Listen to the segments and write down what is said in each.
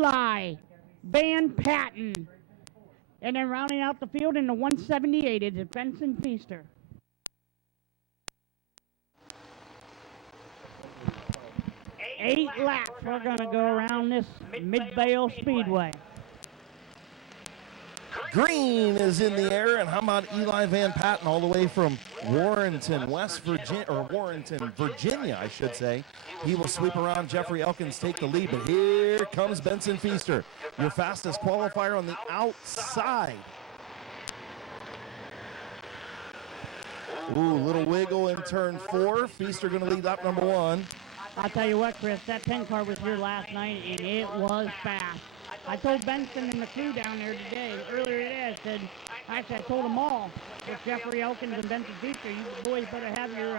Eli Van Patten. And then rounding out the field in the 178 is Benson Feaster. Eight laps we're going to go around this Midvale Speedway. Green is in the air, and how about Eli Van Patten all the way from Warrenton, West Virginia, or Warrenton, Virginia, I should say. He will sweep around. Jeffrey Elkins take the lead, but here comes Benson Feaster, your fastest qualifier on the outside. Ooh, little wiggle in turn 4. Feaster going to lead lap number 1. I'll tell you what, Chris, that 10 car was here last night, and it was fast. I told Benson and the crew down there earlier today, I told them all, with Jeffrey Elkins and Benson Feaster, you boys better have your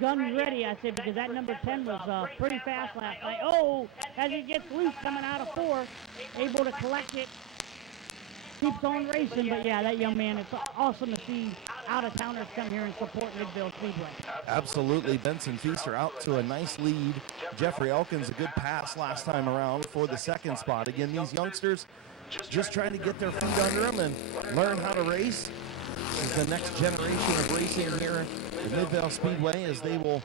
guns ready, I said, because that number 10 was pretty fast last night. Oh, as he gets loose coming out of 4, able to collect it, keeps on racing. But yeah, that young man, it's awesome to see out-of-towners come here and support Midvale Speedway. Absolutely. Benson Feaster out to a nice lead. Jeffrey Elkins, a good pass last time around for the second spot. Again, these youngsters just trying to get their feet under them and learn how to race. This is the next generation of racing here at Midvale Speedway, as they will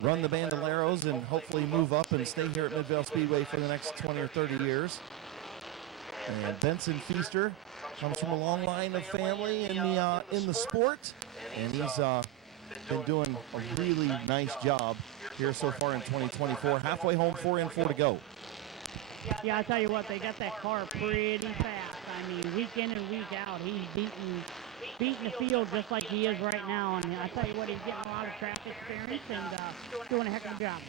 run the Bandoleros and hopefully move up and stay here at Midvale Speedway for the next 20 or 30 years. And Benson Feaster comes from a long line of family in the sport, and he's been doing a really nice job here so far in 2024. Halfway home, 4 in, 4 to go. Yeah, I tell you what, they got that car pretty fast. I mean, week in and week out, he's beating the field just like he is right now. And I tell you what, he's getting a lot of track experience and doing a heck of a job.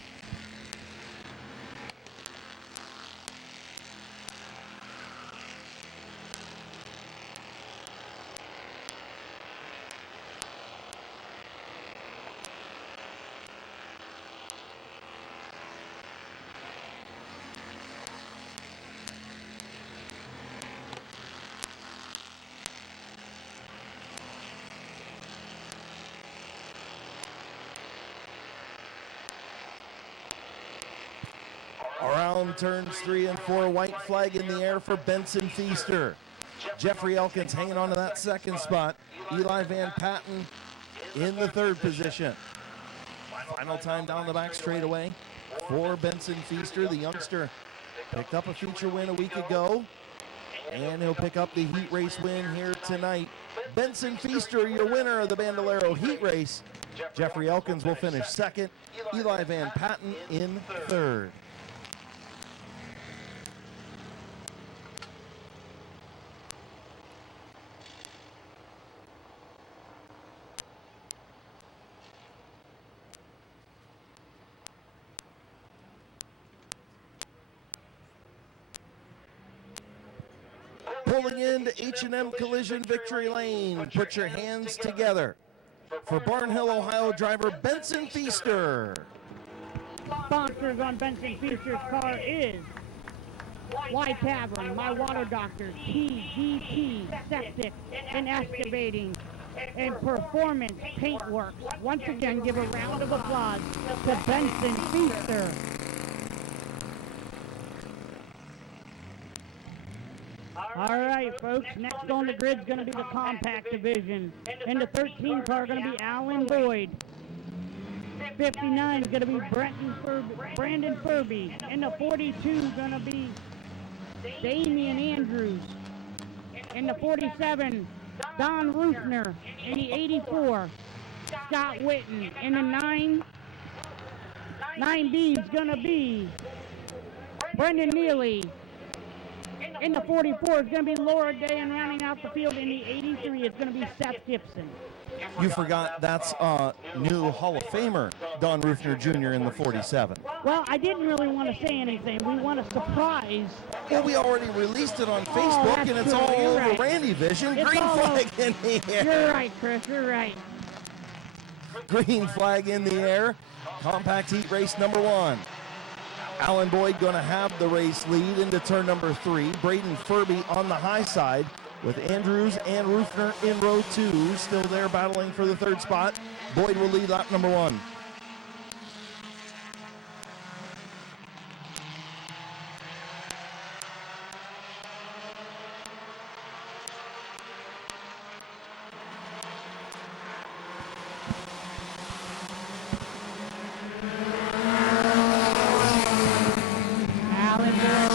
Around turns 3 and 4, white flag in the air for Benson Feaster. Jeffrey Elkins hanging on to that second spot. Eli Van Patten in the 3rd position. Final time down the back straightaway for Benson Feaster. The youngster picked up a feature win a week ago, and he'll pick up the heat race win here tonight. Benson Feaster, your winner of the Bandolero heat race. Jeffrey Elkins will finish 2nd. Eli Van Patten in 3rd. Pulling into H&M Collision Victory Lane. Put your hands together for Barnhill, Ohio driver Benson Feaster. Sponsors on Benson Feaster's car is Y Tavern, My Water Doctor, TGT, Septic and Excavating, and Performance Paintworks. Once again, give a round of applause to Benson Feaster. All right, folks, next on the grid is going to be the compact division. In the 13 car, going to be Alan Boyd. 59 is going to be Brandon Furby. In the 42 is going to be Damian Andrews. In the 47, Don Rufner. In the 84, Scott Witten. In the 9B is going to be Brendan Neely. In the 44 is going to be Laura Day, and rounding out the field in the 83 is going to be Seth Gibson. You forgot that's new Hall of Famer Don Rufner Jr. in the 47. Well, I didn't really want to say anything. We want a surprise. Well, we already released it on Facebook, and it's all over right. Randy Vision. It's green flag in the air. You're right, Chris. You're right. Green flag in the air. Compact heat race number 1. Alan Boyd going to have the race lead into turn number 3. Braden Furby on the high side with Andrews and Rufner in row 2. Still there battling for the 3rd spot. Boyd will lead lap number 1.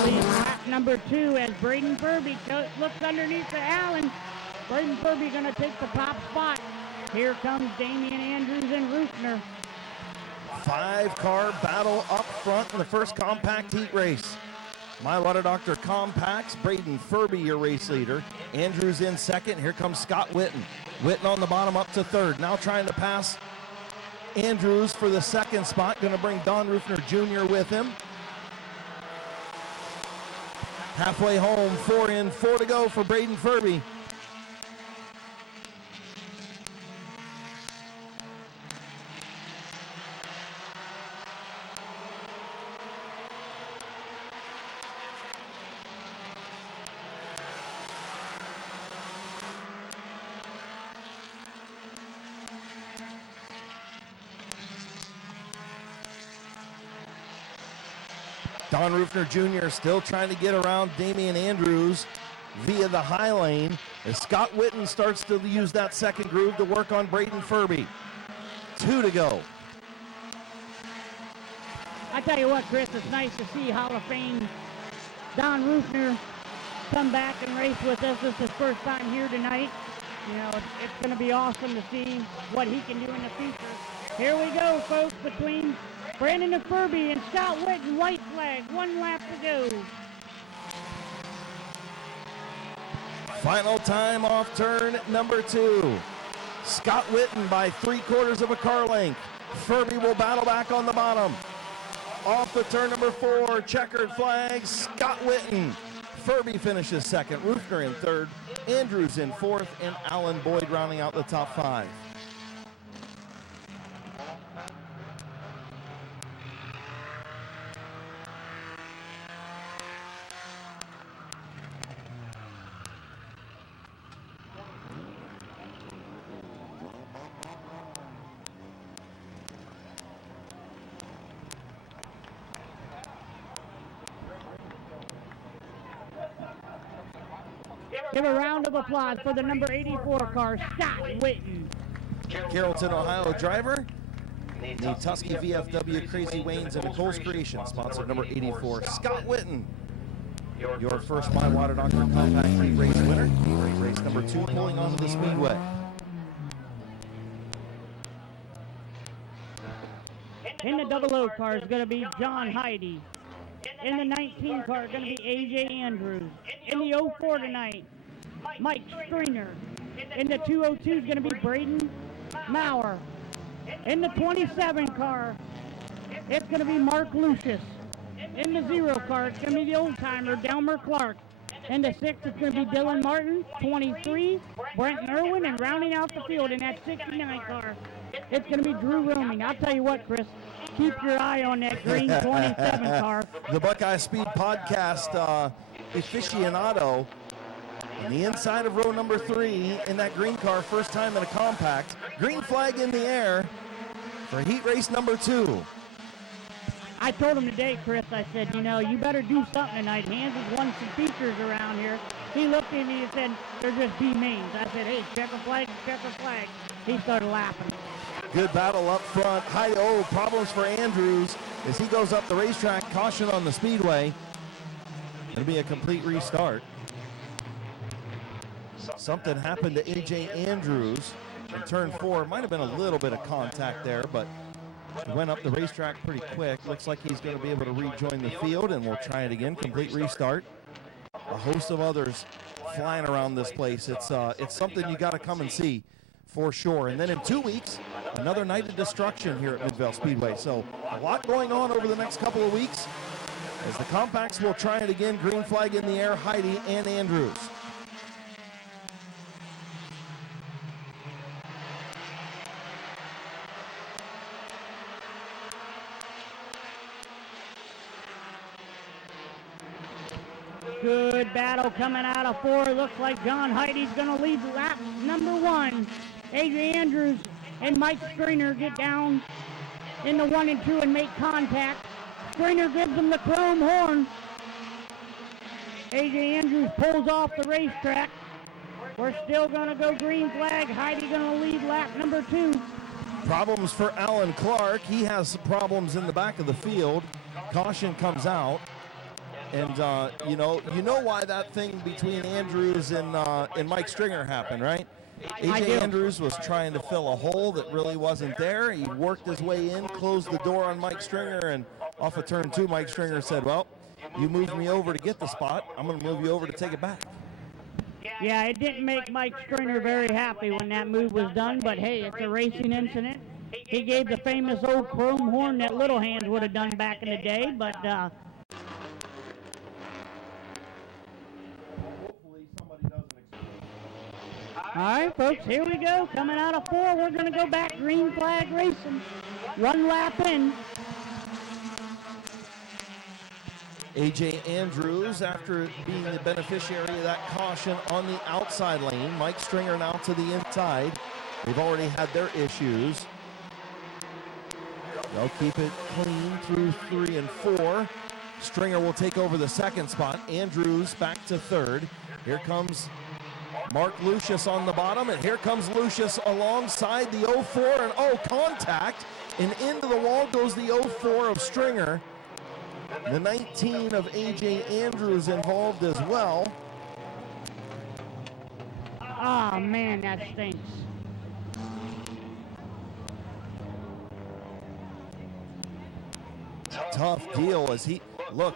leads lap number 2 as Braden Furby looks underneath to Allen. Braden Furby going to take the top spot. Here comes Damian Andrews and Rufner. 5-car battle up front in the first compact heat race. My Water Doctor Compacts, Braden Furby, your race leader. Andrews in second. Here comes Scott Witten. Witten on the bottom up to third. Now trying to pass Andrews for the second spot. Going to bring Don Rufner Jr. with him. Halfway home, 4 in, 4 to go for Braden Furby. Don Rufner Jr. still trying to get around Damian Andrews via the high lane as Scott Witten starts to use that second groove to work on Braden Furby. 2 to go. I tell you what, Chris, it's nice to see Hall of Fame Don Rufner come back and race with us. This is his first time here tonight. You know, it's going to be awesome to see what he can do in the future. Here we go, folks, between Brandon Furby and Scott Witten. White flag, 1 lap to go. Final time off turn number 2. Scott Witten by 3/4 of a car length. Furby will battle back on the bottom. Off the turn number 4, checkered flag, Scott Witten. Furby finishes second, Rufner in third, Andrews in fourth, and Alan Boyd rounding out the top 5. Give a round of applause for the number 84 car, Scott Witten. Carrollton, Ohio driver. The Tusky VFW Crazy Waynes and Nicole's Creation, sponsored number 84, Scott Witten. Your first My Water Doctor Compact Heat Race winner. Race number 2 pulling onto the speedway. In the 00 car is going to be John Heidi. In the 19 car is going to be AJ Andrews. In the 04 tonight, Mike Stringer. In the 202 is going to be Braden Maurer. In the 27 car, it's going to be Mark Lucius. In the 0 car, it's going to be the old-timer, Delmer Clark. In the 6, it's going to be Dylan Martin. 23, Brent Irwin. And rounding out the field in that 69 car, it's going to be Drew Rooming. I'll tell you what, Chris, keep your eye on that green 27 car. The Buckeye Speed Podcast aficionado on the inside of row number 3 in that green car, first time in a compact. Green flag in the air for heat race number 2. I told him today, Chris, I said, you know, you better do something tonight. Hans has won some features around here. He looked at me and said, they're just B-mains. I said, hey, check a flag, check a flag. He started laughing. Good battle up front. Hi-oh, problems for Andrews as he goes up the racetrack. Caution on the speedway. It'll be a complete restart. Something happened to AJ Andrews in turn 4. Might have been a little bit of contact there, but he went up the racetrack pretty quick. Looks like he's going to be able to rejoin the field, and we'll try it again. Complete restart. A host of others flying around this place. It's something you got to come and see for sure. And then in 2 weeks, another night of destruction here at Midvale Speedway. So a lot going on over the next couple of weeks as the compacts will try it again. Green flag in the air, Heidi and Andrews. Good battle coming out of 4. Looks like John Heidi's going to lead lap number 1. AJ Andrews and Mike Stringer get down in the 1 and 2 and make contact. Stringer gives them the chrome horn. AJ Andrews pulls off the racetrack. We're still going to go green flag. Heidi going to lead lap number 2. Problems for Alan Clark. He has some problems in the back of the field. Caution comes out. And you know why that thing between Andrews and Mike Stringer happened, right? AJ Andrews was trying to fill a hole that really wasn't there. He worked his way in, closed the door on Mike Stringer, and off of turn 2, Mike Stringer said, well, you moved me over to get the spot. I'm going to move you over to take it back. Yeah, it didn't make Mike Stringer very happy when that move was done, but hey, it's a racing incident. He gave the famous old chrome horn that Little Hands would have done back in the day, but all right, folks, here we go. Coming out of 4, we're going to go back green flag racing. 1 lap in. AJ Andrews, after being the beneficiary of that caution on the outside lane. Mike Stringer now to the inside. They've already had their issues. They'll keep it clean through 3 and 4. Stringer will take over the second spot. Andrews back to third. Here comes Mark Lucius on the bottom, and here comes Lucius alongside the 04, and contact, and into the wall goes the 04 of Stringer. The 19 of AJ Andrews involved as well. Oh man, that stinks. Tough deal as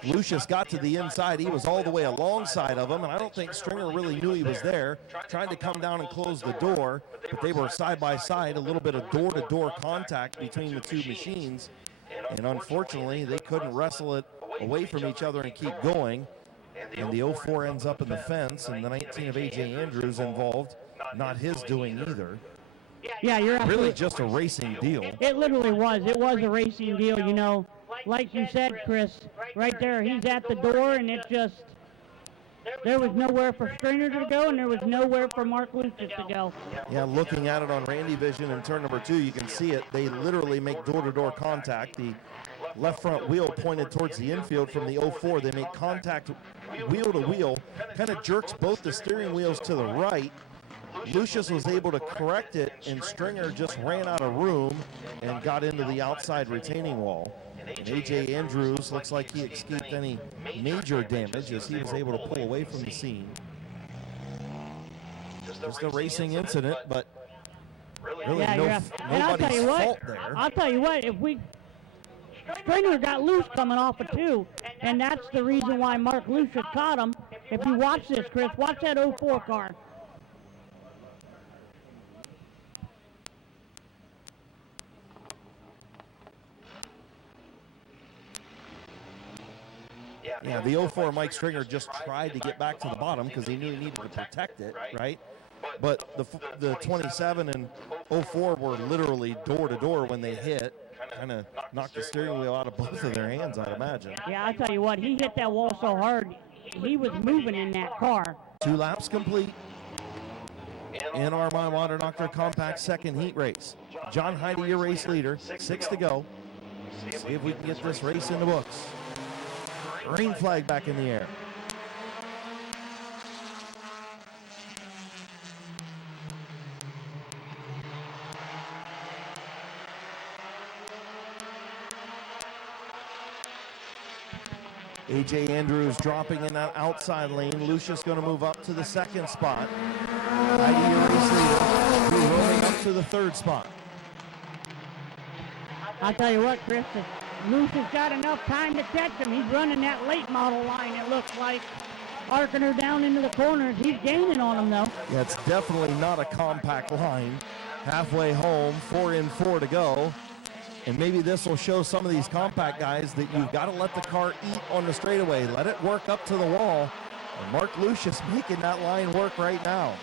Lucius got to the inside. He was all the way alongside of him, and I don't think Stringer really knew he was there. Tried to come down and close the door, but they were side by side, a little bit of door-to-door contact between the two machines. And unfortunately, they couldn't wrestle it away from each other and keep going. And the 04 ends up in the fence, and the 19 of AJ Andrews involved. Not his doing either. Yeah, you're absolutely really just a racing deal. It literally was. It was a racing deal, you know. Like you said, Chris, right there, he's at the door, and it just, there was nowhere for Stringer to go, and there was nowhere for Mark Lucius to go. Yeah, looking at it on Randy Vision in turn number 2, you can see it. They literally make door-to-door contact. The left front wheel pointed towards the infield from the 04. They make contact wheel to wheel, kind of jerks both the steering wheels to the right. Lucius was able to correct it, and Stringer just ran out of room and got into the outside retaining wall. And AJ Andrews looks like he escaped any major damage as he was able to pull away from the scene. Just a racing incident, but really nobody's fault there. I'll tell you what, Stringer got loose coming off of 2, and that's the reason why Mark Lucius caught him. If you watch this, Chris, watch that 04 car. Yeah, the 04 Mike Stringer just tried to get back to the bottom because he knew he needed to protect it, right? But the 27 and 04 were literally door-to-door when they hit. Kind of knocked the steering wheel out of both of their hands, I'd imagine. Yeah, I'll tell you what, he hit that wall so hard, he was moving in that car. 2 laps complete in our My Water Doctor Compact second heat race. John Heide, your race leader, 6 to go. See if we can get this race in the books. Green flag back in the air. AJ Andrews dropping in that outside lane. Lucius going to move up to the second spot. Heide, your race leader, moving up to the third spot. I'll tell you what, Chris, Lucius got enough time to catch him. He's running that late model line, it looks like. Arcing her down into the corners. He's gaining on him, though. Yeah, it's definitely not a compact line. Halfway home, 4 in, 4 to go. And maybe this will show some of these compact guys that you've got to let the car eat on the straightaway. Let it work up to the wall. And Mark Lucius making that line work right now.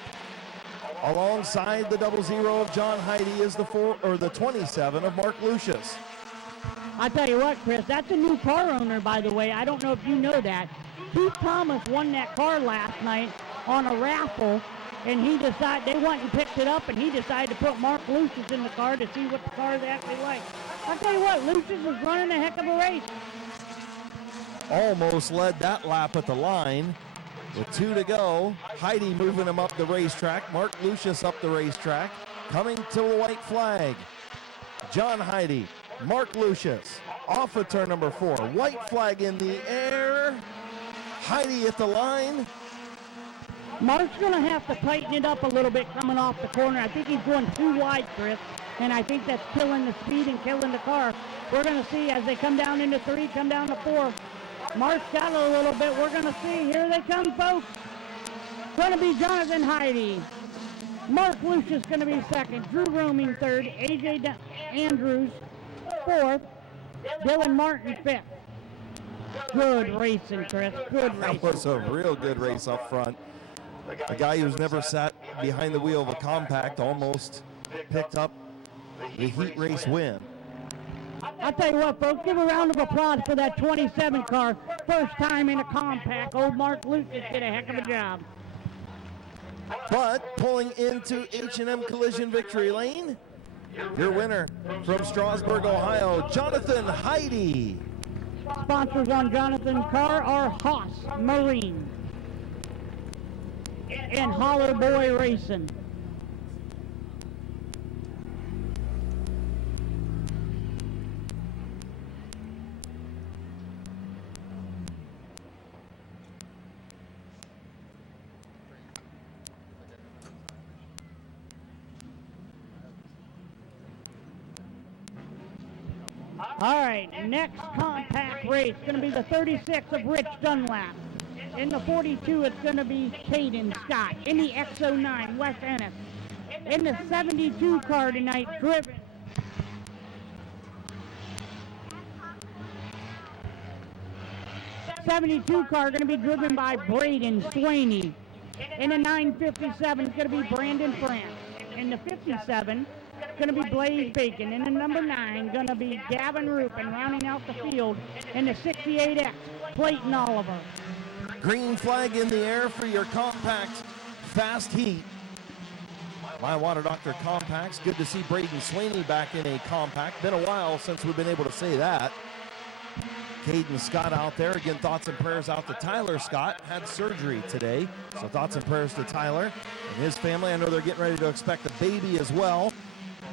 Alongside the 00 of John Heide is the 27 of Mark Lucius. I'll tell you what, Chris, that's a new car owner, by the way. I don't know if you know that. Keith Thomas won that car last night on a raffle, and they went and picked it up, and he decided to put Mark Lucius in the car to see what the car is actually like. I'll tell you what, Lucius is running a heck of a race. Almost led that lap at the line. With 2 to go, Heide moving him up the racetrack. Mark Lucius up the racetrack. Coming to the white flag. John Heide, Mark Lucius off of turn number 4. White flag in the air. Heidi at the line. Mark's going to have to tighten it up a little bit coming off the corner. I think he's going too wide, Chris, and I think that's killing the speed and killing the car. We're going to see as they come down into 3, come down to 4. Mark's got it a little bit. We're going to see. Here they come, folks. Going to be Jonathan Heidi. Mark Lucius going to be second. Drew Roaming third. AJ Andrews fourth. Dylan Martin fifth. Good racing, Chris. Good racing. That was a real good race up front. A guy who's never sat behind the wheel of a compact almost picked up the heat race win. I'll tell you what, folks, give a round of applause for that 27 car. First time in a compact. Old Mark Lucas did a heck of a job. But pulling into H&M Collision Victory Lane, your winner from Strasburg, Ohio, Jonathan Heidi. Sponsors on Jonathan's car are Haas Marine and Holler Boy Racing. All right, next compact race going to be the 36 of Rich Dunlap. In the 42, it's going to be Caden Scott. In the X09, Wes Ennis. In the 72 car tonight, driven. '72 car going to be driven by Braden Swaney. In the 957, it's going to be Brandon France. In the 57, going to be Blaze Bacon. In the number 9, going to be Gavin Rupin rounding out the field. In the 68X, Clayton Oliver. Green flag in the air for your compact fast heat. My Water Doctor compacts. Good to see Braden Swaney back in a compact. Been a while since we've been able to say that. Caden Scott out there. Again, thoughts and prayers out to Tyler Scott. Had surgery today. So thoughts and prayers to Tyler and his family. I know they're getting ready to expect a baby as well.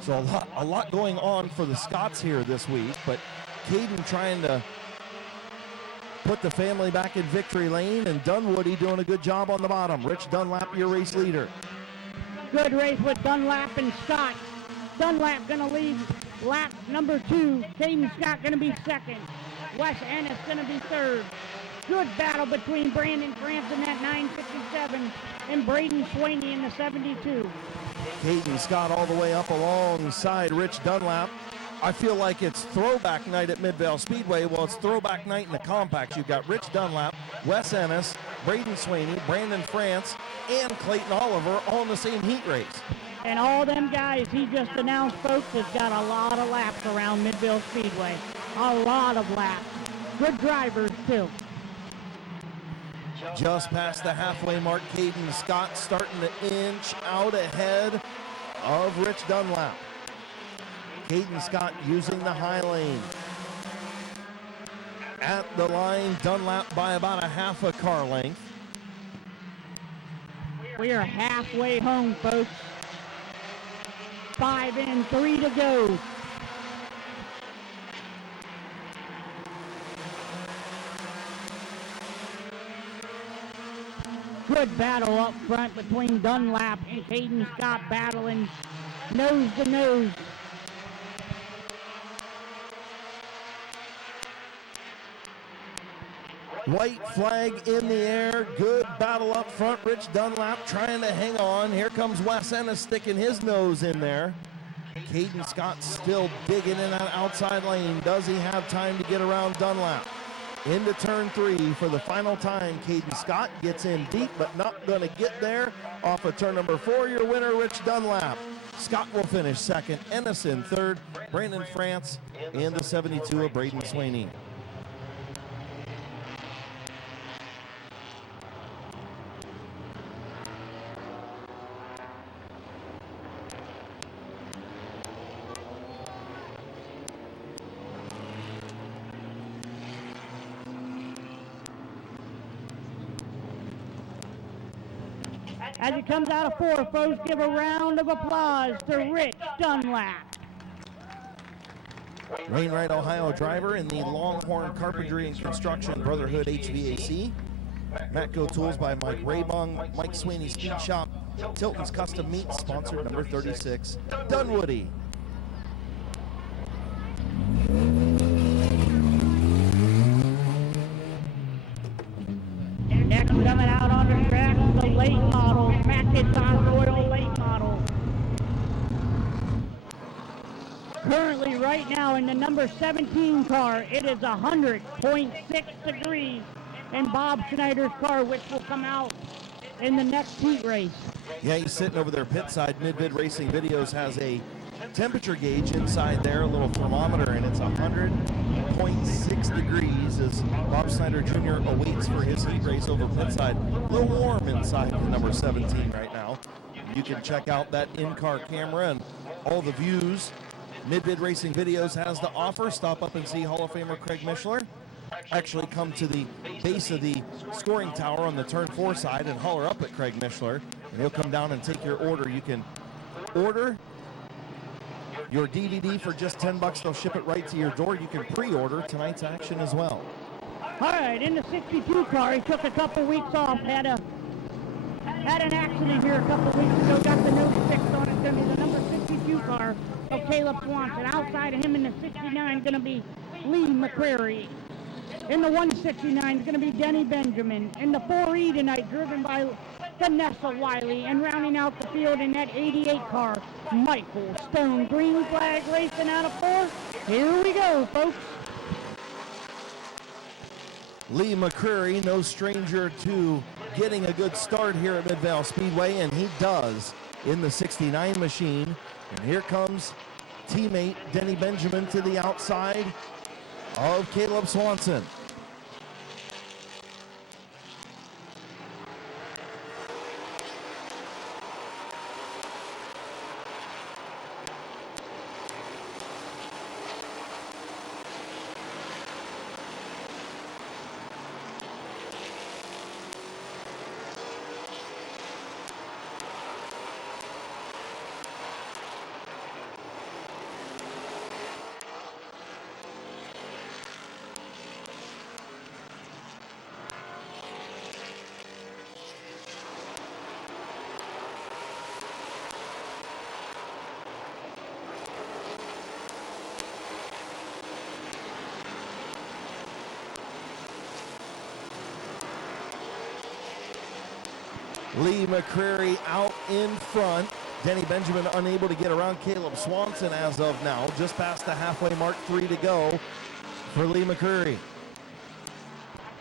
So a lot going on for the Scotts here this week. But Caden trying to put the family back in victory lane, and Dunwoody doing a good job on the bottom. Rich Dunlap, your race leader. Good race with Dunlap and Scott. Dunlap going to lead lap number 2. Caden Scott going to be second. Wes Ennis going to be third. Good battle between Brandon France in that 957 and Braden Swaney in the 72. Caden Scott all the way up alongside Rich Dunlap. I feel like it's throwback night at Midvale Speedway. Well, it's throwback night in the compacts. You've got Rich Dunlap, Wes Ennis, Braden Swaney, Brandon France, and Clayton Oliver all in the same heat race. And all them guys he just announced, folks, has got a lot of laps around Midvale Speedway. A lot of laps. Good drivers, too. Just past the halfway mark, Caden Scott starting to inch out ahead of Rich Dunlap. Caden Scott using the high lane. At the line, Dunlap by about a half a car length. We are halfway home, folks. 5 in, 3 to go. Good battle up front between Dunlap and Caden Scott, battling nose to nose. White flag in the air. Good battle up front. Rich Dunlap trying to hang on. Here comes Wes Ennis sticking his nose in there. Caden Scott still digging in that outside lane. Does he have time to get around Dunlap? Into turn 3 for the final time. Caden Scott gets in deep, but not going to get there. Off of turn number 4, your winner, Rich Dunlap. Scott will finish second. Ennis in third. Brandon France in the 72 of Braden Swaney. As he comes out of 4, folks, give a round of applause to Rich Dunlap. Wainwright, Ohio driver in the Longhorn Carpentry and Construction Brotherhood HVAC. Matco Tools by Mike Raybong, Mike Sweeney Speed Shop, Tilton's Custom Meats, sponsored number 36, Dunwoody. Next coming out on the track, the late model, McIntosh Royal late model. Currently, right now, in the number 17 car, it is 100.6 degrees in Bob Schneider's car, which will come out in the next heat race. Yeah, he's sitting over there pit side. Mid-Vid Racing Videos has a temperature gauge inside there, a little thermometer, and it's 100.6 degrees as Bob Snyder Jr. awaits for his heat race over pit side. A little warm inside the number 17 right now. You can check out that in-car camera and all the views Mid-Vid Racing Videos has to offer. Stop up and see Hall of Famer Craig Mishler. Actually come to the base of the scoring tower on the turn 4 side and holler up at Craig Mishler, and he'll come down and take your order. You can order your DVD for just $10. They'll ship it right to your door. You can pre-order tonight's action as well. All right, in the 62 car, he took a couple weeks off, had an accident here a couple weeks ago, got the nose fixed on it. It's going to be the number 62 car of Caleb Swanson. Outside of him in the 69 is going to be Lee McCrary. In the 169 is going to be Denny Benjamin. In the 4E tonight, driven by Vanessa Wiley. And rounding out the field in that 88 car, Michael Stone. Green flag racing out of 4. Here we go, folks. Lee McCreary, no stranger to getting a good start here at Midvale Speedway, and he does in the 69 machine. And here comes teammate Denny Benjamin to the outside of Caleb Swanson. Lee McCreary out in front. Denny Benjamin unable to get around Caleb Swanson as of now. Just past the halfway mark, 3 to go for Lee McCreary.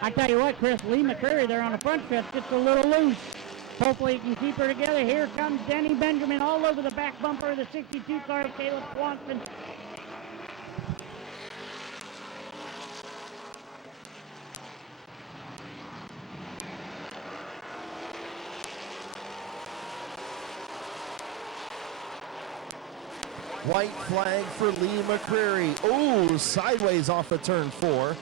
I tell you what, Chris, Lee McCreary there on the front stretch gets a little loose. Hopefully he can keep her together. Here comes Denny Benjamin all over the back bumper of the 62 car of Caleb Swanson. White flag for Lee McCreary. Oh, sideways off of turn 4.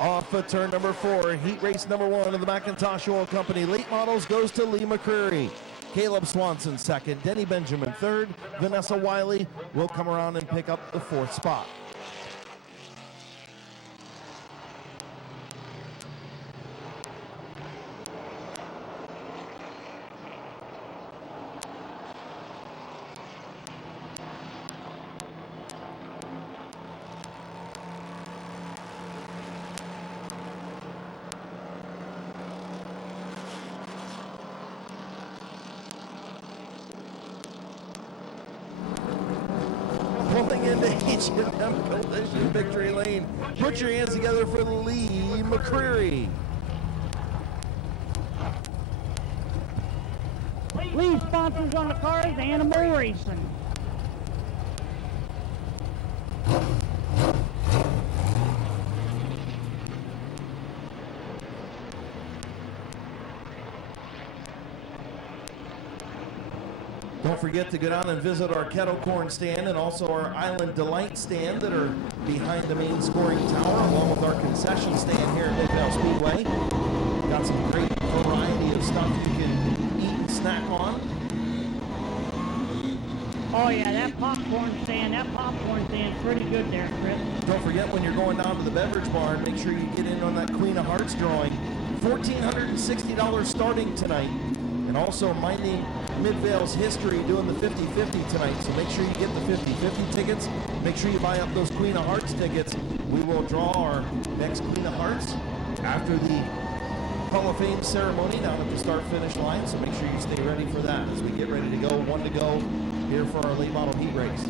Off of turn number 4, heat race number 1 of the McIntosh Oil Company. Late models goes to Lee McCreary. Caleb Swanson second, Denny Benjamin third. Vanessa Wiley will come around and pick up the 4th spot. Pulling into H&M Collision Victory Lane. Put your hands together for Lee McCreary. Lee sponsors on the car is Animal Racing. Don't forget to go down and visit our kettle corn stand and also our Island Delight stand that are behind the main scoring tower, along with our concession stand here at Midvale Speedway. Got some great variety of stuff you can eat and snack on. Oh yeah, that popcorn stand's pretty good there, Chris. Don't forget, when you're going down to the beverage barn, make sure you get in on that Queen of Hearts drawing. $1,460 starting tonight. And also minding Midvale's history doing the 50-50 tonight. So make sure you get the 50-50 tickets. Make sure you buy up those Queen of Hearts tickets. We will draw our next Queen of Hearts after the Hall of Fame ceremony down at the start-finish line. So make sure you stay ready for that as we get ready to go. One to go here for our late model heat race.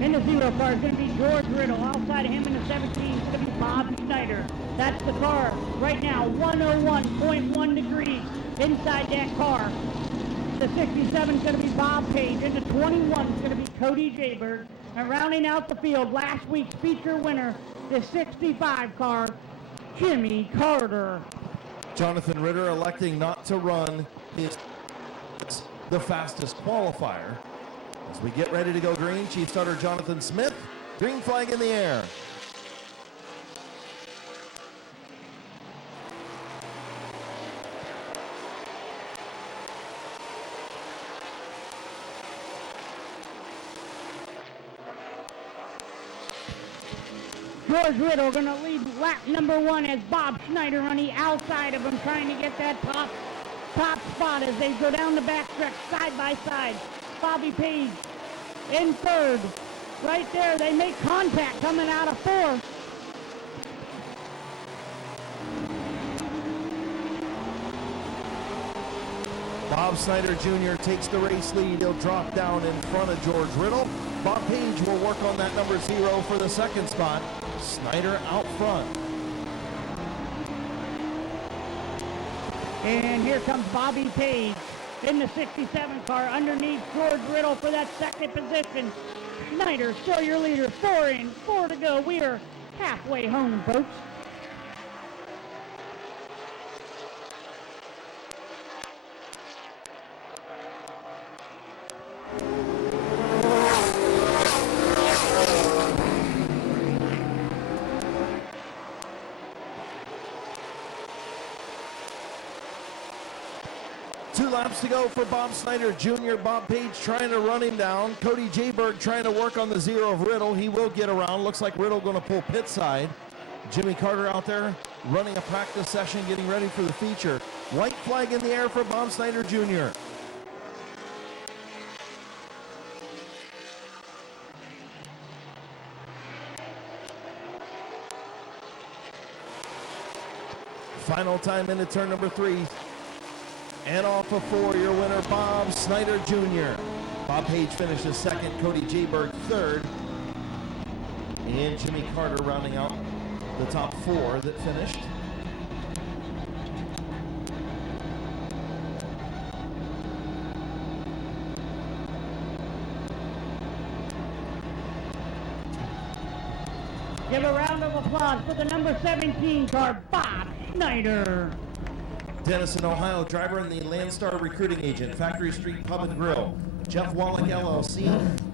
In the 0 car is going to be George Riddle. Outside of him in the 17 is going to be Bob Schneider. That's the car right now, 101.1 degrees inside that car. The 67 is going to be Bob Page. In the 21 is going to be Cody Jayberg. And rounding out the field, last week's feature winner, the 65 car, Jimmy Carter. Jonathan Ritter electing not to run the fastest qualifier. As we get ready to go green, Chief Starter Jonathan Smith, green flag in the air. George Riddle going to lead lap number 1 as Bob Schneider on the outside of him, trying to get that top spot as they go down the backstretch side by side. Bobby Page in third. Right there, they make contact coming out of fourth. Bob Snyder Jr. takes the race lead. He'll drop down in front of George Riddle. Bob Page will work on that number 0 for the second spot. Snyder out front. And here comes Bobby Page in the 67 car underneath George Riddle for that second position. Snyder, still your leader. 4 in, 4 to go. We are halfway home, folks. Laps to go for Bob Snyder Jr. Bob Page trying to run him down. Cody Jayberg trying to work on the 0 of Riddle. He will get around. Looks like Riddle going to pull pit side. Jimmy Carter out there running a practice session, getting ready for the feature. White flag in the air for Bob Snyder Jr. Final time into turn number 3. And off of 4, your winner, Bob Snyder Jr. Bob Page finishes second, Cody Jayberg third, and Jimmy Carter rounding out the top 4 that finished. Give a round of applause for the number 17 car, Bob Schneider. Denison, Ohio, driver and the Landstar recruiting agent, Factory Street Pub and Grill, Jeff Wallach LLC,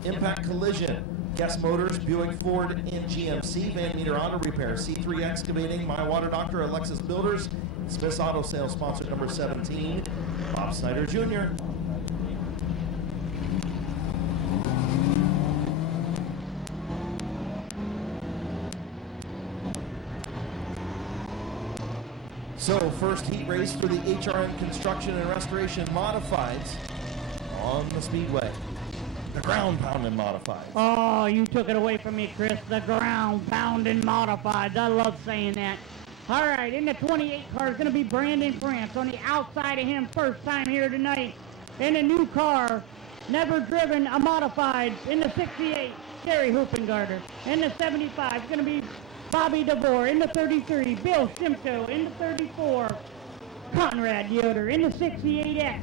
Impact Collision, Guest Motors, Buick, Ford, and GMC, Van Meter Auto Repair, C3 Excavating, My Water Doctor, Alexis Builders, Smith's Auto Sales, sponsor number 17, Bob Snyder Jr. So, first heat race for the HRN Construction and Restoration Modifieds on the Speedway. The ground pounding modifieds. Oh, you took it away from me, Chris. The ground pounding modifieds. I love saying that. All right, in the 28 car is going to be Brandon France. On the outside of him, first time here tonight. In a new car, never driven a modified. In the 68, Gary Hoopengarter. In the 75 is going to be Bobby DeVore. In the 33, Bill Shimko. In the 34, Conrad Yoder. In the 68X,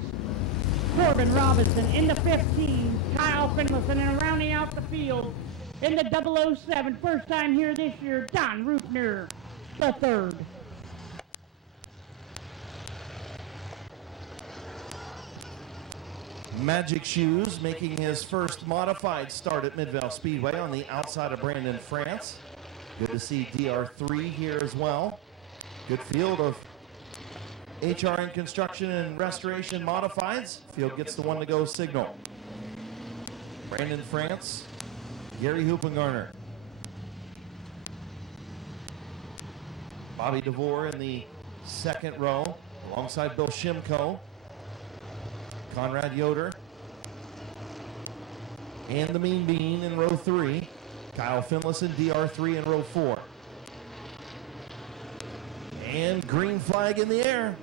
Corbin Robinson. In the 15, Kyle Finlayson. And rounding out the field, in the 007, first time here this year, Don Rutner, the third. Magic Shoes making his first modified start at Midvale Speedway on the outside of Brandon France. Good to see DR3 here as well. Good field of HRN Construction and Restoration Modifieds. Field gets the one to go signal. Brandon France, Gary Hoopengarner. Bobby DeVore in the second row, alongside Bill Shimko, Conrad Yoder, and the Mean Bean in row 3, Kyle Finlayson, DR3 in row 4. And green flag in the air.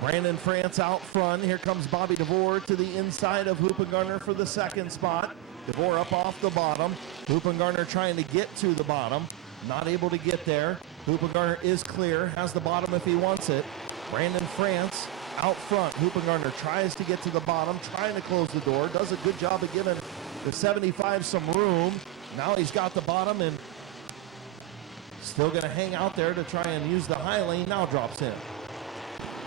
Brandon France out front. Here comes Bobby DeVore to the inside of Hoopengarner for the second spot. DeVore up off the bottom. Hoopengarner trying to get to the bottom. Not able to get there. Hoopengarner is clear. Has the bottom if he wants it. Brandon France out front. Hoopengarner tries to get to the bottom, trying to close the door. Does a good job of giving the 75 some room. Now he's got the bottom and still going to hang out there to try and use the high lane. Now drops in.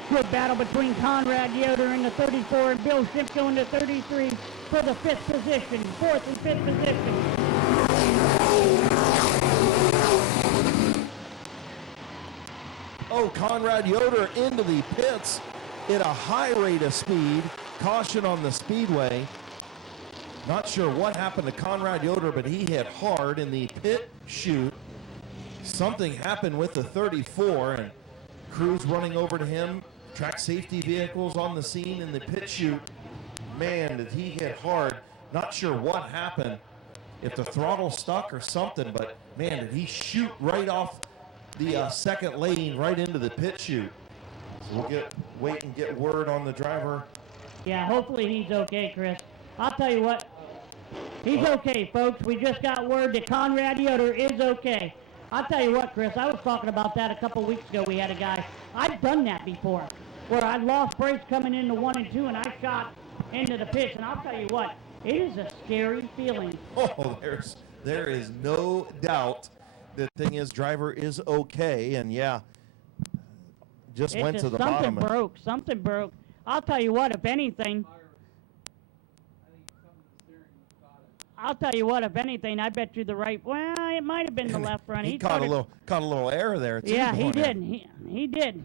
Good battle between Conrad Yoder in the 34 and Bill Shimko in the 33 for the 5th position, 4th and 5th position. Oh, Conrad Yoder into the pits at a high rate of speed. Caution on the speedway. Not sure what happened to Conrad Yoder, but he hit hard in the pit chute. Something happened with the 34, and crews running over to him. Track safety vehicles on the scene in the pit chute. Man, did he hit hard. Not sure what happened, if the throttle stuck or something, but man, did he shoot right off the second lane right into the pit chute. So we'll wait and get word on the driver. Yeah, hopefully he's okay, Chris. I'll tell you what, he's okay, folks. We just got word that Conrad Yoder is okay. I'll tell you what, Chris, I was talking about that a couple weeks ago. We had a guy, I've done that before, where I lost brakes coming into 1 and 2, and I shot into the pits. And I'll tell you what, it is a scary feeling. Oh, there is no doubt. The thing is, driver is okay, and yeah, just went to the bottom. Something broke. I'll tell you what, if anything, I bet you the right, well, it might have been the left front. He caught a little error there, too. Yeah, he did. He did.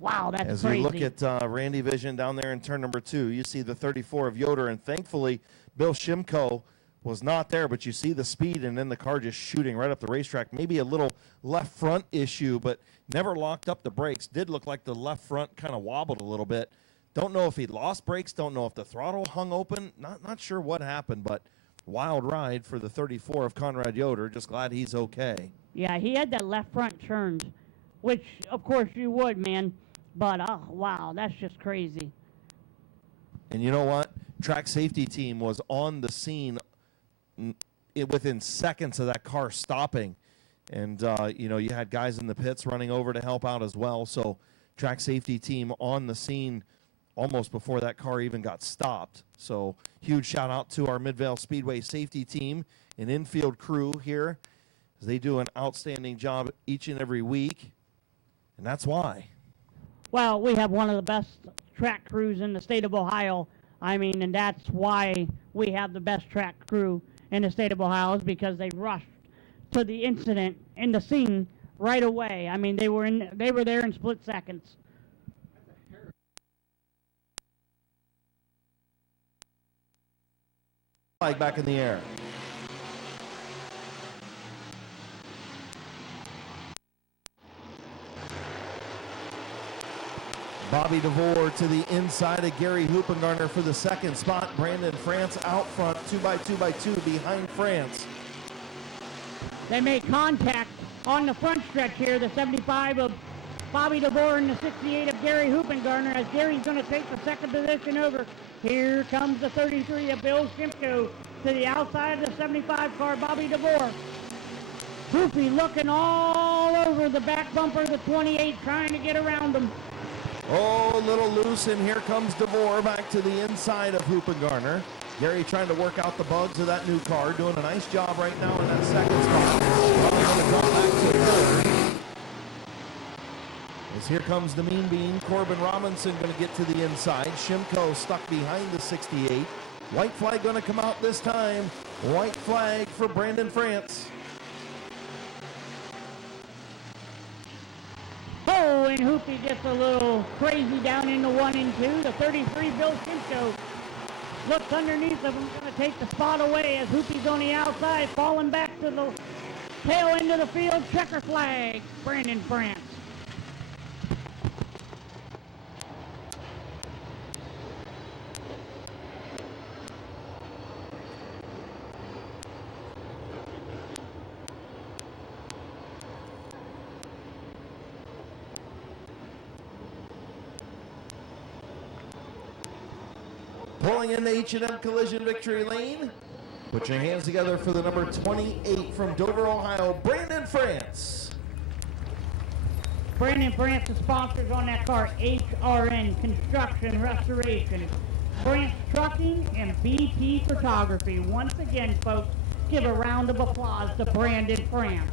Wow, that's As crazy. we look at Randy Vision down there in turn number 2, you see the 34 of Yoder, and thankfully, Bill Shimko was not there, but you see the speed and then the car just shooting right up the racetrack. Maybe a little left front issue, but never locked up the brakes. Did look like the left front kind of wobbled a little bit. Don't know if he lost brakes. Don't know if the throttle hung open. Not sure what happened, but wild ride for the 34 of Conrad Yoder. Just glad he's okay. Yeah, he had that left front turned, which, of course, you would, man. But, oh, wow, that's just crazy. And you know what? Track safety team was on the scene within seconds of that car stopping. And, you had guys in the pits running over to help out as well. So track safety team on the scene almost before that car even got stopped. So huge shout out to our Midvale Speedway safety team and infield crew here, as they do an outstanding job each and every week. And that's why. Well, we have one of the best track crews in the state of Ohio. I mean, and that's why we have the best track crew in the state of Ohio, is because they rushed to the incident in the scene right away. I mean, they were there in split seconds. Flag back in the air. Bobby DeVore to the inside of Gary Hoopengarner for the second spot. Brandon France out front, 2x2x2 behind France. They make contact on the front stretch here, the 75 of Bobby DeVore and the 68 of Gary Hoopengarner, as Gary's going to take the second position over. Here comes the 33 of Bill Shimko to the outside of the 75 car, Bobby DeVore. Hoopy looking all over the back bumper of the 28, trying to get around him. Oh, a little loose, and here comes DeVore back to the inside of Hoopengarner. Gary trying to work out the bugs of that new car, doing a nice job right now in that second spot. Probably going to drop back to third. As here comes the Mean Bean, Corbin Robinson going to get to the inside. Shimko stuck behind the 68. White flag going to come out this time. White flag for Brandon France. when Hoopy gets a little crazy down into 1 and 2. The 33, Bill Shinko, looks underneath of him, going to take the spot away as Hoopy's on the outside, falling back to the tail end of the field. Checker flag, Brandon France. Pulling in the H&M Collision victory lane. Put your hands together for the number 28 from Dover, Ohio, Brandon France. Brandon France, the sponsors on that car, HRN Construction Restoration, France Trucking, and BP Photography. Once again, folks, give a round of applause to Brandon France.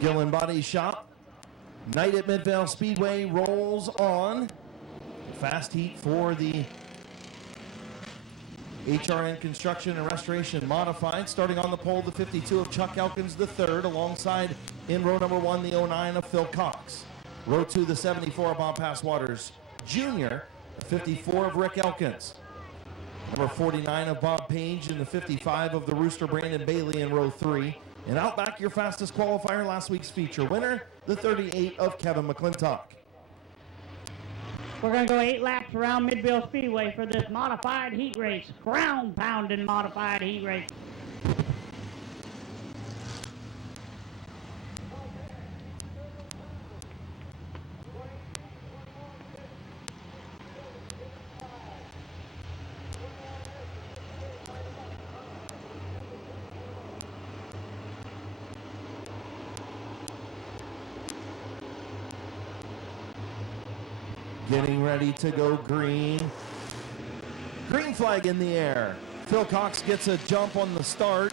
Gillen Body Shop. Night at Midvale Speedway rolls on. Fast heat for the HRN Construction and Restoration Modified. Starting on the pole, the 52 of Chuck Elkins III, alongside in row number 1, the 09 of Phil Cox. Row 2, the 74 of Bob Passwaters Jr., the 54 of Rick Elkins. Number 49 of Bob Page and the 55 of the Rooster Brandon Bailey in row 3. And out back, your fastest qualifier, last week's feature winner, the 38 of Kevin McClintock. We're going to go 8 laps around Midvale Speedway for this modified heat race, ground-pounding modified heat race. Getting ready to go green. Green flag in the air. Phil Cox gets a jump on the start.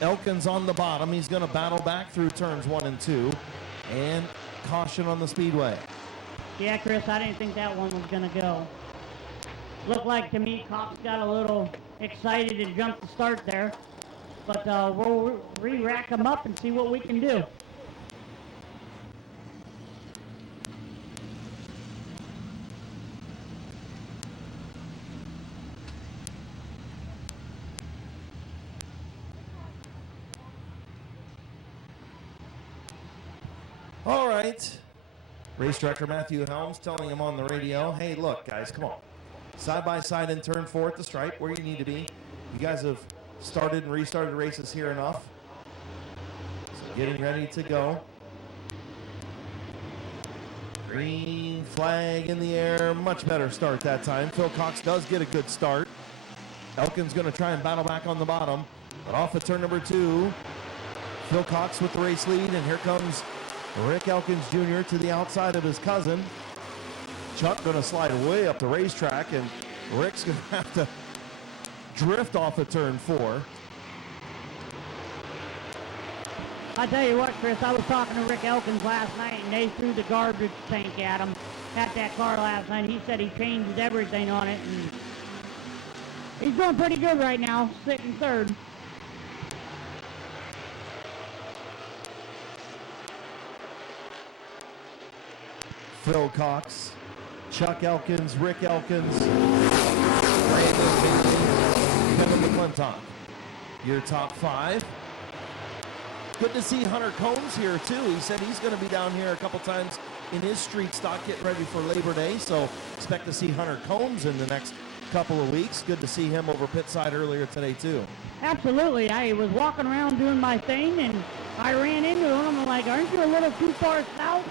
Elkins on the bottom. He's going to battle back through turns 1 and 2. And caution on the speedway. Yeah, Chris, I didn't think that one was going to go. Looked like to me Cox got a little excited and jumped the start there. But we'll re-rack him up and see what we can do. All right. Race director Matthew Helms telling him on the radio, hey, look, guys, come on. Side by side in turn 4 at the stripe, where you need to be. You guys have started and restarted races here enough. So getting ready to go. Green flag in the air. Much better start that time. Phil Cox does get a good start. Elkins going to try and battle back on the bottom. But off at turn number 2, Phil Cox with the race lead, and here comes Rick Elkins Jr. to the outside of his cousin. Chuck going to slide way up the racetrack, and Rick's going to have to drift off of turn 4. I tell you what, Chris, I was talking to Rick Elkins last night, and they threw the garbage tank at him at that car last night. He said he changed everything on it, and he's doing pretty good right now, sitting third. Phil Cox, Chuck Elkins, Rick Elkins, Brandon Bailey, Kevin McClintock. Your top 5. Good to see Hunter Combs here too. He said he's going to be down here a couple times in his street stock getting ready for Labor Day. So expect to see Hunter Combs in the next couple of weeks. Good to see him over pit side earlier today too. Absolutely. I was walking around doing my thing, and I ran into him. I'm like, aren't you a little too far south?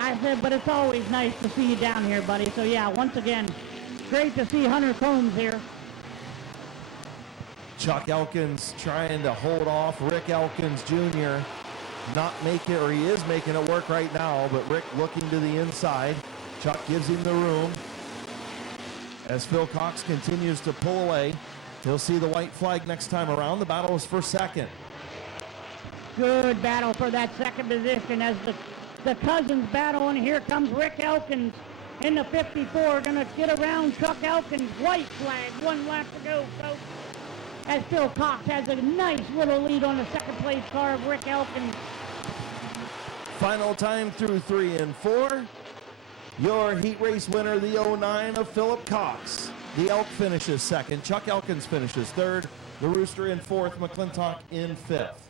I said, but it's always nice to see you down here, buddy. So, yeah, once again, great to see Hunter Combs here. Chuck Elkins trying to hold off Rick Elkins Jr. Not make it, or he is making it work right now, but Rick looking to the inside. Chuck gives him the room. As Phil Cox continues to pull away, he'll see the white flag next time around. The battle is for second. Good battle for that second position as the cousins battle, and here comes Rick Elkins In the 54, gonna get around Chuck Elkins, white flag, 1 lap to go, folks. As Phil Cox has a nice little lead on the second place car of Rick Elkins. Final time through 3 and 4. Your heat race winner, the 09 of Philip Cox. The Elk finishes second. Chuck Elkins finishes third. The Rooster in fourth. McClintock in fifth.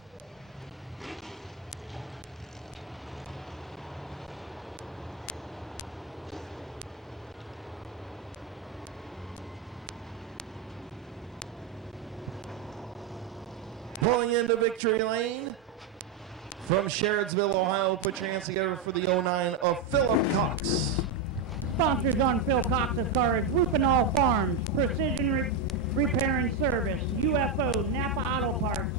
Pulling into victory lane from Sherrodsville, Ohio. Put your hands together for the 09 of Philip Cox. Sponsors on Phil Cox's car is Rupinall Farms, Precision Repair and Service, UFO, Napa Auto Parts,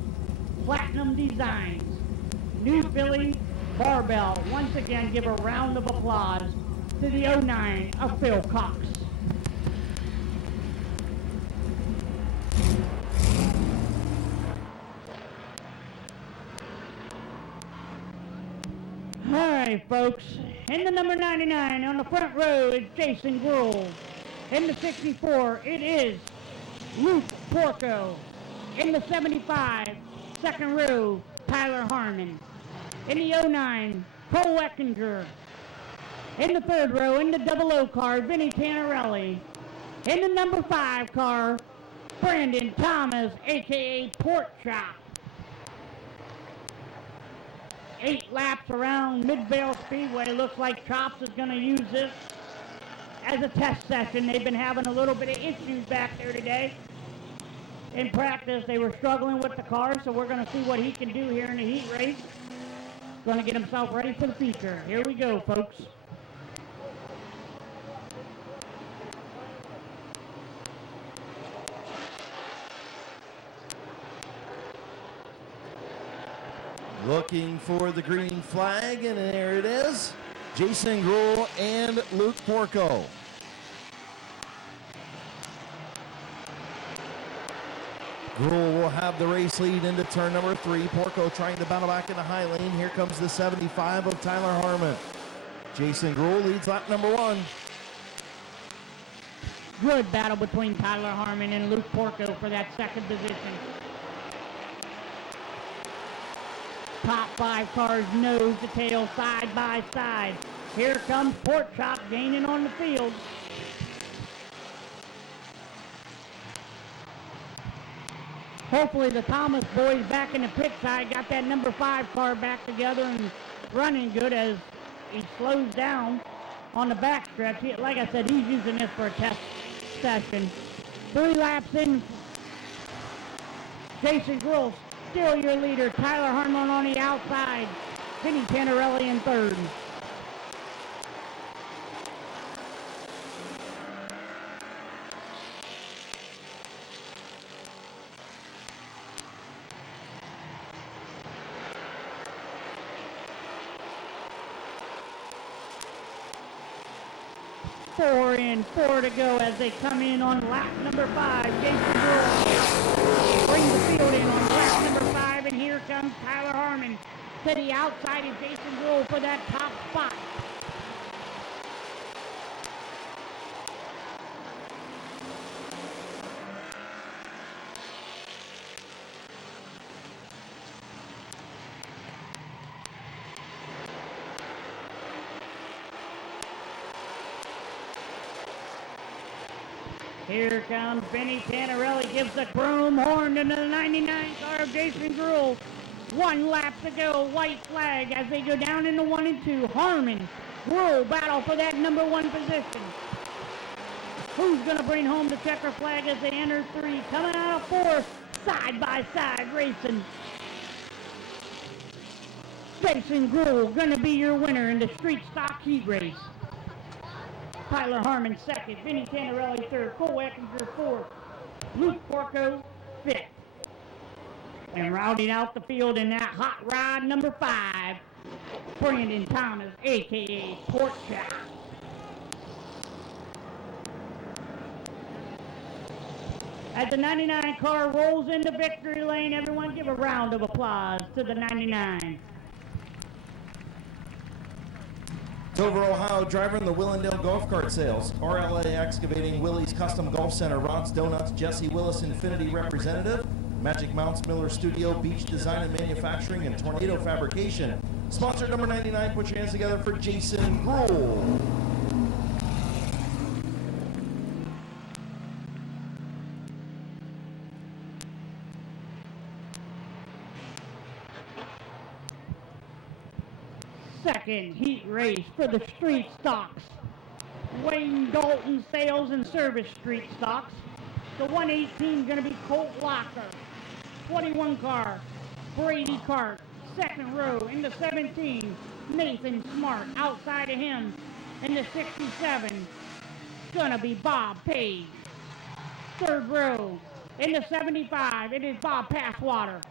Platinum Designs, New Philly Barbell. Once again, give a round of applause to the 09 of Phil Cox. All right, folks. In the number 99 on the front row is Jason Gruhl. In the 64, it is Luke Porco. In the 75, second row, Tyler Harmon. In the 09, Cole Eckinger. In the third row, in the 00 car, Vinny Tannerelli. In the number 5 car, Brandon Thomas, a.k.a. Pork Chop. 8 laps around Midvale Speedway. Looks like Chops is going to use this as a test session. They've been having a little bit of issues back there today. In practice, they were struggling with the car, so we're going to see what he can do here in the heat race. Going to get himself ready for the feature. Here we go, folks. Looking for the green flag, and there it is. Jason Gruhl and Luke Porco. Gruhl will have the race lead into turn number 3. Porco trying to battle back in the high lane. Here comes the 75 of Tyler Harmon. Jason Gruhl leads lap number 1. Good battle between Tyler Harmon and Luke Porco for that second position. Top 5 cars nose to tail, side by side. Here comes Pork Chop gaining on the field. Hopefully the Thomas boys back in the pit side got that number 5 car back together and running good as he slows down on the backstretch. Like I said, he's using this for a test session. 3 laps in. Jason Gruhl still your leader. Tyler Harmon on the outside. Vinny Tannerelli in third. Four in, 4 to go as they come in on lap number 5. Jason Gruhl brings the field in on lap number 5, and here comes Tyler Harmon to the outside of Jason Gruhl for that top spot. Here comes Vinny Tannerelli, gives the chrome horn to the 99 car of Jason Gruhl. 1 lap to go, white flag as they go down into 1 and 2. Harmon, Gruhl battle for that number 1 position. Who's going to bring home the checker flag as they enter 3? Coming out of 4, side by side racing. Jason Gruhl going to be your winner in the street stock heat race. Tyler Harmon second, Vinny Tannerelli third, Cole Eckinger fourth, Luke Porco fifth. And rounding out the field in that hot rod number 5, Brandon Thomas, a.k.a. Pork Chop. As the 99 car rolls into victory lane, everyone give a round of applause to the 99. Dover, Ohio, driver in the Willendale Golf Cart Sales. RLA Excavating, Willie's Custom Golf Center, Ron's Donuts, Jesse Willis Infinity Representative, Magic Mounts Miller Studio, Beach Design and Manufacturing, and Tornado Fabrication. Sponsor number 99, put your hands together for Jason Gruhl. Second heat race for the street stocks. Wayne Dalton Sales and Service street stocks. The 118 is going to be Colt Locker. 21 car, Brady Cart. Second row in the 17, Nathan Smart. Outside of him in the 67, going to be Bob Page. Third row in the 75, it is Bob Passwater.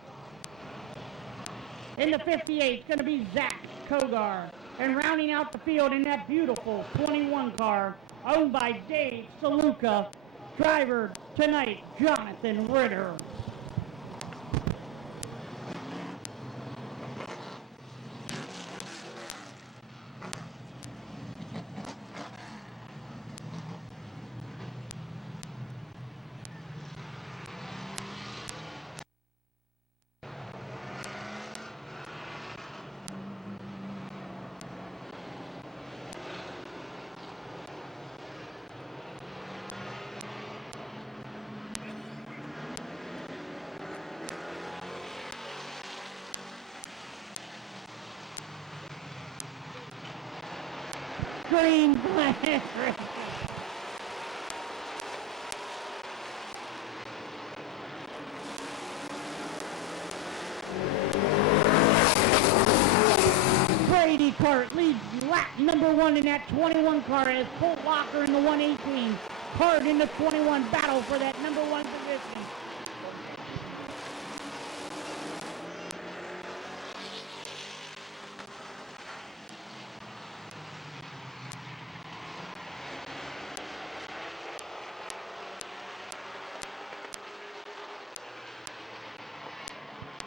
In the 58, it's going to be Zach Kogar. And rounding out the field in that beautiful 21 car, owned by Dave Saluka, driver tonight, Jonathan Ritter. Green flag. Brady Cart leads lap number 1 in that 21 car as Colt Locker in the 118. Cart in the 21 battle for that number 1 position.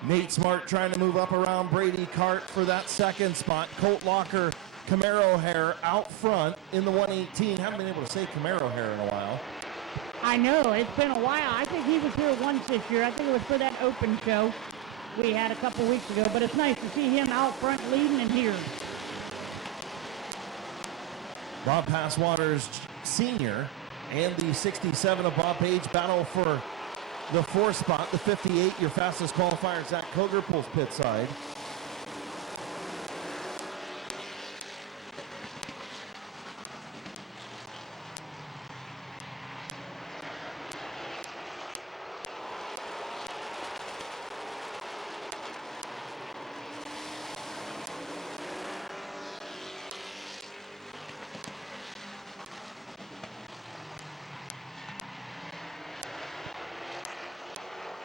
Nate Smart trying to move up around Brady Cart for that second spot. Colt Locker, Camaro hair out front in the 118. Haven't been able to say Camaro hair in a while. I know, it's been a while. I think he was here once this year. I think it was for that open show we had a couple weeks ago, but it's nice to see him out front leading and here. Bob Passwater's senior and the 67 of Bob Page battle for the 4th spot. The 58, your fastest qualifier, Zach Koger, pulls pit side.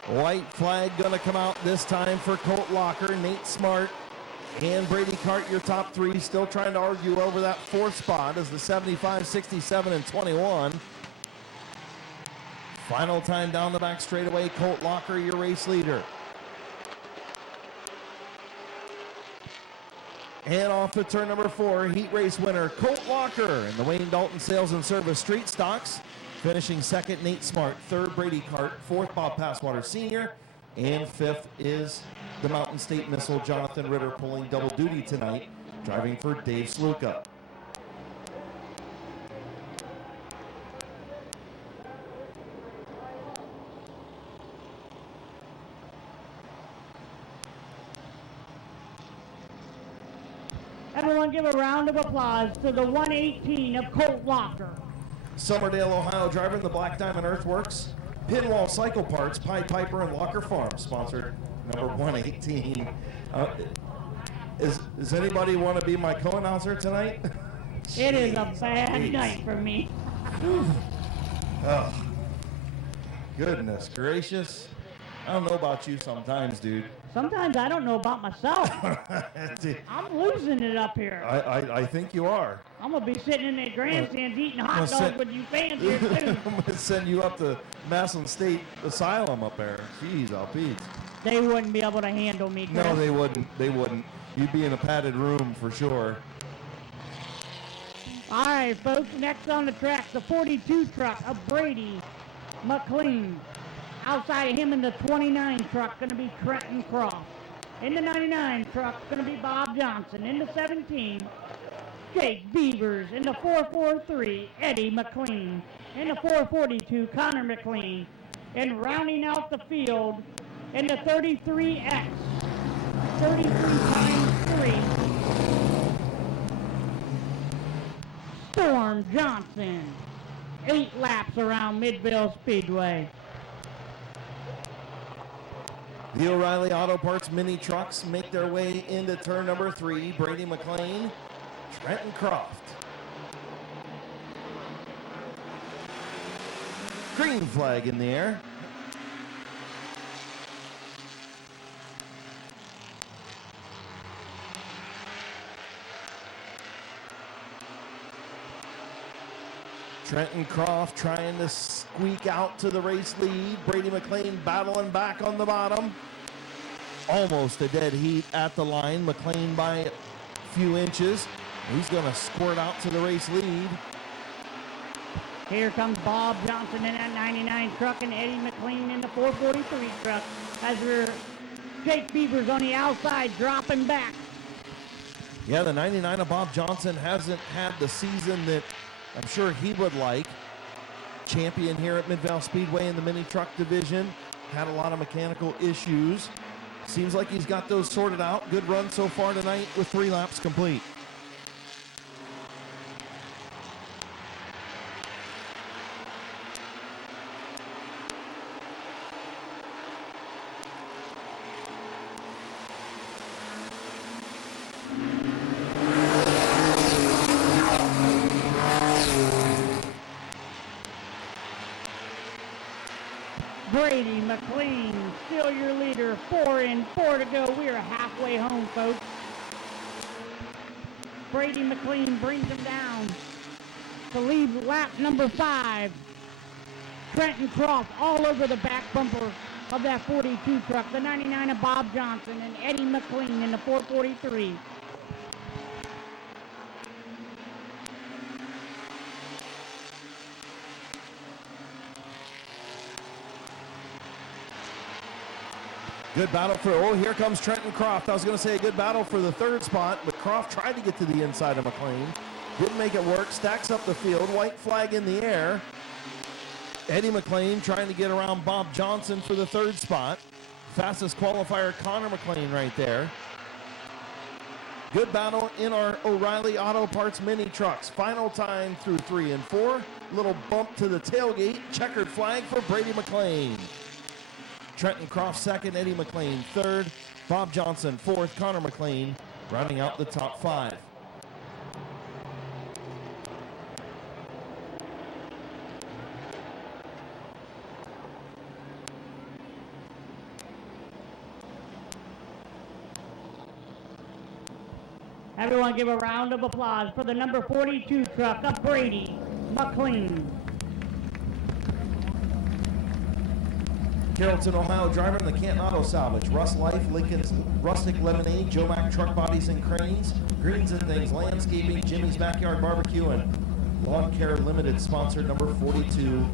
White flag going to come out this time for Colt Locker. Nate Smart and Brady Cart, your top 3, still trying to argue over that 4th spot as the 75, 67, and 21. Final time down the back straightaway, Colt Locker, your race leader. And off to turn number 4, heat race winner, Colt Locker in the Wayne Dalton Sales and Service Street Stocks. Finishing second, Nate Smart. Third, Brady Cart. Fourth, Bob Passwater Sr. And fifth is the Mountain State Missile, Jonathan Ritter, pulling double duty tonight, driving for Dave Sluka. Everyone give a round of applause to the 118 of Colt Locker. Somerdale, Ohio, driver in the Black Diamond Earthworks, Pinwall Cycle Parts, Pied Piper, and Locker Farm, sponsored number 118. Does anybody want to be my co-announcer tonight? It is a bad night for me. Oh, goodness gracious. I don't know about you sometimes, dude. Sometimes I don't know about myself. I'm losing it up here. I think you are. I'm going to be sitting in that grandstand eating hot dogs with you fans here, too. I'm going to send you up to Massillon State Asylum up there. Jeez, I'll beat. They wouldn't be able to handle me, Chris. No, they wouldn't. They wouldn't. You'd be in a padded room for sure. All right, folks, next on the track, the 42 truck of Brady McLean. Outside of him in the 29 truck, going to be Trenton Croft. In the 99 truck, going to be Bob Johnson. In the 17, Jake Beavers. In the 443, Eddie McLean. In the 442, Connor McLean. And rounding out the field in the 33X, 33 times 3, Storm Johnson. 8 laps around Midvale Speedway. The O'Reilly Auto Parts mini trucks make their way into turn number 3. Brady McLean, Trenton Croft. Green flag in the air. Trenton Croft trying to squeak out to the race lead. Brady McLean battling back on the bottom. Almost a dead heat at the line. McLean by a few inches. He's going to squirt out to the race lead. Here comes Bob Johnson in that 99 truck and Eddie McLean in the 443 truck. As we're Jake Beavers on the outside dropping back. Yeah, the 99 of Bob Johnson hasn't had the season that I'm sure he would like. Champion here at Midvale Speedway in the mini truck division. Had a lot of mechanical issues. Seems like he's got those sorted out. Good run so far tonight with 3 laps complete. Brady McLean, still your leader. 4 in, 4 to go. We are halfway home, folks. Brady McLean brings him down to lead lap number 5. Trenton Croft all over the back bumper of that 42 truck. The 99 of Bob Johnson and Eddie McLean in the 443. Good battle for, oh, here comes Trenton Croft. I was going to say a good battle for the 3rd spot, but Croft tried to get to the inside of McLean. Didn't make it work. Stacks up the field. White flag in the air. Eddie McLean trying to get around Bob Johnson for the 3rd spot. Fastest qualifier, Connor McLean right there. Good battle in our O'Reilly Auto Parts mini trucks. Final time through 3 and 4. Little bump to the tailgate. Checkered flag for Brady McLean. Trenton Croft 2nd, Eddie McLean 3rd, Bob Johnson 4th, Connor McLean rounding out the top 5. Everyone give a round of applause for the number 42 truck of Brady McLean. Carrollton, Ohio driver in the Canton Auto Salvage. Russ Life, Lincoln's Rustic Lemonade, Joe Mack Truck Bodies and Cranes, Greens and Things, Landscaping, Jimmy's Backyard Barbecue, and Lawn Care Limited sponsor number 42.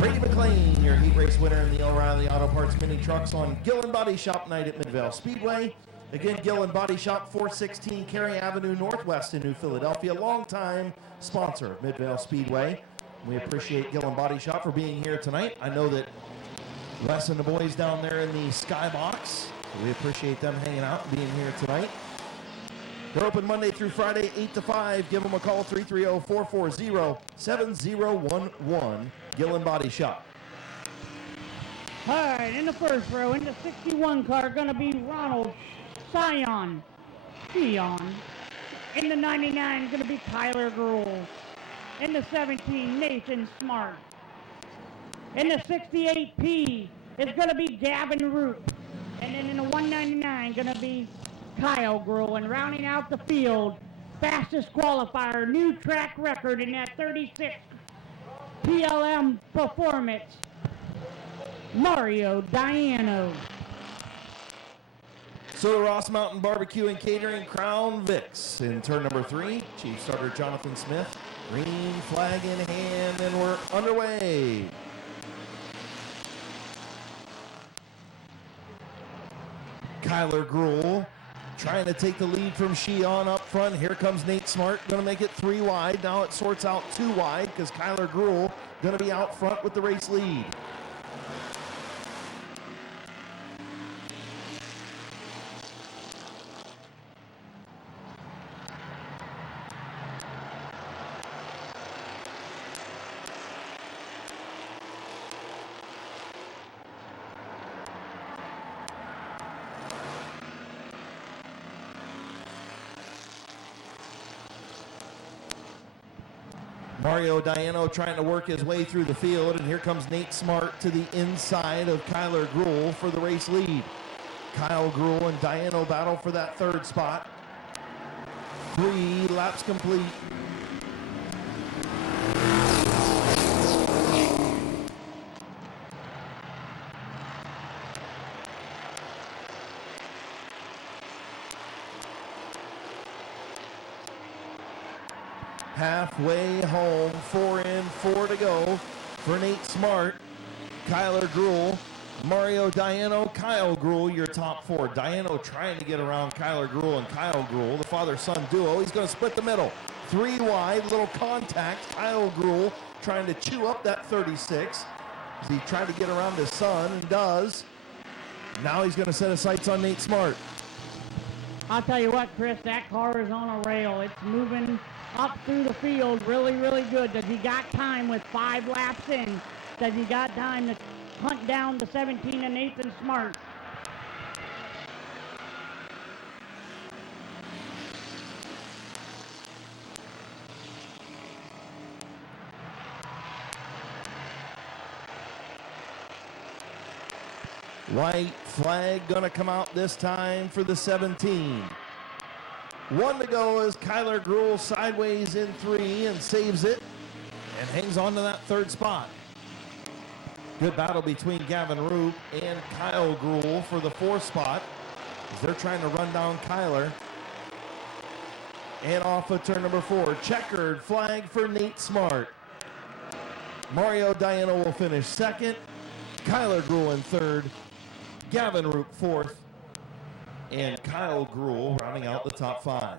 Brady McLean, your heat race winner in the O'Reilly Auto Parts mini trucks on Gillen Body Shop night at Midvale Speedway. Again, Gillen Body Shop, 416 Cary Avenue Northwest in New Philadelphia. Longtime sponsor of Midvale Speedway. We appreciate Gillen Body Shop for being here tonight. I know that Wes and the boys down there in the skybox, we appreciate them hanging out and being here tonight. They're open Monday through Friday, 8 to 5. Give them a call, 330-440-7011, Gillen Body Shop. All right, in the first row, in the 61 car, going to be Ronald Sion. In the 99, going to be Tyler Gruhl. In the 17, Nathan Smart. In the 68P, it's going to be Gavin Root. And then in the 199, going to be Kyle Gruhl. And rounding out the field, fastest qualifier, new track record in that 36 PLM performance, Mario Diano. So the Ross Mountain Barbecue and Catering Crown Vics in turn number 3. Chief starter Jonathan Smith. Green flag in hand, and we're underway. Kyler Gruhl trying to take the lead from Sheon up front. Here comes Nate Smart, going to make it 3 wide. Now it sorts out 2 wide because Kyler Gruhl going to be out front with the race lead. Mario Diano trying to work his way through the field, and here comes Nate Smart to the inside of Kyler Gruhl for the race lead. Kyle Gruhl and Diano battle for that 3rd spot. 3 laps complete. Halfway home, 4 in, 4 to go for Nate Smart, Kyler Gruhl, Mario Diano, Kyle Gruhl, your top 4. Diano trying to get around Kyler Gruhl and Kyle Gruhl, the father-son duo. He's going to split the middle. 3 wide, little contact. Kyle Gruhl trying to chew up that 36 as he tried to get around his son, and does. Now he's going to set his sights on Nate Smart. I'll tell you what, Chris, that car is on a rail. It's moving up through the field really, really good. That he got time with 5 laps in. That he got time to hunt down the 17 and Nathan Smart. White flag gonna come out this time for the 17. 1 to go as Kyler Gruhl sideways in 3 and saves it and hangs on to that 3rd spot. Good battle between Gavin Roop and Kyle Gruhl for the 4th spot as they're trying to run down Kyler. And off of turn number 4, checkered flag for Nate Smart. Mario Diano will finish 2nd, Kyler Gruhl in 3rd, Gavin Roop 4th, and Kyle Gruhl rounding out the top 5.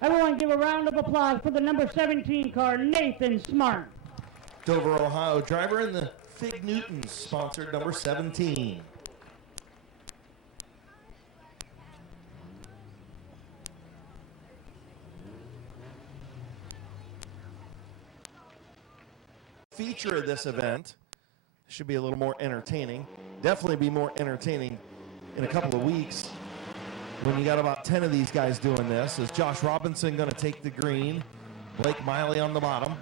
Everyone give a round of applause for the number 17 car, Nathan Smart. Dover, Ohio driver in the Fig Newtons sponsored number 17. Feature of this event should be a little more entertaining. Definitely be more entertaining in a couple of weeks when you got about 10 of these guys doing this. Is Josh Robinson going to take the green? Blake Miley on the bottom.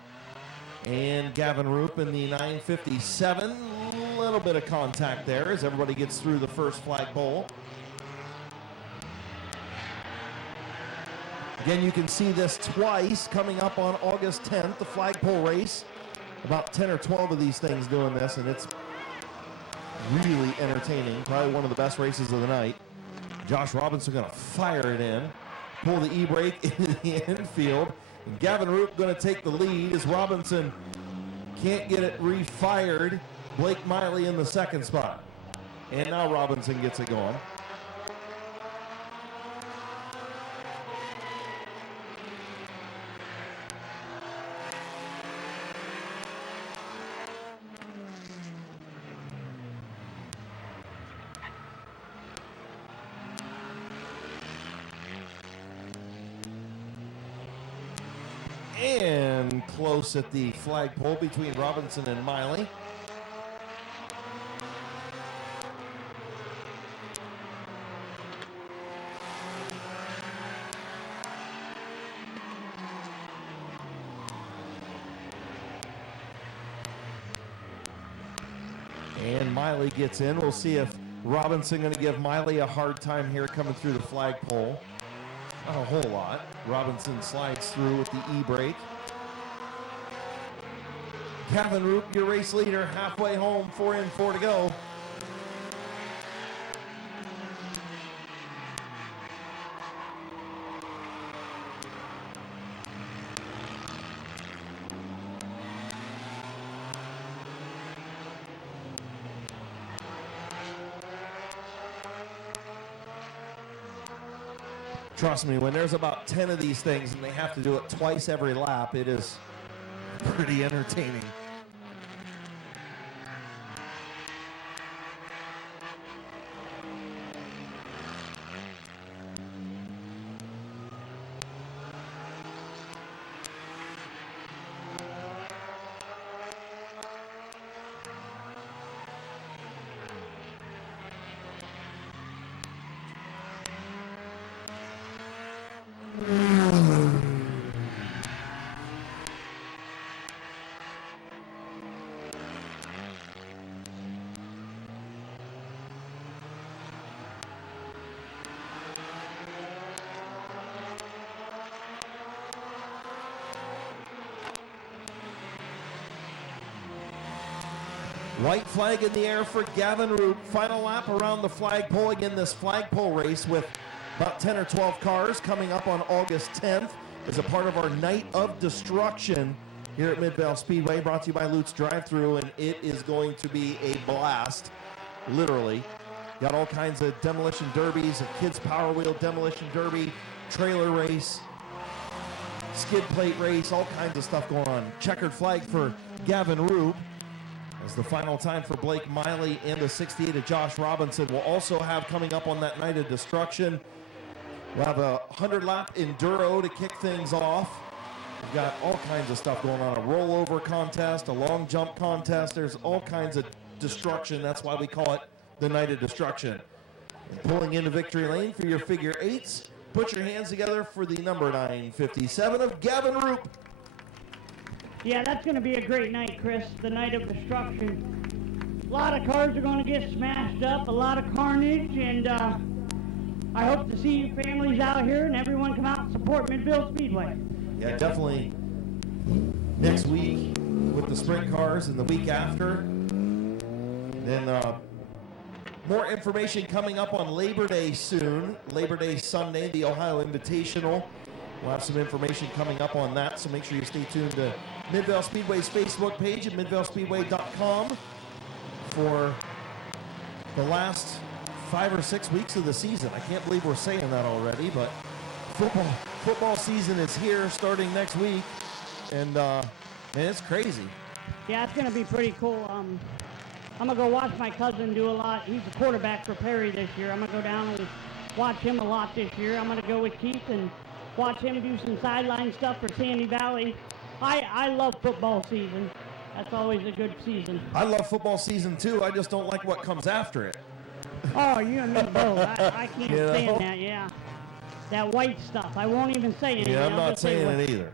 And Gavin Roop in the 957. A little bit of contact there as everybody gets through the first flagpole. Again, you can see this twice coming up on August 10th, the flagpole race. About 10 or 12 of these things doing this, and it's really entertaining. Probably one of the best races of the night. Josh Robinson going to fire it in, pull the e-brake into the infield. And Gavin Roop going to take the lead as Robinson can't get it refired. Blake Miley in the 2nd spot. And now Robinson gets it going. And close at the flagpole between Robinson and Miley. And Miley gets in. We'll see if Robinson going to give Miley a hard time here coming through the flagpole. Not a whole lot. Robinson slides through with the E-brake. Gavin Roop, your race leader, halfway home, 4 in, 4 to go. Trust me, when there's about 10 of these things and they have to do it twice every lap, it is pretty entertaining. White flag in the air for Gavin Roop. Final lap around the flagpole. Again, this flagpole race with about 10 or 12 cars coming up on August 10th as a part of our Night of Destruction here at Midvale Speedway, brought to you by Lutz Drive-Thru, and it is going to be a blast, literally. Got all kinds of demolition derbies, a kids power wheel demolition derby, trailer race, skid plate race, all kinds of stuff going on. Checkered flag for Gavin Roop. As the final time for Blake Miley and the 68 of Josh Robinson. We'll also have coming up on that Night of Destruction, we'll have a 100-lap enduro to kick things off. We've got all kinds of stuff going on, a rollover contest, a long jump contest. There's all kinds of destruction. That's why we call it the Night of Destruction. And pulling into victory lane for your figure eights, put your hands together for the number 957 of Gavin Roop. Yeah, that's going to be a great night, Chris, the Night of Destruction. A lot of cars are going to get smashed up, a lot of carnage, and I hope to see you families out here and everyone come out and support Midvale Speedway. Yeah, definitely next week with the sprint cars and the week after. Then more information coming up on Labor Day soon. Labor Day Sunday, the Ohio Invitational. We'll have some information coming up on that, so make sure you stay tuned to Midvale Speedway's Facebook page at midvalespeedway.com for the last 5 or 6 weeks of the season. I can't believe we're saying that already, but football season is here starting next week, and man, it's crazy. Yeah, it's going to be pretty cool. I'm going to go watch my cousin do a lot. He's a quarterback for Perry this year. I'm going to go down and watch him a lot this year. I'm going to go with Keith and watch him do some sideline stuff for Sandy Valley. I love football season. That's always a good season. I love football season too. I just don't like what comes after it. Oh, you and me both. I can't stand that, yeah. That white stuff. I won't even say anything. Yeah, I'm not saying it either.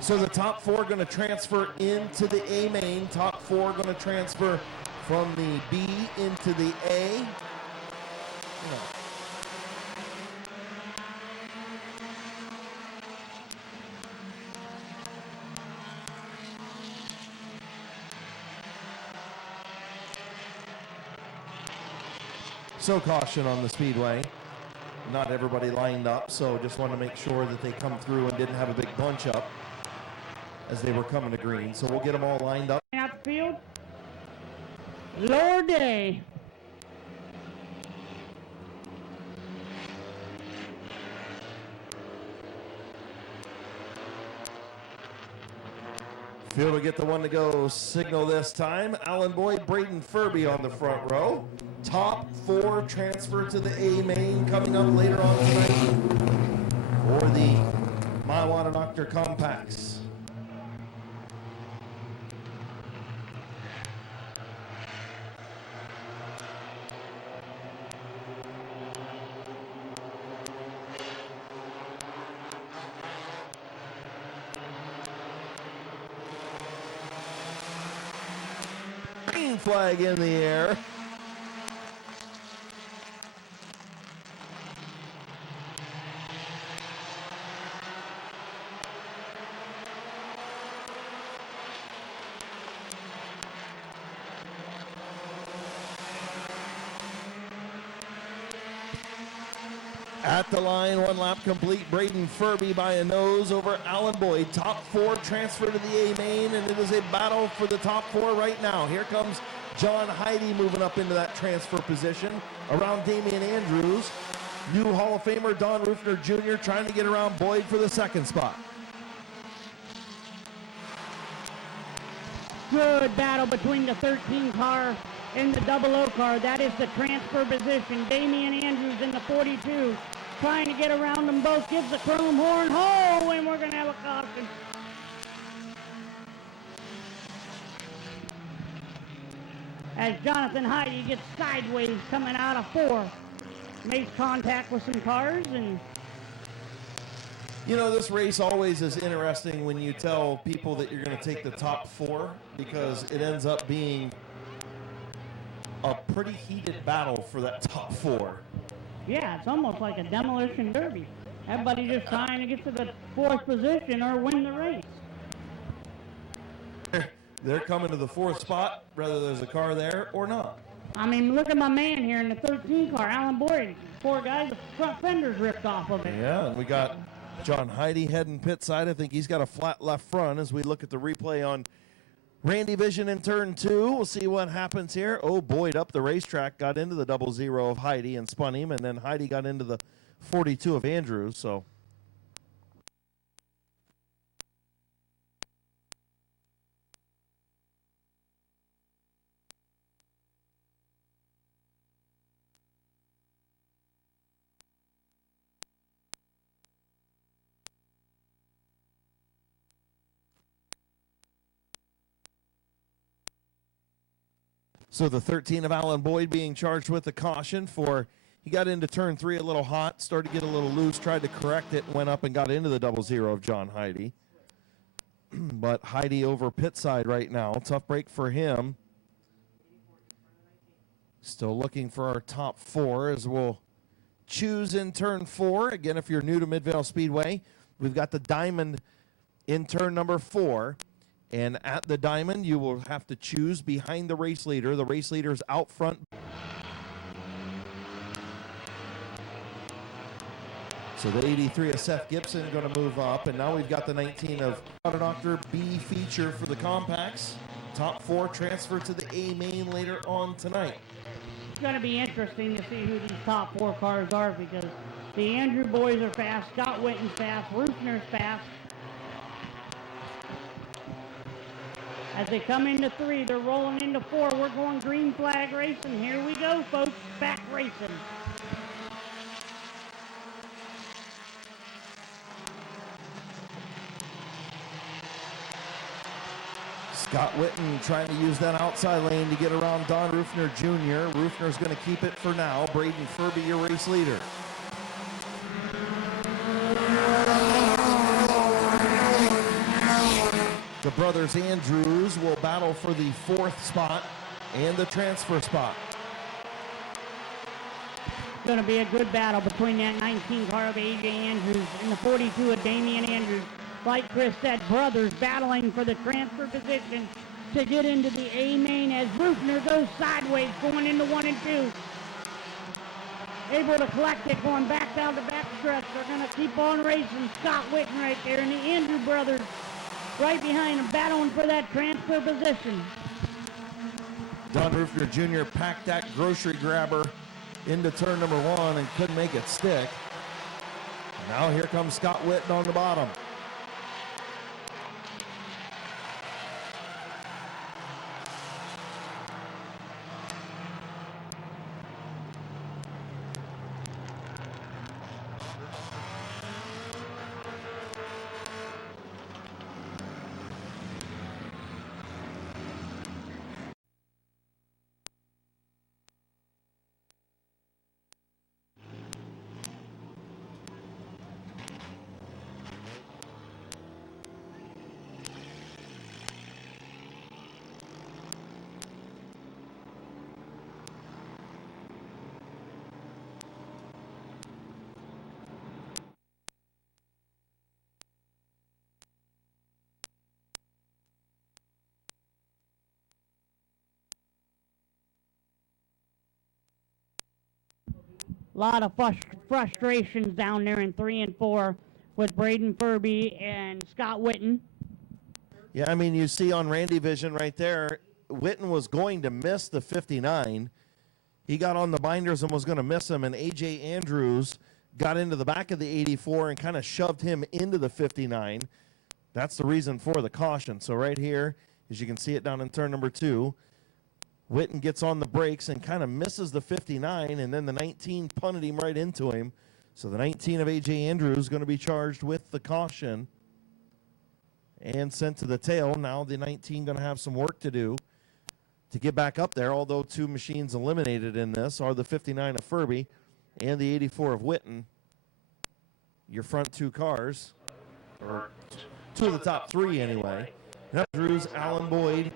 So the top four going to transfer into the A main. Top four going to transfer from the B into the A. Yeah. So caution on the speedway. Not everybody lined up, so just want to make sure that they come through and didn't have a big bunch up as they were coming to green. So we'll get them all lined up. Outfield. Lower day. Field will get the one to go signal this time. Alan Boyd, Braden Furby on the front row. Top four transfer to the A main coming up later on tonight for the Maiwana Doctor Compacts. flag in the air. At the line, 1 lap complete. Braden Furby by a nose over Alan Boyd. Top 4 transfer to the A main, and it is a battle for the top 4 right now. Here comes John Heidi moving up into that transfer position around Damian Andrews. New Hall of Famer Don Rufner Jr. trying to get around Boyd for the 2nd spot. Good battle between the 13 car and the 00 car. That is the transfer position. Damian Andrews in the 42 trying to get around them both. Gives the chrome horn. Oh, and we're going to have a caution. As Jonathan Heidi gets sideways coming out of 4. Makes contact with some cars, and you know, this race always is interesting when you tell people that you're going to take the top 4, because it ends up being a pretty heated battle for that top 4. yeah, it's almost like a demolition derby. Everybody just trying to get to the 4th position or win the race. They're coming to the 4th spot, whether there's a car there or not. I mean, look at my man here in the 13 car, Alan Boyd. Poor guy, the front fender's ripped off of it. Yeah, and we got John Heidi heading pit side. I think he's got a flat left front as we look at the replay on Randy Vision in turn 2. We'll see what happens here. Oh, Boyd up the racetrack, got into the 00 of Heidi and spun him, and then Heidi got into the 42 of Andrews, so. So the 13 of Alan Boyd being charged with a caution for, he got into turn 3 a little hot, started to get a little loose, tried to correct it, went up and got into the 00 of John Heidi. But Heidi over pit side right now. Tough break for him. Still looking for our top 4 as we'll choose in turn 4. Again, if you're new to Midvale Speedway, we've got the diamond in turn number 4. And at the diamond, you will have to choose behind the race leader. The race leader is out front. So the 83 of Seth Gibson going to move up. And now we've got the 19 of Doctor B feature for the compacts. Top 4 transfer to the A main later on tonight. It's going to be interesting to see who these top 4 cars are, because the Andrew boys are fast, Scott Witten's fast, Rufner's fast. As they come into 3, they're rolling into 4. We're going green flag racing. Here we go, folks. Back racing. Scott Witten trying to use that outside lane to get around Don Rufner Jr. Rufner's going to keep it for now. Braden Furby, your race leader. The brothers Andrews will battle for the 4th spot and the transfer spot. It's going to be a good battle between that 19 car of A.J. Andrews and the 42 of Damian Andrews. Like Chris said, brothers battling for the transfer position to get into the A main as Rufner goes sideways going into 1 and 2. Able to collect it going back down the back stretch. They're going to keep on racing. Scott Witten right there and the Andrew brothers right behind him, battling for that transfer position. Don Rufner Jr. packed that grocery grabber into turn number 1 and couldn't make it stick. Now here comes Scott Witten on the bottom. A lot of frustrations down there in 3 and 4 with Braden Furby and Scott Witten. Yeah, I mean, you see on Randy Vision right there, Witten was going to miss the 59. He got on the binders and was going to miss him, and A.J. Andrews got into the back of the 84 and kind of shoved him into the 59. That's the reason for the caution. So right here, as you can see it down in turn number 2, Witten gets on the brakes and kind of misses the 59, and then the 19 punted him right into him. So the 19 of A.J. Andrews is going to be charged with the caution and sent to the tail. Now the 19 going to have some work to do to get back up there, although 2 machines eliminated in this are the 59 of Furby and the 84 of Witten. Your front 2 cars, or 2 of the top 3 anyway. Andrews, Alan Boyd,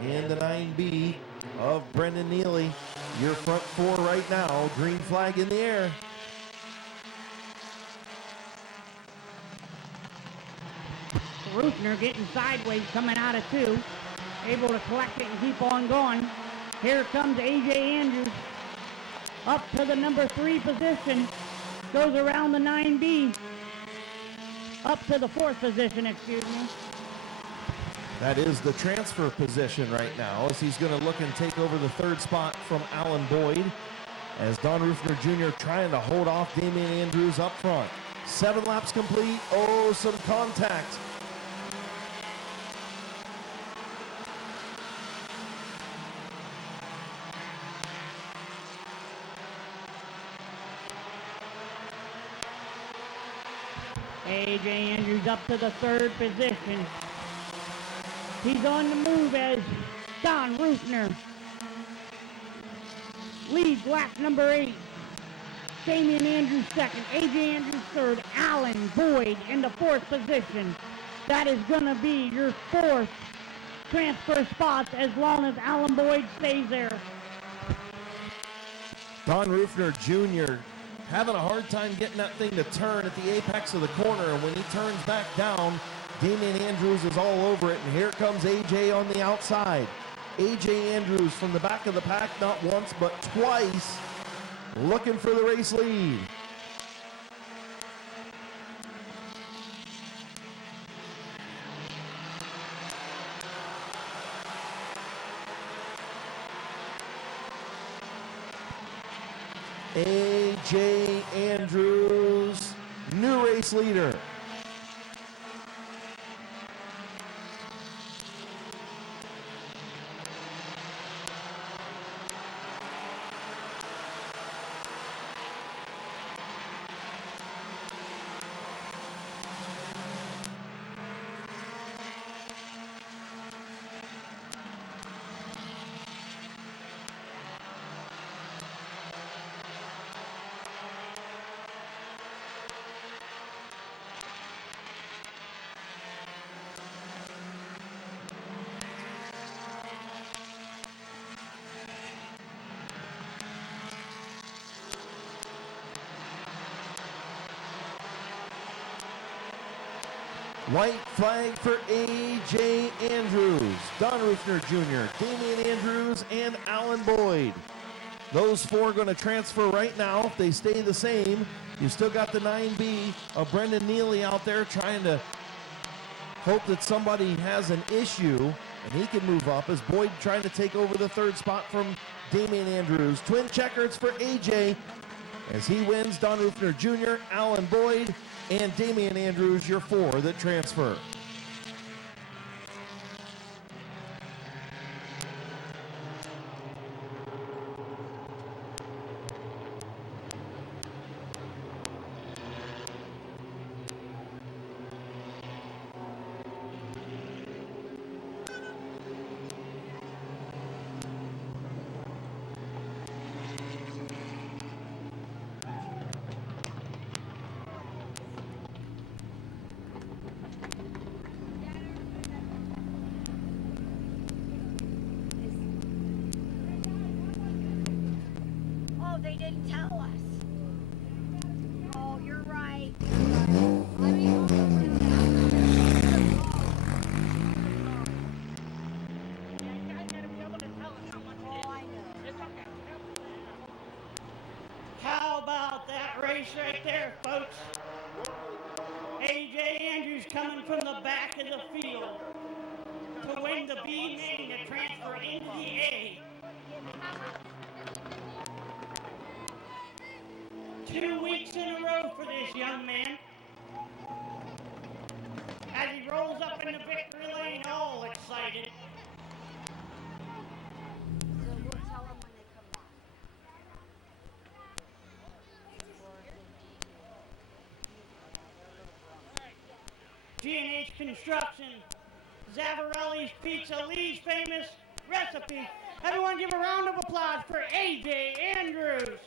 and the 9B of Brendan Neely. Your front 4 right now, green flag in the air. Rufner getting sideways coming out of 2. Able to collect it and keep on going. Here comes A.J. Andrews. Up to the number 3 position. Goes around the 9B. Up to the 4th position, excuse me. That is the transfer position right now, as he's going to look and take over the 3rd spot from Alan Boyd, as Don Rufner Jr. trying to hold off Damian Andrews up front. 7 laps complete. Oh, some contact. A.J. Andrews up to the 3rd position. He's on the move as Don Rufner leads lap number 8. Damian Andrews 2nd, A.J. Andrews 3rd, Alan Boyd in the 4th position. That is going to be your 4th transfer spot as long as Alan Boyd stays there. Don Rufner Jr. having a hard time getting that thing to turn at the apex of the corner, and when he turns back down, Damian Andrews is all over it, and here comes A.J. on the outside. A.J. Andrews from the back of the pack, not once but twice, looking for the race lead. A.J. Andrews, new race leader. White flag for A.J. Andrews, Don Rufner Jr., Damian Andrews, and Alan Boyd. Those 4 going to transfer right now. If they stay the same, you've still got the 9B of Brendan Neely out there trying to hope that somebody has an issue and he can move up, as Boyd trying to take over the 3rd spot from Damian Andrews. Twin checkers for A.J. as he wins. Don Rufner Jr., Alan Boyd, and Damian Andrews, your 4 that transfer. They didn't tell us. Oh, you're right. Let me go over to yeah, you guys gotta be able to tell us how much it is. Oh, I know. It's okay. How about about that race right there, folks. A.J. Andrews coming from the back of the field to win the B main to transfer into the A. 2 weeks in a row for this young man. As he rolls up in the victory lane, all excited. So we'll tell them when they come back. G&H Construction, Zavarelli's Pizza, Lee's famous recipe. Everyone give a round of applause for A.J. Andrews.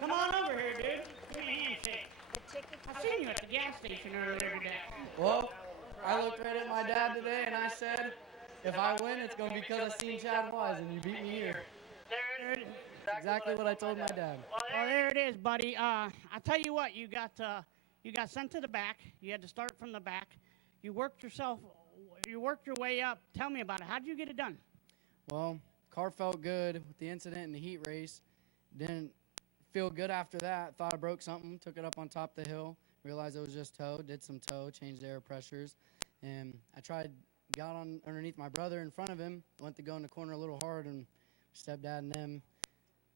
Come on over here, dude. Give me a handshake. I seen you at the gas station earlier today. Well, I looked right at my dad today and I said, if I win, it's going to be because I seen Chad Wise and you beat me here. There it is. That's exactly what I told my dad. Well, there it is, buddy. I'll tell you what, you got sent to the back. You had to start from the back. You worked your way up. Tell me about it. How did you get it done? Well, car felt good with the incident in the heat race. Didn't feel good after that. Thought I broke something. Took it up on top of the hill. Realized it was just tow. Did some tow. Changed the air pressures. And I got on underneath my brother in front of him. Went to go in the corner a little hard, and stepdad and them,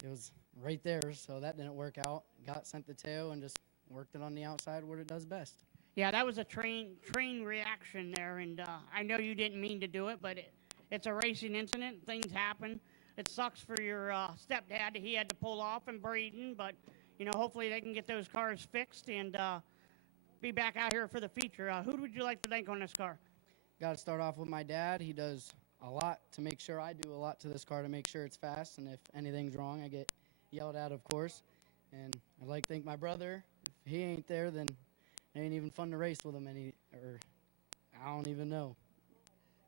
it was right there. So that didn't work out. Got sent to tail and just worked it on the outside where it does best. Yeah, that was a train reaction there, and I know you didn't mean to do it, but it's a racing incident. Things happen. It sucks for your stepdad that he had to pull off and Braden, but hopefully they can get those cars fixed and be back out here for the feature. Who would you like to thank on this car? Got to start off with my dad. He does a lot to make sure I do a lot to this car to make sure it's fast, and if anything's wrong, I get yelled at, of course. And I'd like to thank my brother. If he ain't there, then it ain't even fun to race with him or I don't even know.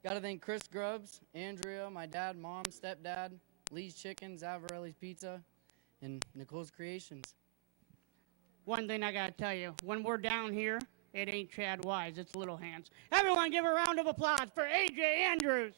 Got to thank Chris Grubbs, Andrea, my dad, mom, stepdad, Lee's Chicken, Zavarelli's Pizza, and Nicole's Creations. One thing I got to tell you, when we're down here, it ain't Chad Wise, it's Little Hands. Everyone give a round of applause for A.J. Andrews.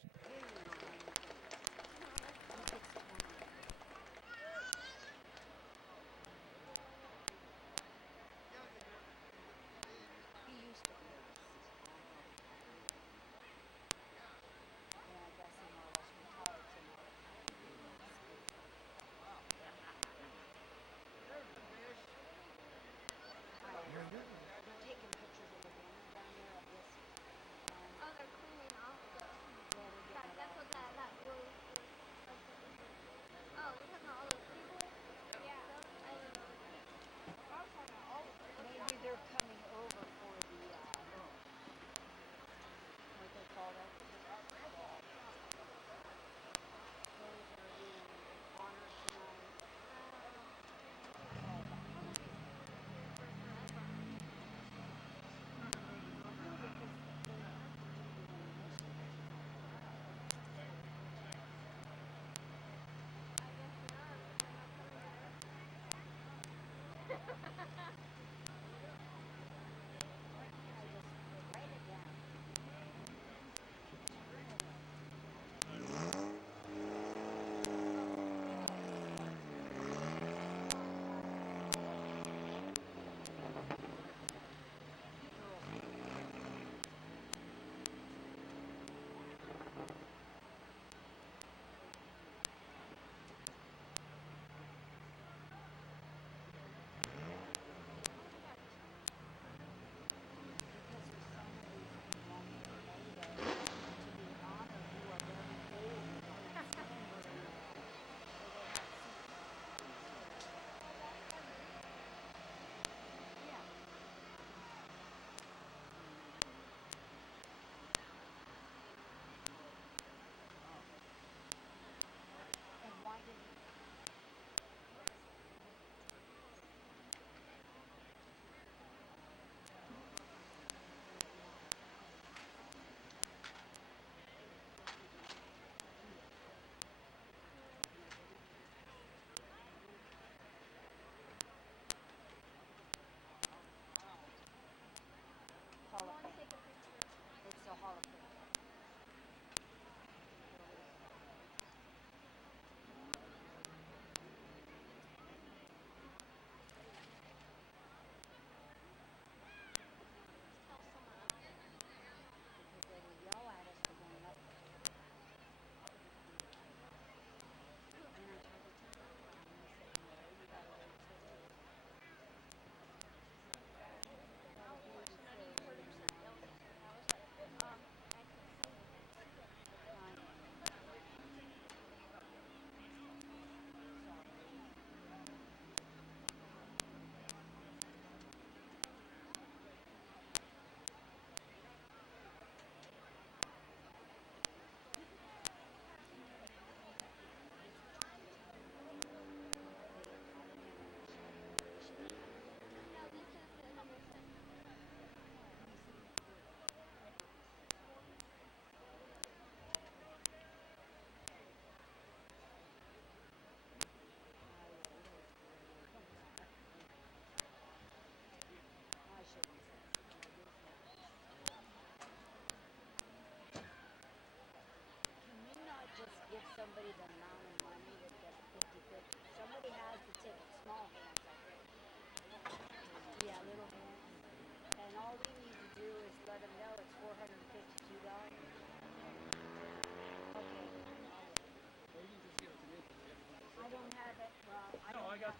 What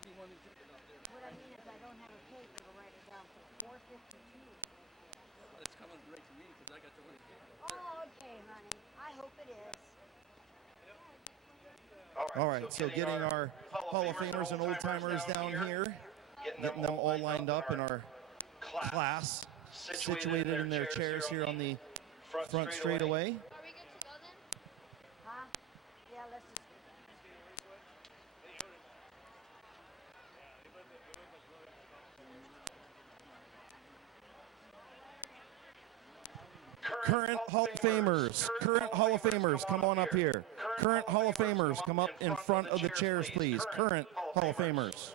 I mean is I don't have a paper to write it down for 452. It's coming right to me because I got the one. Oh, okay, honey. I hope it is. All right, so getting our Hall of Famers and old timers down here, getting them all lined up in our class, situated in their chairs here on the front straightaway. Are we good to go then? Huh? Yeah, let's just do that. Current Hall of Famers, come on up here. Current Hall of Famers, come up in front of the chairs, please. Current Hall of Famers.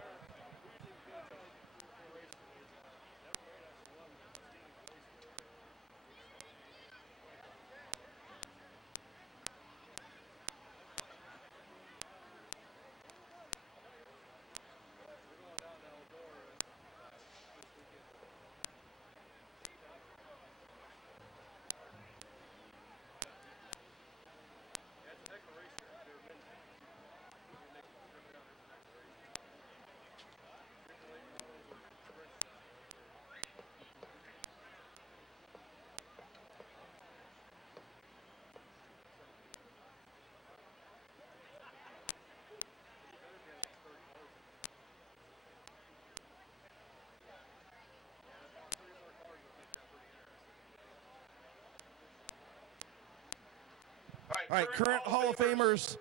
All right, current Hall of Famers,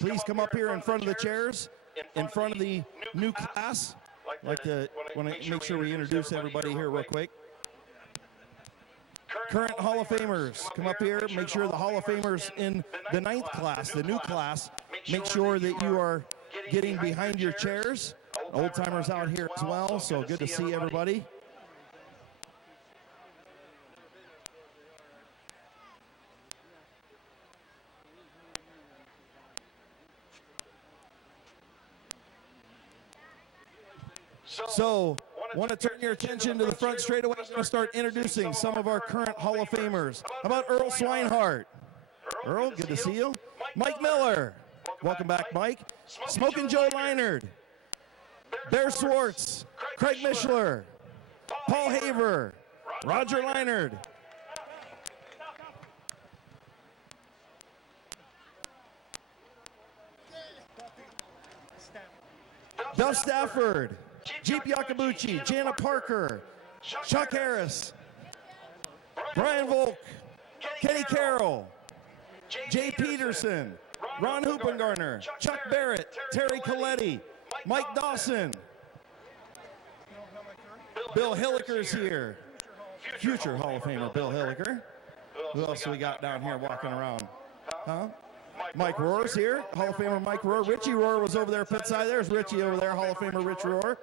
please come up here in front of the chairs, in front of the new class. Want to make sure we introduce everybody here real quick. Current Hall of Famers, come up here. Make sure the Hall of Famers in the 9th class, the new class, make sure that you are getting behind your chairs. Old timers out here as well, so good to see everybody. So, want to turn your attention to the front straightaway. We're going to start introducing some of our current Hall of Famers. How about Earl Swinehart? Earl, good to see you. Mike Miller. Welcome back, Mike. Smokin' Joe Leinard. Bear Swartz. Craig Mishler. Paul Haver. Roger Leinard. Duff Stafford. Jeep Yakabuchi, Janet Parker, Chuck Harris, Brian Volk, Kenny Carroll, Jay Peterson, Ron Hoopengarner, Chuck Barrett, Terry Coletti, Mike Dawson, Bill Hilliker's here, future Hall of Famer Bill Hilliker. Who else do we got down here walking around? Huh? Mike Rohr's here, Hall of Famer Mike Rohr. Richie Rohr was over there pit side. There's Richie over there, Hall of Famer Rich Rohr.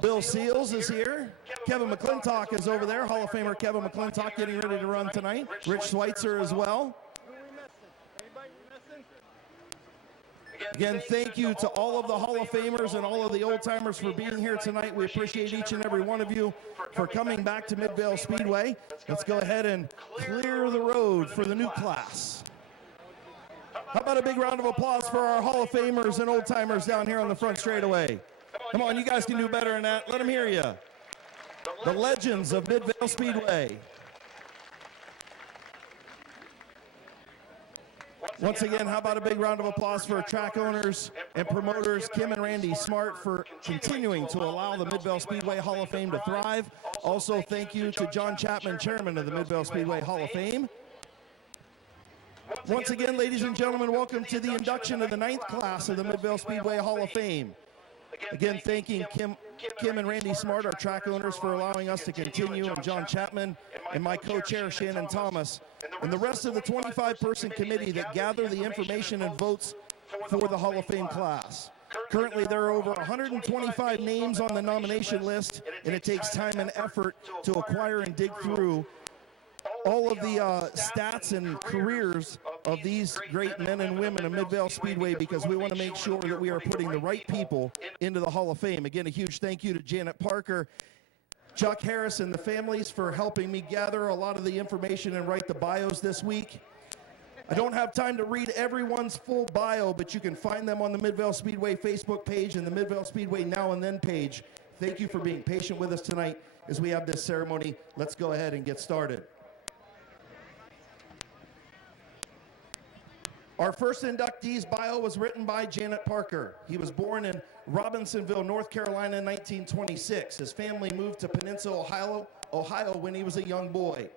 Bill Seals is here. Kevin McClintock is over there. Hall of Famer Kevin McClintock getting ready to run tonight. Rich Schweitzer as well. Again, thank you to all of the Hall of Famers and all of the old timers for being here tonight. We appreciate each and every one of you for coming back to Midvale Speedway. Let's go ahead and clear the road for the new class. How about a big round of applause for our Hall of Famers and old timers down here on the front straightaway? Come on, you guys can do better than that. Let them hear you. The legends of Midvale Speedway. Once again, how about a big round of applause for track owners and promoters, Kim and Randy Smart, for continuing to allow the Midvale Speedway Hall of Fame to thrive. Also, thank you to John Chapman, chairman of the Midvale Speedway Hall of Fame. Once again, ladies and gentlemen, welcome to the induction of the 9th class of the Midvale Speedway Hall of Fame. Again, thanking Kim and Randy Smart, our track owners, for allowing us to continue, and John Chapman and my co-chair, Shannon Thomas, and the rest of the 25-person committee that gather the information and votes for the Hall of Fame class. Currently, there are over 125 names on the nomination list, and it takes time and effort to acquire and dig through all of the stats and careers of these great men and women of Midvale Speedway, because we want to make sure that we are putting the right people into the Hall of Fame. Again, a huge thank you to Janet Parker, Chuck Harris, and the families for helping me gather a lot of the information and write the bios this week. I don't have time to read everyone's full bio, but you can find them on the Midvale Speedway Facebook page and the Midvale Speedway Now and Then page. Thank you for being patient with us tonight as we have this ceremony. Let's go ahead and get started. Our first inductee's bio was written by Janet Parker. He was born in Robinsonville, North Carolina in 1926. His family moved to Peninsula, Ohio when he was a young boy.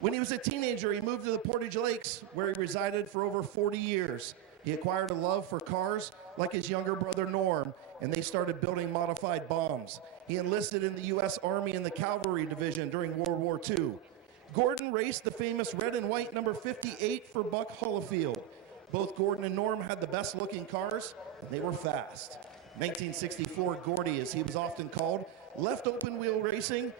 When he was a teenager, he moved to the Portage Lakes, where he resided for over 40 years. He acquired a love for cars like his younger brother Norm, and they started building modified bombs. He enlisted in the U.S. Army in the Cavalry Division during World War II. Gordon raced the famous red and white number 58 for Buck Holofield. Both Gordon and Norm had the best looking cars, and they were fast. 1964, Gordy, as he was often called, left open wheel racing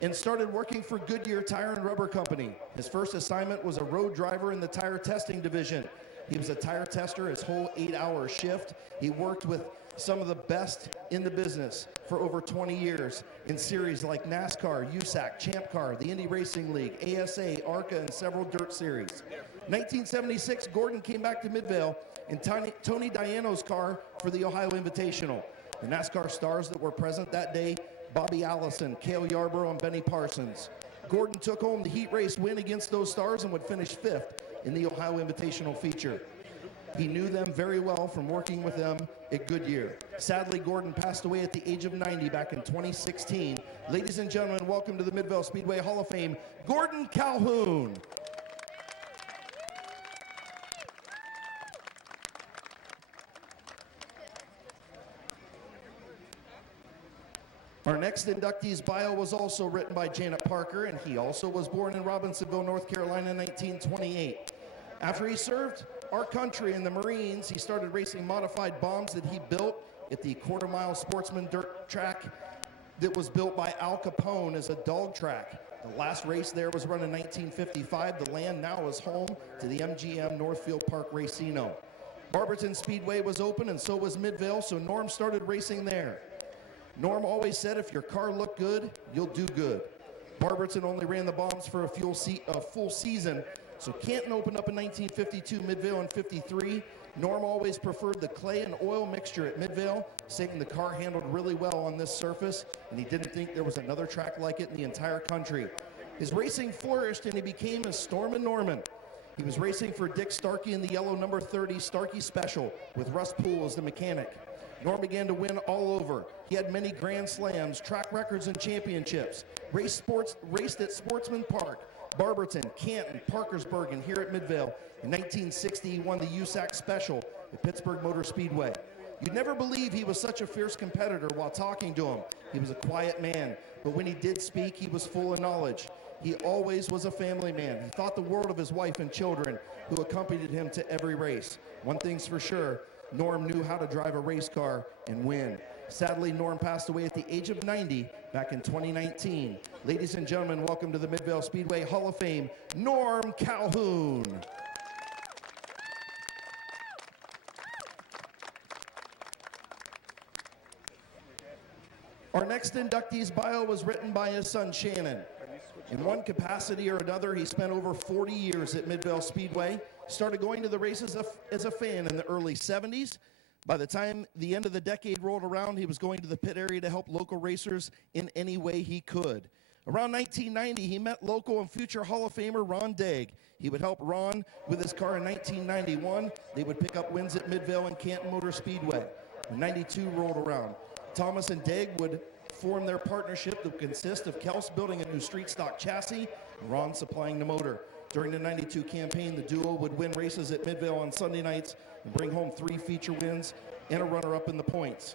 and started working for Goodyear Tire and Rubber Company. His first assignment was a road driver in the tire testing division. He was a tire tester his whole 8-hour shift. He worked with some of the best in the business for over 20 years in series like NASCAR, USAC, Champ Car, the Indy Racing League, ASA, ARCA, and several dirt series. 1976, Gordon came back to Midvale in Tony Diano's car for the Ohio Invitational. The NASCAR stars that were present that day: Bobby Allison, Cale Yarborough, and Benny Parsons. Gordon took home the heat race win against those stars and would finish 5th in the Ohio Invitational feature. He knew them very well from working with them at Goodyear. Sadly, Gordon passed away at the age of 90 back in 2016. Ladies and gentlemen, welcome to the Midvale Speedway Hall of Fame, Gordon Calhoun. Our next inductee's bio was also written by Janet Parker, and he also was born in Robinsonville, North Carolina in 1928. After he served our country in the Marines, he started racing modified bombs that he built at the quarter-mile Sportsman dirt track that was built by Al Capone as a dog track. The last race there was run in 1955. The land now is home to the MGM Northfield Park Racino. Barberton Speedway was open, and so was Midvale, so Norm started racing there. Norm always said, if your car looked good, you'll do good. Barberton only ran the bombs for a full season, so Canton opened up in 1952, Midvale in 53. Norm always preferred the clay and oil mixture at Midvale, saying the car handled really well on this surface, and he didn't think there was another track like it in the entire country. His racing flourished, and he became a Stormin' Norman. He was racing for Dick Starkey in the yellow number 30 Starkey Special with Russ Poole as the mechanic. Norm began to win all over. He had many Grand Slams, track records, and championships. Raced at Sportsman Park, Barberton, Canton, Parkersburg, and here at Midvale. In 1960, he won the USAC Special at Pittsburgh Motor Speedway. You'd never believe he was such a fierce competitor while talking to him. He was a quiet man, but when he did speak, he was full of knowledge. He always was a family man. He thought the world of his wife and children, who accompanied him to every race. One thing's for sure, Norm knew how to drive a race car and win. Sadly, Norm passed away at the age of 90 back in 2019. Ladies and gentlemen, welcome to the Midvale Speedway Hall of Fame, Norm Calhoun. Our next inductee's bio was written by his son, Shannon. In one capacity or another, he spent over 40 years at Midvale Speedway. Started going to the races as a fan in the early 70s. By the time the end of the decade rolled around, he was going to the pit area to help local racers in any way he could. Around 1990, he met local and future Hall of Famer Ron Degg. He would help Ron with his car in 1991. They would pick up wins at Midvale and Canton Motor Speedway. When 92 rolled around, Thomas and Degg would form their partnership that would consist of Kels building a new street stock chassis and Ron supplying the motor. During the 92 campaign, the duo would win races at Midvale on Sunday nights and bring home 3 feature wins and a runner-up in the points.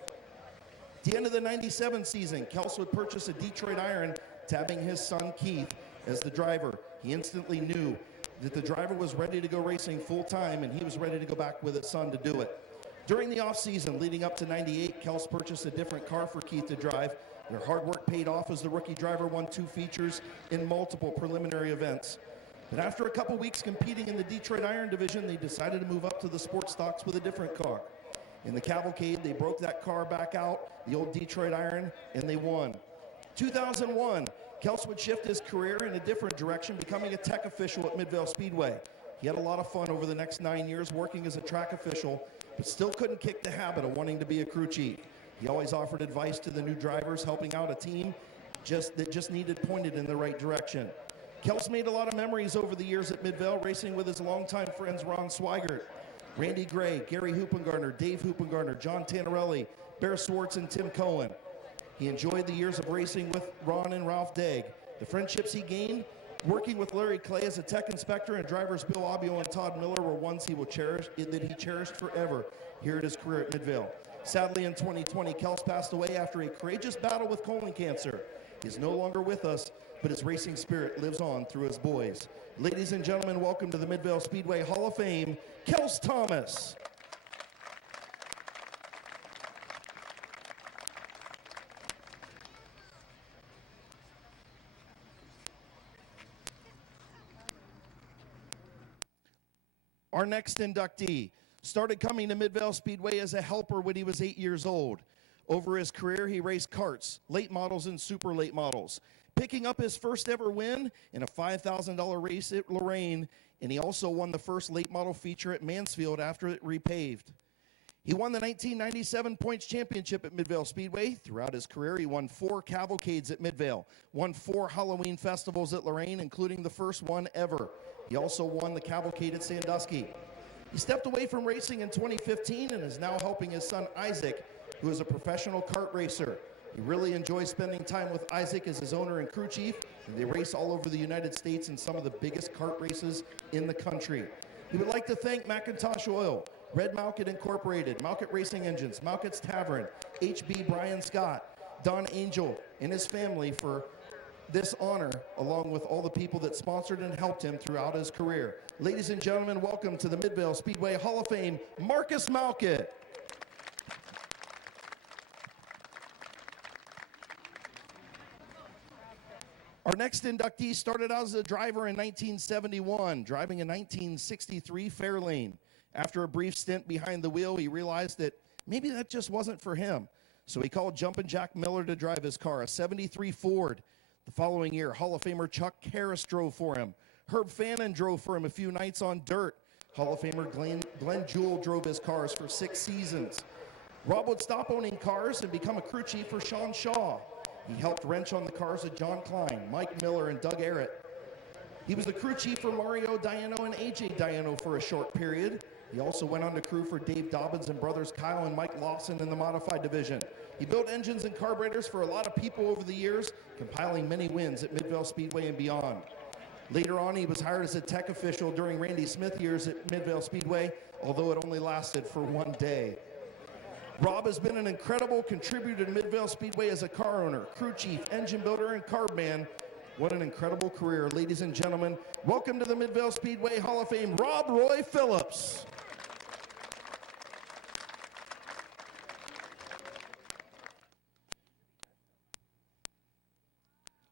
At the end of the 97 season, Kels would purchase a Detroit Iron, tabbing his son Keith as the driver. He instantly knew that the driver was ready to go racing full-time, and he was ready to go back with his son to do it. During the off-season leading up to 98, Kels purchased a different car for Keith to drive. Their hard work paid off as the rookie driver won 2 features in multiple preliminary events. But after a couple weeks competing in the Detroit Iron division, they decided to move up to the sports stocks with a different car. In the cavalcade, they broke that car back out, the old Detroit Iron, and they won. 2001, Kels would shift his career in a different direction, becoming a tech official at Midvale Speedway. He had a lot of fun over the next 9 years working as a track official, but still couldn't kick the habit of wanting to be a crew chief. He always offered advice to the new drivers, helping out a team that just needed pointed in the right direction. Kels made a lot of memories over the years at Midvale, racing with his longtime friends Ron Swigert, Randy Gray, Gary Hoopengartner, Dave Hoopengartner, John Tannerelli, Bear Swartz, and Tim Cohen. He enjoyed the years of racing with Ron and Ralph Degg. The friendships he gained working with Larry Clay as a tech inspector and drivers Bill Abbio and Todd Miller were ones he cherished forever here at his career at Midvale. Sadly, in 2020, Kels passed away after a courageous battle with colon cancer. He is no longer with us, but his racing spirit lives on through his boys. Ladies and gentlemen, welcome to the Midvale Speedway Hall of Fame, Kels Thomas. Our next inductee started coming to Midvale Speedway as a helper when he was 8 years old. Over his career, he raced karts, late models, and super late models, picking up his first ever win in a $5,000 race at Lorraine, and he also won the first late model feature at Mansfield after it repaved. He won the 1997 Points Championship at Midvale Speedway. Throughout his career, he won 4 cavalcades at Midvale, won 4 Halloween festivals at Lorraine, including the first one ever. He also won the cavalcade at Sandusky. He stepped away from racing in 2015 and is now helping his son Isaac, who is a professional kart racer. He really enjoys spending time with Isaac as his owner and crew chief, and they race all over the United States in some of the biggest kart races in the country. He would like to thank McIntosh Oil, Red Malkett Incorporated, Malkett Racing Engines, Malkett's Tavern, HB Brian Scott, Don Angel, and his family for this honor, along with all the people that sponsored and helped him throughout his career. Ladies and gentlemen, welcome to the Midvale Speedway Hall of Fame, Marcus Malkett. Our next inductee started out as a driver in 1971, driving a 1963 Fairlane. After a brief stint behind the wheel, he realized that maybe that just wasn't for him. So he called Jumpin' Jack Miller to drive his car, a 73 Ford. The following year, Hall of Famer Chuck Harris drove for him. Herb Fannin drove for him a few nights on dirt. Hall of Famer Glenn Jewell drove his cars for 6 seasons. Rob would stop owning cars and become a crew chief for Sean Shaw. He helped wrench on the cars of John Klein, Mike Miller, and Doug Arrett. He was the crew chief for Mario Diano and AJ Diano for a short period. He also went on to crew for Dave Dobbins and brothers Kyle and Mike Lawson in the modified division. He built engines and carburetors for a lot of people over the years, compiling many wins at Midvale Speedway and beyond. Later on, he was hired as a tech official during Randy Smith years at Midvale Speedway, although it only lasted for 1 day. Rob has been an incredible contributor to Midvale Speedway as a car owner, crew chief, engine builder, and carb man. What an incredible career. Ladies and gentlemen, welcome to the Midvale Speedway Hall of Fame, Rob Roy Phillips.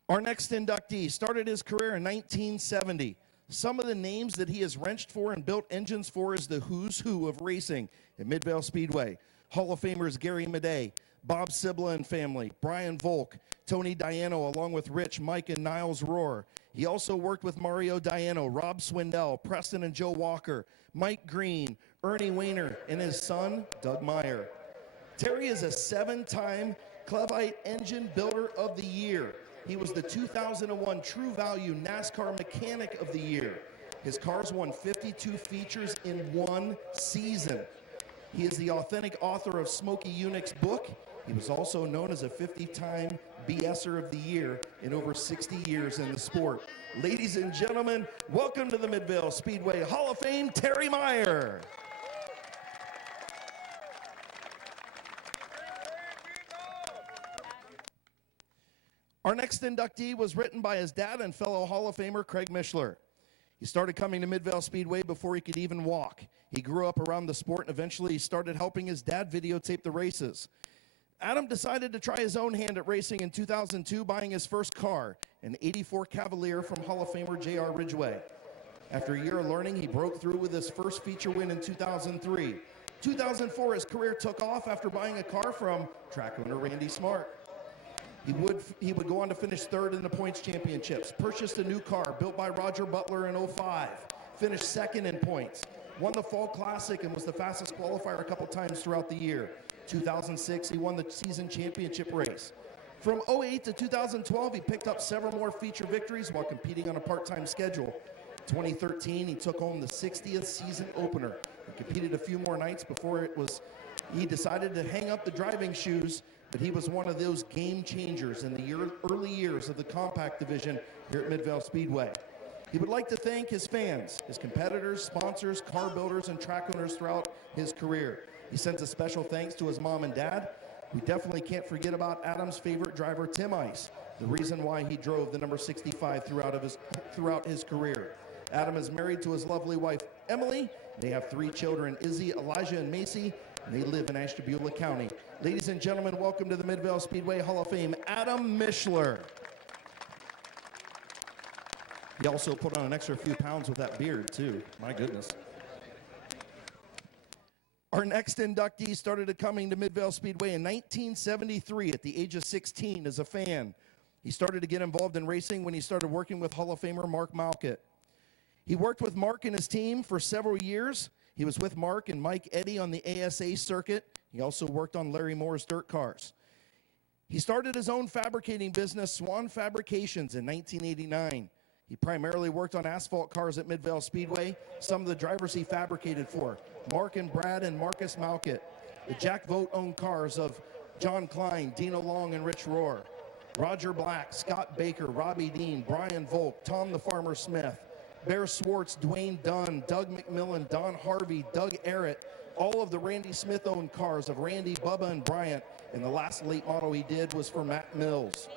Our next inductee started his career in 1970. Some of the names that he has wrenched for and built engines for is the who's who of racing at Midvale Speedway. Hall of Famers Gary Madej, Bob Sibla and family, Brian Volk, Tony Diano, along with Rich, Mike, and Niles Rohr. He also worked with Mario Diano, Rob Swindell, Preston and Joe Walker, Mike Green, Ernie Weiner, and his son, Doug Meyer. Terry is a 7-time Clevite Engine Builder of the Year. He was the 2001 True Value NASCAR Mechanic of the Year. His cars won 52 features in 1 season. He is the authentic author of Smokey Yunick's book. He was also known as a 50-time BSer of the Year in over 60 years in the sport. Ladies and gentlemen, welcome to the Midvale Speedway Hall of Fame, Terry Meyer. Our next inductee was written by his dad and fellow Hall of Famer Craig Mishler. He started coming to Midvale Speedway before he could even walk. He grew up around the sport and eventually he started helping his dad videotape the races. Adam decided to try his own hand at racing in 2002, buying his first car, an 84 Cavalier from Hall of Famer J.R. Ridgway. After a year of learning, he broke through with his first feature win in 2003. 2004, his career took off after buying a car from track owner Randy Smart. He would go on to finish 3rd in the points championships, purchased a new car built by Roger Butler in 05, finished second in points, won the Fall Classic and was the fastest qualifier a couple times throughout the year. 2006, he won the season championship race. From 08 to 2012, he picked up several more feature victories while competing on a part-time schedule. 2013, he took home the 60th season opener. He competed a few more nights before he decided to hang up the driving shoes, but he was one of those game changers in the early years of the compact division here at Midvale Speedway. He would like to thank his fans, his competitors, sponsors, car builders, and track owners throughout his career. He sends a special thanks to his mom and dad. We definitely can't forget about Adam's favorite driver, Tim Ice, the reason why he drove the number 65 throughout his career. Adam is married to his lovely wife, Emily. They have 3 children, Izzy, Elijah, and Macy, and they live in Ashtabula County. Ladies and gentlemen, welcome to the Midvale Speedway Hall of Fame, Adam Mishler. He also put on an extra few pounds with that beard, too. My goodness. Our next inductee started coming to Midvale Speedway in 1973 at the age of 16 as a fan. He started to get involved in racing when he started working with Hall of Famer Mark Malkett. He worked with Mark and his team for several years. He was with Mark and Mike Eddy on the ASA circuit. He also worked on Larry Moore's dirt cars. He started his own fabricating business, Swan Fabrications, in 1989. He primarily worked on asphalt cars at Midvale Speedway. Some of the drivers he fabricated for, Mark and Brad and Marcus Malkett. The Jack Vogt-owned cars of John Klein, Dino Long, and Rich Rohr. Roger Black, Scott Baker, Robbie Dean, Brian Volk, Tom the Farmer Smith, Bear Swartz, Dwayne Dunn, Doug McMillan, Don Harvey, Doug Arrett, all of the Randy Smith-owned cars of Randy, Bubba, and Bryant. And the last late model he did was for Matt Mills.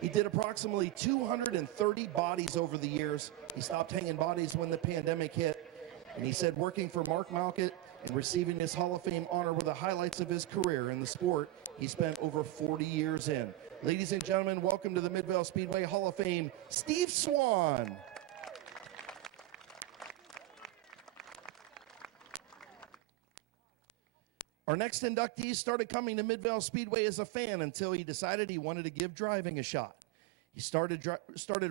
He did approximately 230 bodies over the years. He stopped hanging bodies when the pandemic hit. And he said working for Mark Malkett and receiving his Hall of Fame honor were the highlights of his career in the sport he spent over 40 years in. Ladies and gentlemen, welcome to the Midvale Speedway Hall of Fame, Steve Swan. Our next inductee started coming to Midvale Speedway as a fan until he decided he wanted to give driving a shot. He started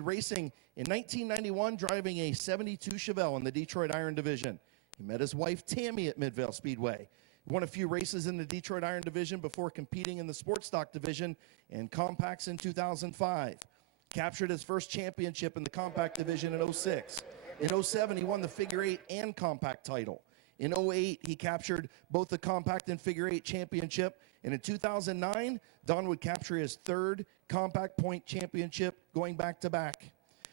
racing in 1991, driving a 72 Chevelle in the Detroit Iron Division. He met his wife, Tammy, at Midvale Speedway. He won a few races in the Detroit Iron Division before competing in the Sports Stock Division and Compacts in 2005. Captured his first championship in the Compact Division in 06. In 07, he won the Figure 8 and Compact title. In 08, he captured both the Compact and Figure 8 championship. And in 2009, Don would capture his 3rd Compact Point championship going back-to-back.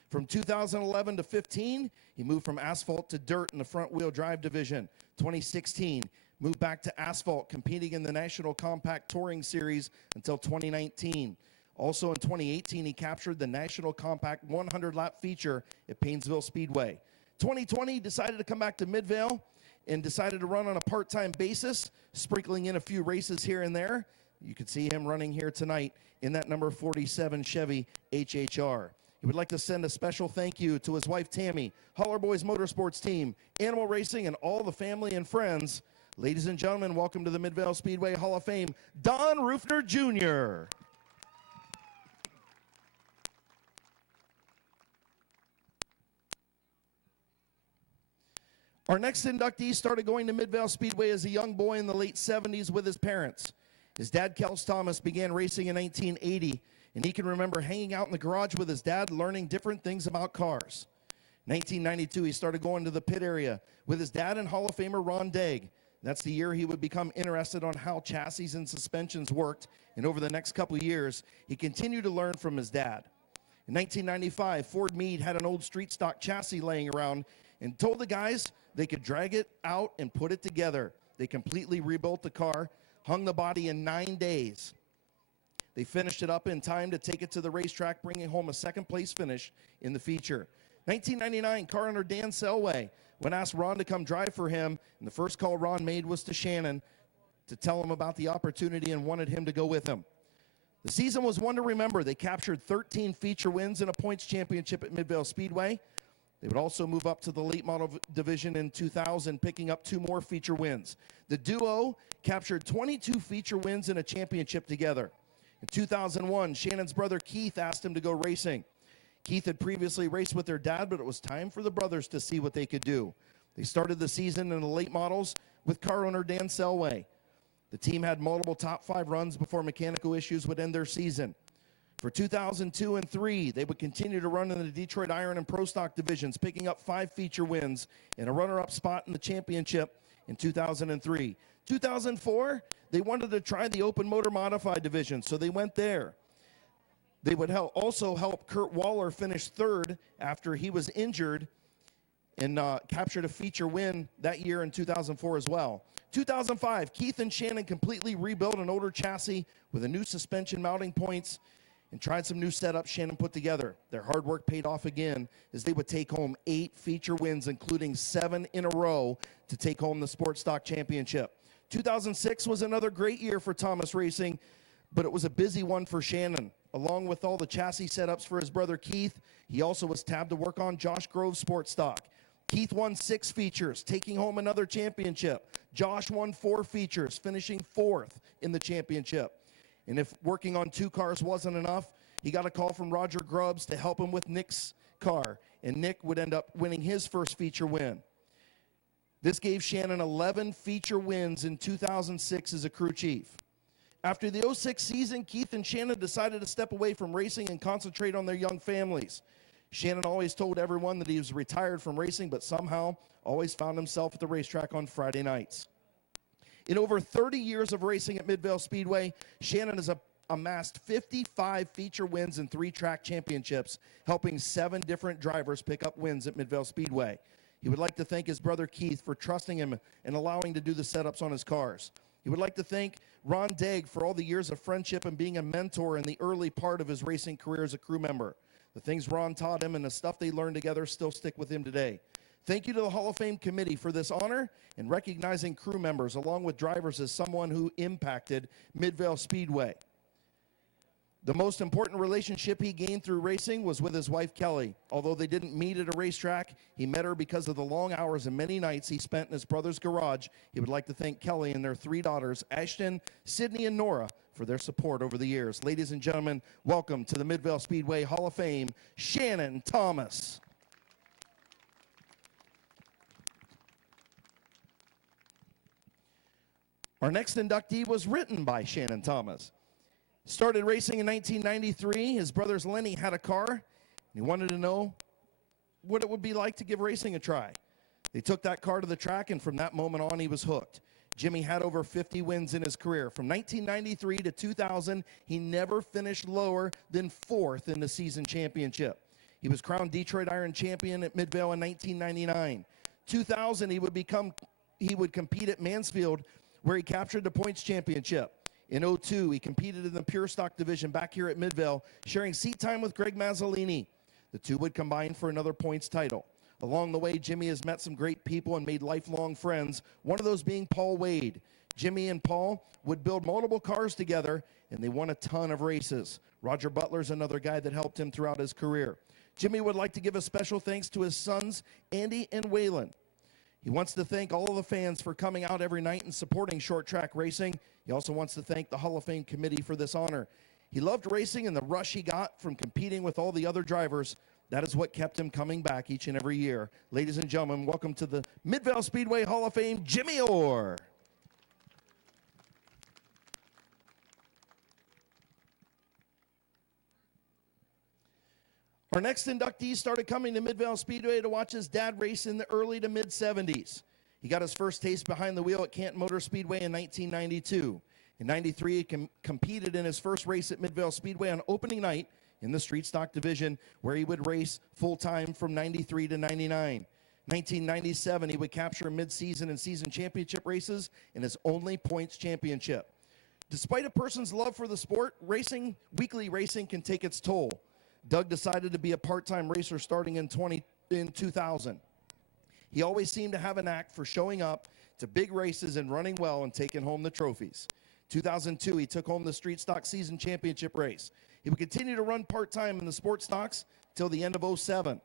From 2011 to 15, he moved from asphalt to dirt in the front-wheel drive division. 2016, moved back to asphalt, competing in the National Compact Touring Series until 2019. Also in 2018, he captured the National Compact 100-lap feature at Painesville Speedway. 2020, he decided to come back to Midvale and decided to run on a part-time basis, sprinkling in a few races here and there. You can see him running here tonight in that number 47 Chevy HHR. He would like to send a special thank you to his wife, Tammy, Holler Boys Motorsports team, Animal Racing, and all the family and friends. Ladies and gentlemen, welcome to the Midvale Speedway Hall of Fame, Don Rufner Jr. Our next inductee started going to Midvale Speedway as a young boy in the late 70s with his parents. His dad, Kels Thomas, began racing in 1980, and he can remember hanging out in the garage with his dad, learning different things about cars. 1992, he started going to the pit area with his dad and Hall of Famer Ron Degg. That's the year he would become interested on how chassis and suspensions worked, and over the next couple of years, he continued to learn from his dad. In 1995, Ford Meade had an old street stock chassis laying around and told the guys they could drag it out and put it together. They completely rebuilt the car, hung the body in 9 days. They finished it up in time to take it to the racetrack, bringing home a second-place finish in the feature. 1999, car owner Dan Selway, when asked Ron to come drive for him, and the first call Ron made was to Shannon to tell him about the opportunity and wanted him to go with him. The season was one to remember. They captured 13 feature wins and a points championship at Midvale Speedway. They would also move up to the late model division in 2000, picking up 2 more feature wins. The duo captured 22 feature wins and a championship together. In 2001, Shannon's brother Keith asked him to go racing. Keith had previously raced with their dad, but it was time for the brothers to see what they could do. They started the season in the late models with car owner Dan Selway. The team had multiple top 5 runs before mechanical issues would end their season. For 2002 and 3, they would continue to run in the Detroit Iron and Pro Stock divisions, picking up 5 feature wins and a runner-up spot in the championship in 2003. 2004, they wanted to try the open motor modified division, so they went there. They would also help Kurt Waller finish 3rd after he was injured and captured a feature win that year in 2004 as well. 2005, Keith and Shannon completely rebuilt an older chassis with a new suspension mounting points and tried some new setups Shannon put together. Their hard work paid off again as they would take home 8 feature wins, including 7 in a row to take home the Sports Stock Championship. 2006 was another great year for Thomas Racing, but it was a busy one for Shannon. Along with all the chassis setups for his brother Keith, he also was tabbed to work on Josh Grove's Sports Stock. Keith won 6 features, taking home another championship. Josh won 4 features, finishing 4th in the championship. And if working on 2 cars wasn't enough, he got a call from Roger Grubbs to help him with Nick's car, and Nick would end up winning his first feature win. This gave Shannon 11 feature wins in 2006 as a crew chief. After the 06 season, Keith and Shannon decided to step away from racing and concentrate on their young families. Shannon always told everyone that he was retired from racing, but somehow always found himself at the racetrack on Friday nights. In over 30 years of racing at Midvale Speedway, Shannon has amassed 55 feature wins and 3 track championships, helping 7 different drivers pick up wins at Midvale Speedway. He would like to thank his brother Keith for trusting him and allowing to do the setups on his cars. He would like to thank Ron Degg for all the years of friendship and being a mentor in the early part of his racing career as a crew member. The things Ron taught him and the stuff they learned together still stick with him today. Thank you to the Hall of Fame committee for this honor and recognizing crew members along with drivers as someone who impacted Midvale Speedway. The most important relationship he gained through racing was with his wife, Kelly. Although they didn't meet at a racetrack, he met her because of the long hours and many nights he spent in his brother's garage. He would like to thank Kelly and their 3 daughters, Ashton, Sydney, and Nora, for their support over the years. Ladies and gentlemen, welcome to the Midvale Speedway Hall of Fame, Shannon Thomas. Our next inductee was written by Shannon Thomas. Started racing in 1993. His brothers Lenny had a car, and he wanted to know what it would be like to give racing a try. They took that car to the track, and from that moment on, he was hooked. Jimmy had over 50 wins in his career. From 1993 to 2000, he never finished lower than 4th in the season championship. He was crowned Detroit Iron champion at Midvale in 1999. 2000, he would compete at Mansfield, where he captured the points championship. In 2002, he competed in the pure stock division back here at Midvale, sharing seat time with Greg Mazzolini. The two would combine for another points title. Along the way, Jimmy has met some great people and made lifelong friends, one of those being Paul Wade. Jimmy and Paul would build multiple cars together, and they won a ton of races. Roger Butler's another guy that helped him throughout his career. Jimmy would like to give a special thanks to his sons, Andy and Waylon. He wants to thank all of the fans for coming out every night and supporting short track racing. He also wants to thank the Hall of Fame committee for this honor. He loved racing and the rush he got from competing with all the other drivers. That is what kept him coming back each and every year. Ladies and gentlemen, welcome to the Midvale Speedway Hall of Fame, Jimmy Orr. Our next inductee started coming to Midvale Speedway to watch his dad race in the early to mid-70s. He got his first taste behind the wheel at Canton Motor Speedway in 1992. In 93, he competed in his first race at Midvale Speedway on opening night in the street stock division, where he would race full-time from 93 to 99. 1997, he would capture mid-season and season championship races in his only points championship. Despite a person's love for the sport, weekly racing can take its toll. Doug decided to be a part-time racer starting in 2000. He always seemed to have a knack for showing up to big races and running well and taking home the trophies. 2002, he took home the street stock season championship race. He would continue to run part-time in the sports stocks till the end of 07.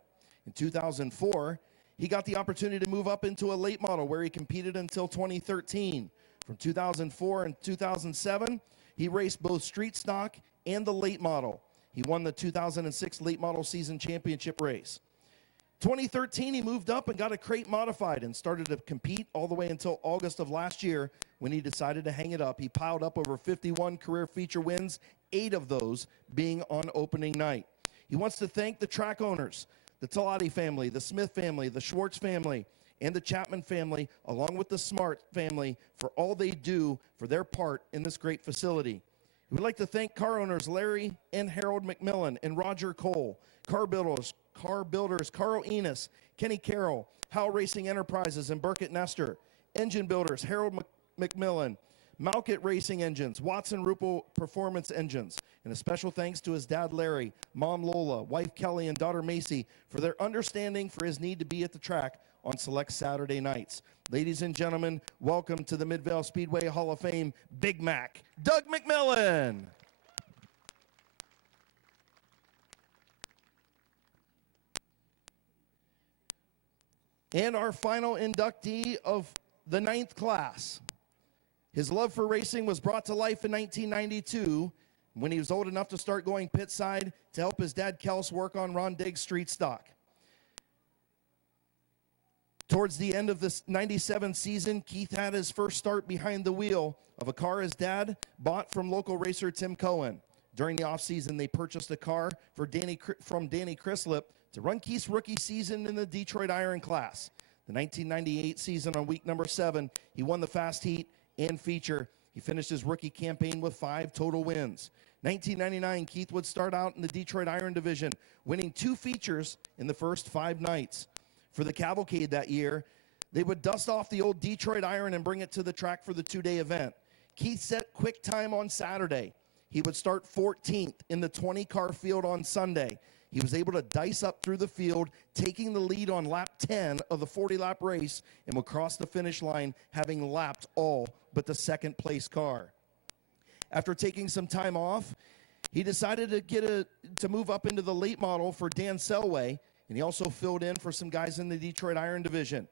In 2004, he got the opportunity to move up into a late model where he competed until 2013. From 2004 and 2007, he raced both street stock and the late model. He won the 2006 late model season championship race. 2013, he moved up and got a crate modified and started to compete all the way until August of last year when he decided to hang it up. He piled up over 51 career feature wins, 8 of those being on opening night. He wants to thank the track owners, the Talati family, the Smith family, the Schwartz family, and the Chapman family, along with the Smart family, for all they do for their part in this great facility. We'd like to thank car owners Larry and Harold McMillan and Roger Cole, car builders Carl Enos, Kenny Carroll, Howe Racing Enterprises, and Burkett Nestor, engine builders Harold McMillan, Malkett Racing Engines, Watson Rupel Performance Engines, and a special thanks to his dad Larry, mom Lola, wife Kelly, and daughter Macy for their understanding for his need to be at the track on select Saturday nights. Ladies and gentlemen, welcome to the Midvale Speedway Hall of Fame, Big Mac, Doug McMillan. And our final inductee of the 9th class. His love for racing was brought to life in 1992 when he was old enough to start going pit side to help his dad Kels work on Ron Diggs' street stock. Towards the end of the 97 season, Keith had his first start behind the wheel of a car his dad bought from local racer Tim Cohen. During the offseason, they purchased a car from Danny Crislip to run Keith's rookie season in the Detroit Iron class. The 1998 season on week number 7, he won the fast heat and feature. He finished his rookie campaign with 5 total wins. 1999, Keith would start out in the Detroit Iron division, winning 2 features in the first 5 nights. For the cavalcade that year, they would dust off the old Detroit Iron and bring it to the track for the 2-day event. Keith set quick time on Saturday. He would start 14th in the 20-car field on Sunday. He was able to dice up through the field, taking the lead on lap 10 of the 40-lap race, and would cross the finish line having lapped all but the second-place car. After taking some time off, he decided to move up into the late model for Dan Selway, and he also filled in for some guys in the Detroit Iron division.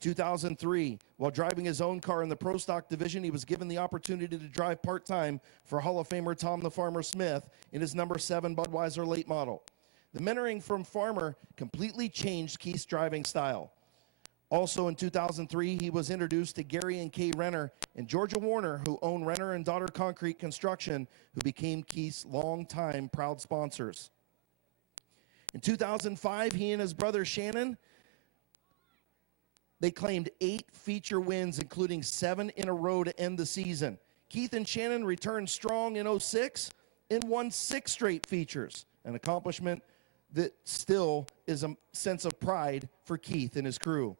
2003, while driving his own car in the Pro Stock division, he was given the opportunity to drive part-time for Hall of Famer Tom the Farmer Smith in his number 7 Budweiser late model. The mentoring from Farmer completely changed Keith's driving style. Also in 2003, he was introduced to Gary and Kay Renner and Georgia Warner, who own Renner and Daughter Concrete Construction, who became Keith's longtime proud sponsors. In 2005, he and his brother Shannon, they claimed 8 feature wins, including 7 in a row to end the season. Keith and Shannon returned strong in 06 and won 6 straight features, an accomplishment that still is a sense of pride for Keith and his crew.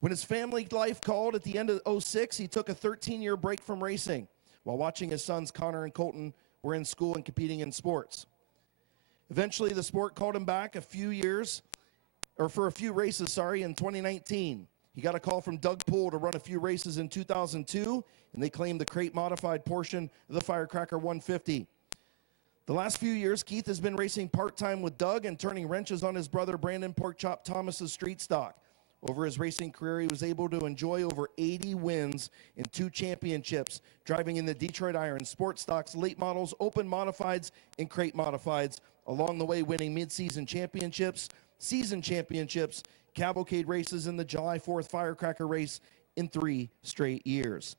When his family life called at the end of 06, he took a 13-year break from racing while watching his sons Connor and Colton were in school and competing in sports. Eventually, the sport called him back for a few races, in 2019. He got a call from Doug Poole to run a few races in 2002, and they claimed the crate modified portion of the Firecracker 150. The last few years, Keith has been racing part-time with Doug and turning wrenches on his brother Brandon Porkchop Thomas's street stock. Over his racing career, he was able to enjoy over 80 wins in 2 championships, driving in the Detroit Iron, Sport Stocks, Late Models, Open Modifieds, and Crate Modifieds, along the way winning mid-season championships, season championships, cavalcade races, in the July 4th Firecracker race in 3 straight years.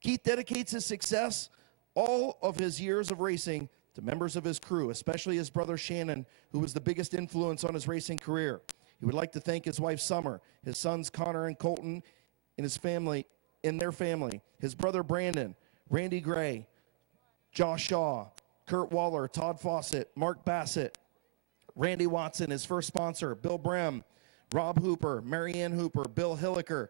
Keith dedicates his success, all of his years of racing, to members of his crew, especially his brother Shannon, who was the biggest influence on his racing career. He would like to thank his wife Summer, his sons Connor and Colton, and their family, his brother Brandon, Randy Gray, Josh Shaw, Kurt Waller, Todd Fawcett, Mark Bassett, Randy Watson, his first sponsor, Bill Brem, Rob Hooper, Marianne Hooper, Bill Hilliker,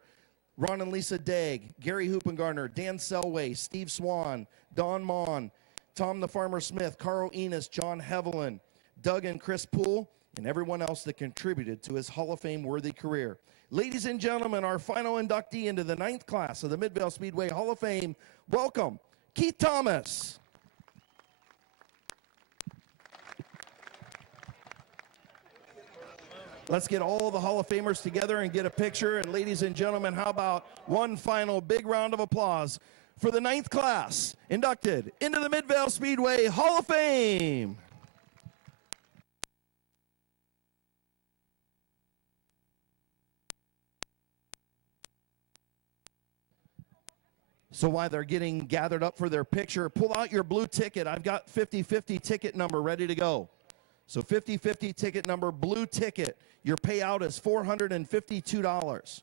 Ron and Lisa Dagg, Gary Hoopengarner, Dan Selway, Steve Swan, Don Mon, Tom the Farmer Smith, Carl Enos, John Hevelin, Doug and Chris Poole, and everyone else that contributed to his Hall of Fame-worthy career. Ladies and gentlemen, our final inductee into the 9th class of the Midvale Speedway Hall of Fame, welcome, Keith Thomas. Let's get all the Hall of Famers together and get a picture. And ladies and gentlemen, how about one final big round of applause for the 9th class inducted into the Midvale Speedway Hall of Fame. So while they're getting gathered up for their picture, pull out your blue ticket. I've got 50/50 ticket number ready to go. So 50/50 ticket number, blue ticket. Your payout is $452.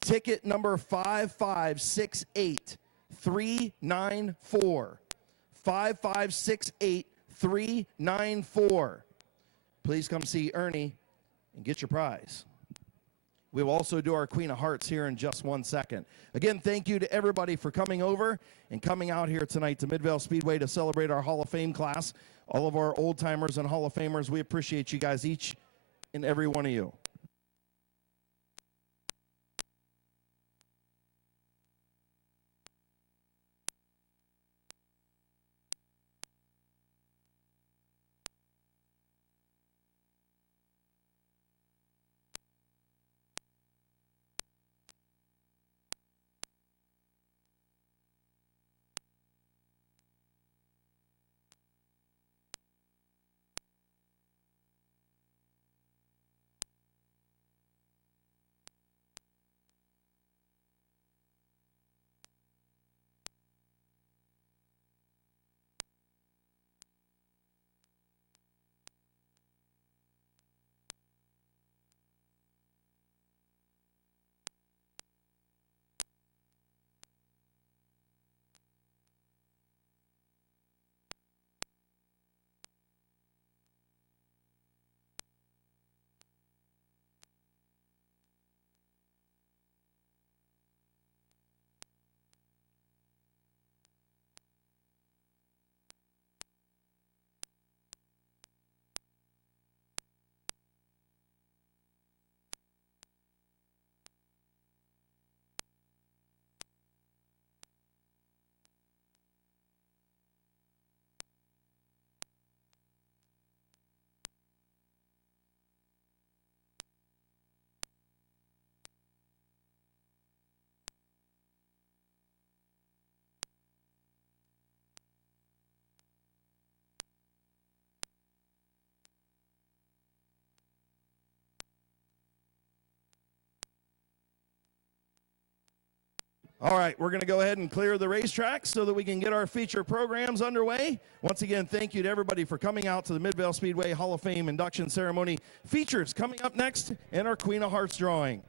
Ticket number 5568394. 5568394. Please come see Ernie and get your prize. We will also do our Queen of Hearts here in just 1 second. Again, thank you to everybody for coming over and coming out here tonight to Midvale Speedway to celebrate our Hall of Fame class. All of our old timers and Hall of Famers, we appreciate you guys, each and every one of you. All right, we're going to go ahead and clear the racetrack so that we can get our feature programs underway. Once again, thank you to everybody for coming out to the Midvale Speedway Hall of Fame induction ceremony. Features coming up next in our Queen of Hearts drawing.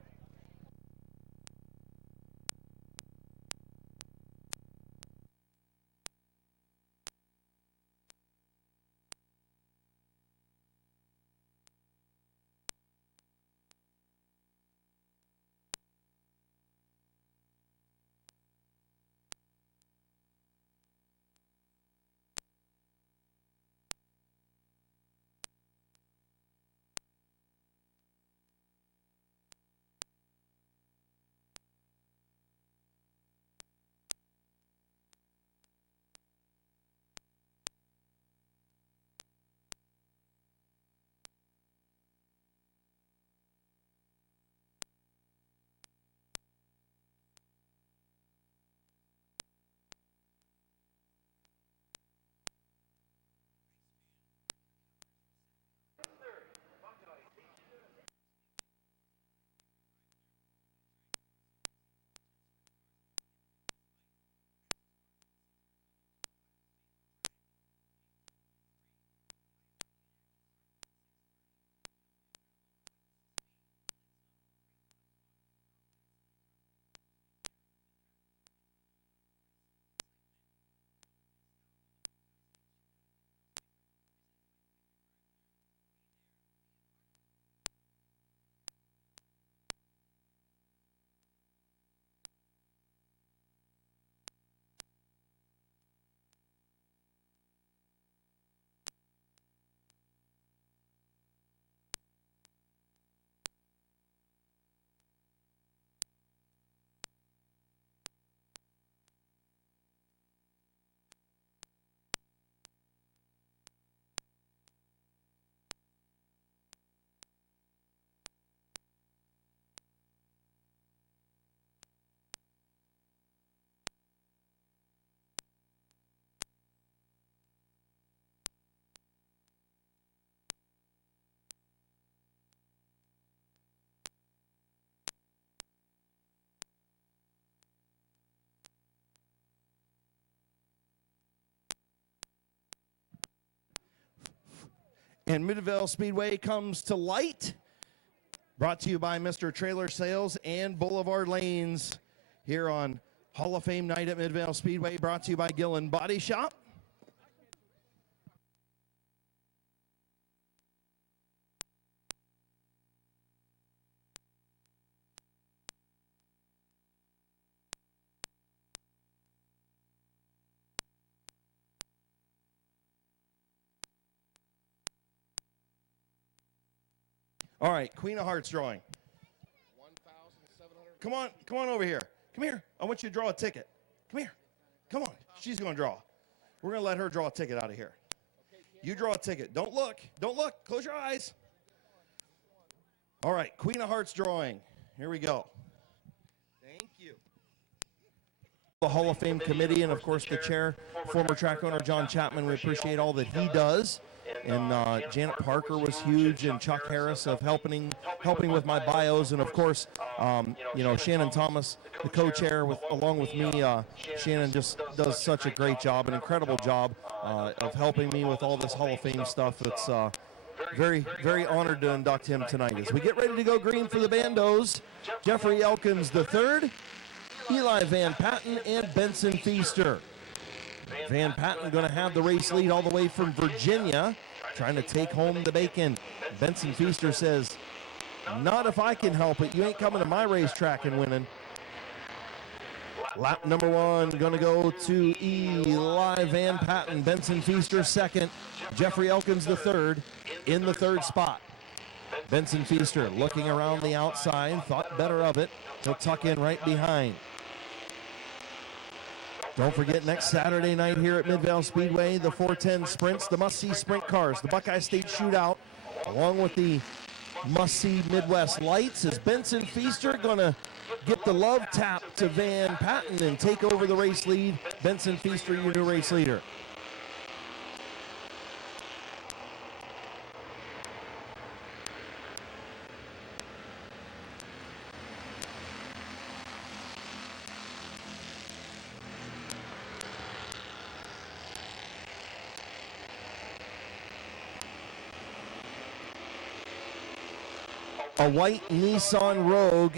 And Midvale Speedway comes to light. Brought to you by Mr. Trailer Sales and Boulevard Lanes here on Hall of Fame night at Midvale Speedway. Brought to you by Gillen Body Shop. All right, Queen of Hearts drawing. Come on over here. Come here. I want you to draw a ticket. Come here. Come on. She's going to draw. We're going to let her draw a ticket out of here. You draw a ticket. Don't look. Don't look. Close your eyes. All right, Queen of Hearts drawing. Here we go. Thank you. The Hall of Fame committee and, of course, the chair, former track owner John Chapman. We appreciate all that he does. And Janet Parker was huge, and Chuck Harris of helping with my bios, and of course, Shannon Thomas, the co-chair, along with me. Shannon just does such a great job, an incredible job of helping me with all this Hall of Fame stuff. It's very, very honored to induct him tonight. As we get ready to go green for the bandos, Jeffrey Elkins III, Eli Van Patten, and Benson Feaster. Van Patten going to have the race lead all the way from Virginia, trying to take home the bacon. Benson Feaster says, not if I can help it. You ain't coming to my racetrack and winning. Lap number 1 going to go to Eli Van Patten. Benson Feaster second. Jeffrey Elkins the third in the third spot. Benson Feaster looking around the outside, thought better of it. He'll tuck in right behind. Don't forget, next Saturday night here at Midvale Speedway, the 410 sprints, the must-see sprint cars, the Buckeye State Shootout, along with the must-see Midwest Lights. Is Benson Feaster going to get the love tap to Van Patten and take over the race lead? Benson Feaster, your new race leader. A white Nissan Rogue,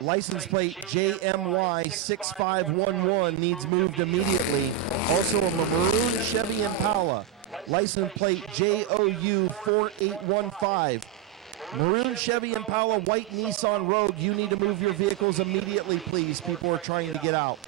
license plate JMY 6511, needs moved immediately. Also a maroon Chevy Impala, license plate JOU 4815. Maroon Chevy Impala, white Nissan Rogue, you need to move your vehicles immediately, please. People are trying to get out.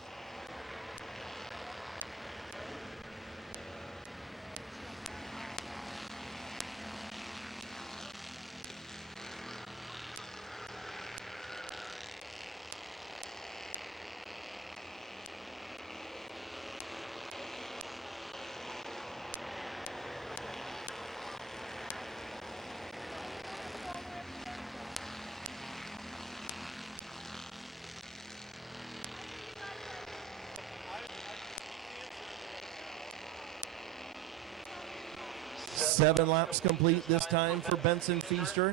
Seven laps complete this time for Benson Feaster.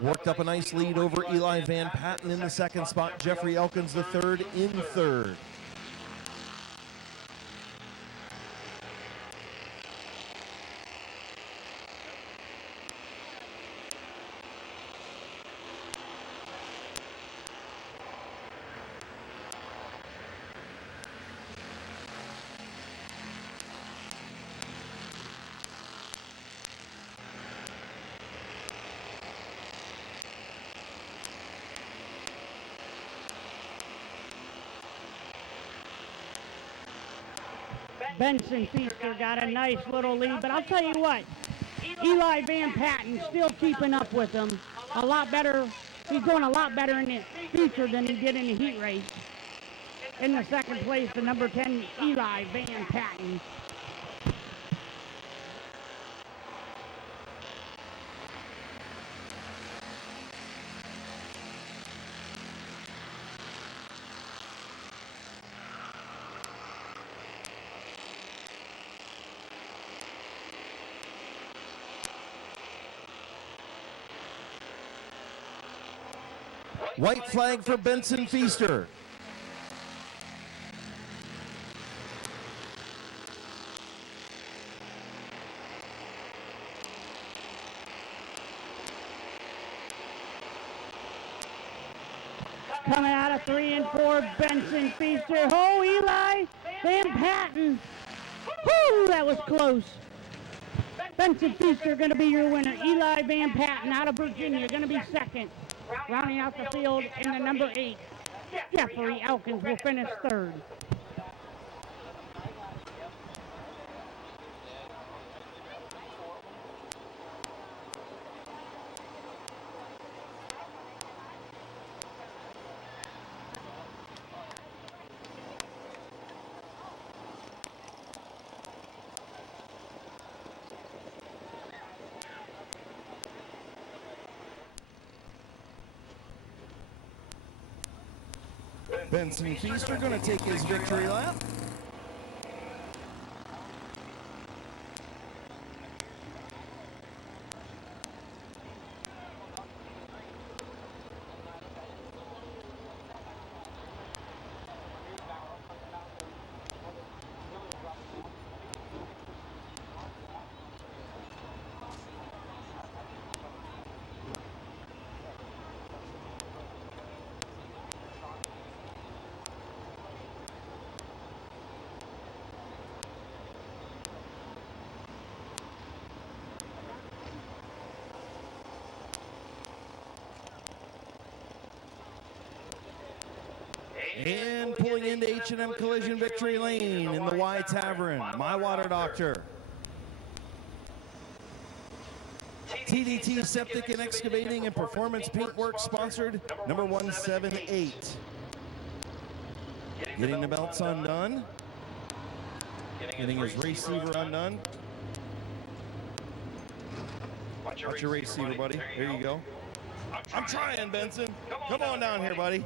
Worked up a nice lead over Eli Van Patten in the second spot. Jeffrey Elkins the third in third. Benson Feaster got a nice little lead, but I'll tell you what, Eli Van Patten still keeping up with him a lot better. He's doing a lot better in the feature than he did in the heat race. In the second place, the number 10 Eli Van Patten. White flag for Benson Feaster. coming out of 3 and 4, Benson Feaster. Oh, Eli Van Patten. Whoo, that was close. Benson Feaster going to be your winner. Eli Van Patten out of Virginia going to be second. Rounding out the field in the number 8, Jeffrey Elkins will finish third. Benson Feaster going to take his victory lap. And pulling into H&M Collision Victory Lane in the Y Tavern, My Water Doctor. TDT Septic and Excavating and Performance Paintwork sponsored, number 178. Getting the belts undone. Getting his receiver undone. Watch your receiver, buddy. There you go. I'm trying, Benson. Come on down here, buddy.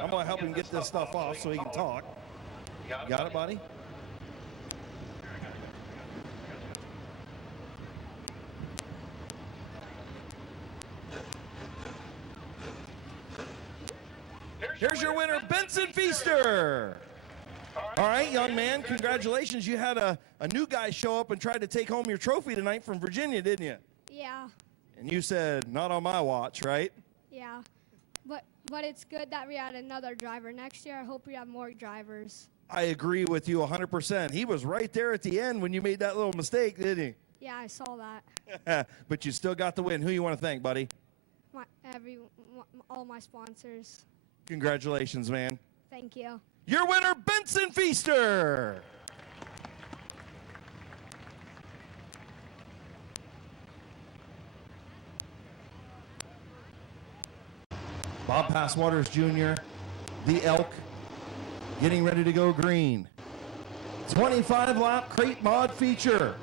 I'm going to help him get this stuff off so he can talk. Got it, buddy? Here's your winner, Benson Feaster. All right, young man, congratulations. You had a new guy show up and tried to take home your trophy tonight from Virginia, didn't you? Yeah, And you said, not on my watch, right? yeah. But it's good that we had another driver. Next year, I hope we have more drivers. I agree with you 100%. He was right there at the end when you made that little mistake, didn't he? Yeah, I saw that. But you still got the win. Who you want to thank, buddy? All my sponsors. Congratulations, man. Thank you. Your winner, Benson Feaster. Bob Passwaters Jr., the Elk, getting ready to go green. 25-lap crate mod feature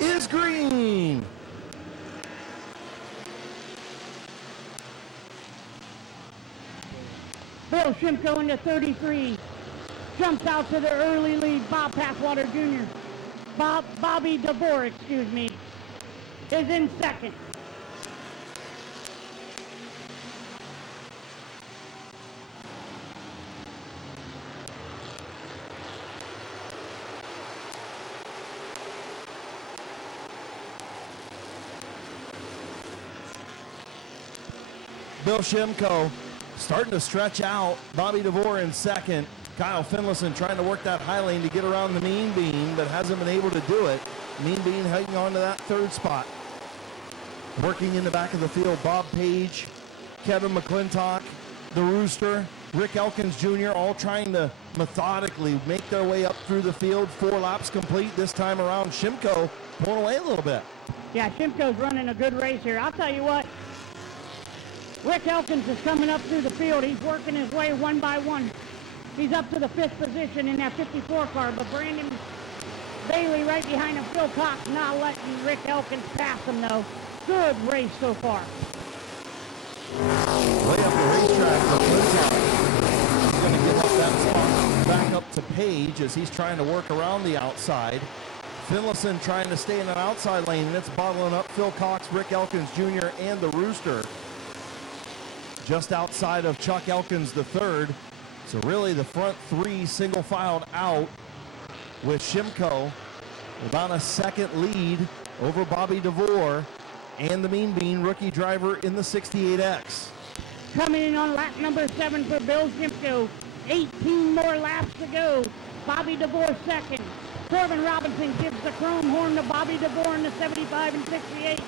is green. Bill Shimko into 33. Jumps out to the early lead. Bob Passwater Jr. Bobby DeVore, excuse me, is in second. Bill Shimko starting to stretch out. Bobby DeVore in second. Kyle Finlayson trying to work that high lane to get around the Mean Bean, but hasn't been able to do it. Mean Bean hanging on to that third spot. Working in the back of the field, Bob Page, Kevin McClintock, the Rooster, Rick Elkins Jr., all trying to methodically make their way up through the field. 4 laps complete this time around. Shimko pulling away a little bit. Yeah, Shimko's running a good race here. I'll tell you what, Rick Elkins is coming up through the field. He's working his way one by one. He's up to the 5th position in that 54 car, but Brandon Bailey right behind him. Phil Cox not letting Rick Elkins pass him, though. Good race so far. Way up the racetrack for McClintock. He's going to give up that spot back up to Page as he's trying to work around the outside. Finlayson trying to stay in an outside lane, and it's bottling up Phil Cox, Rick Elkins Jr., and the Rooster. Just outside of Chuck Elkins III. So really the front 3 single-filed out with Shimko about a second lead over Bobby DeVore and the Mean Bean rookie driver in the 68X. Coming in on lap number 7 for Bill Shimko. 18 more laps to go. Bobby DeVore second. Corbin Robinson gives the chrome horn to Bobby DeVore in the 75 and 68.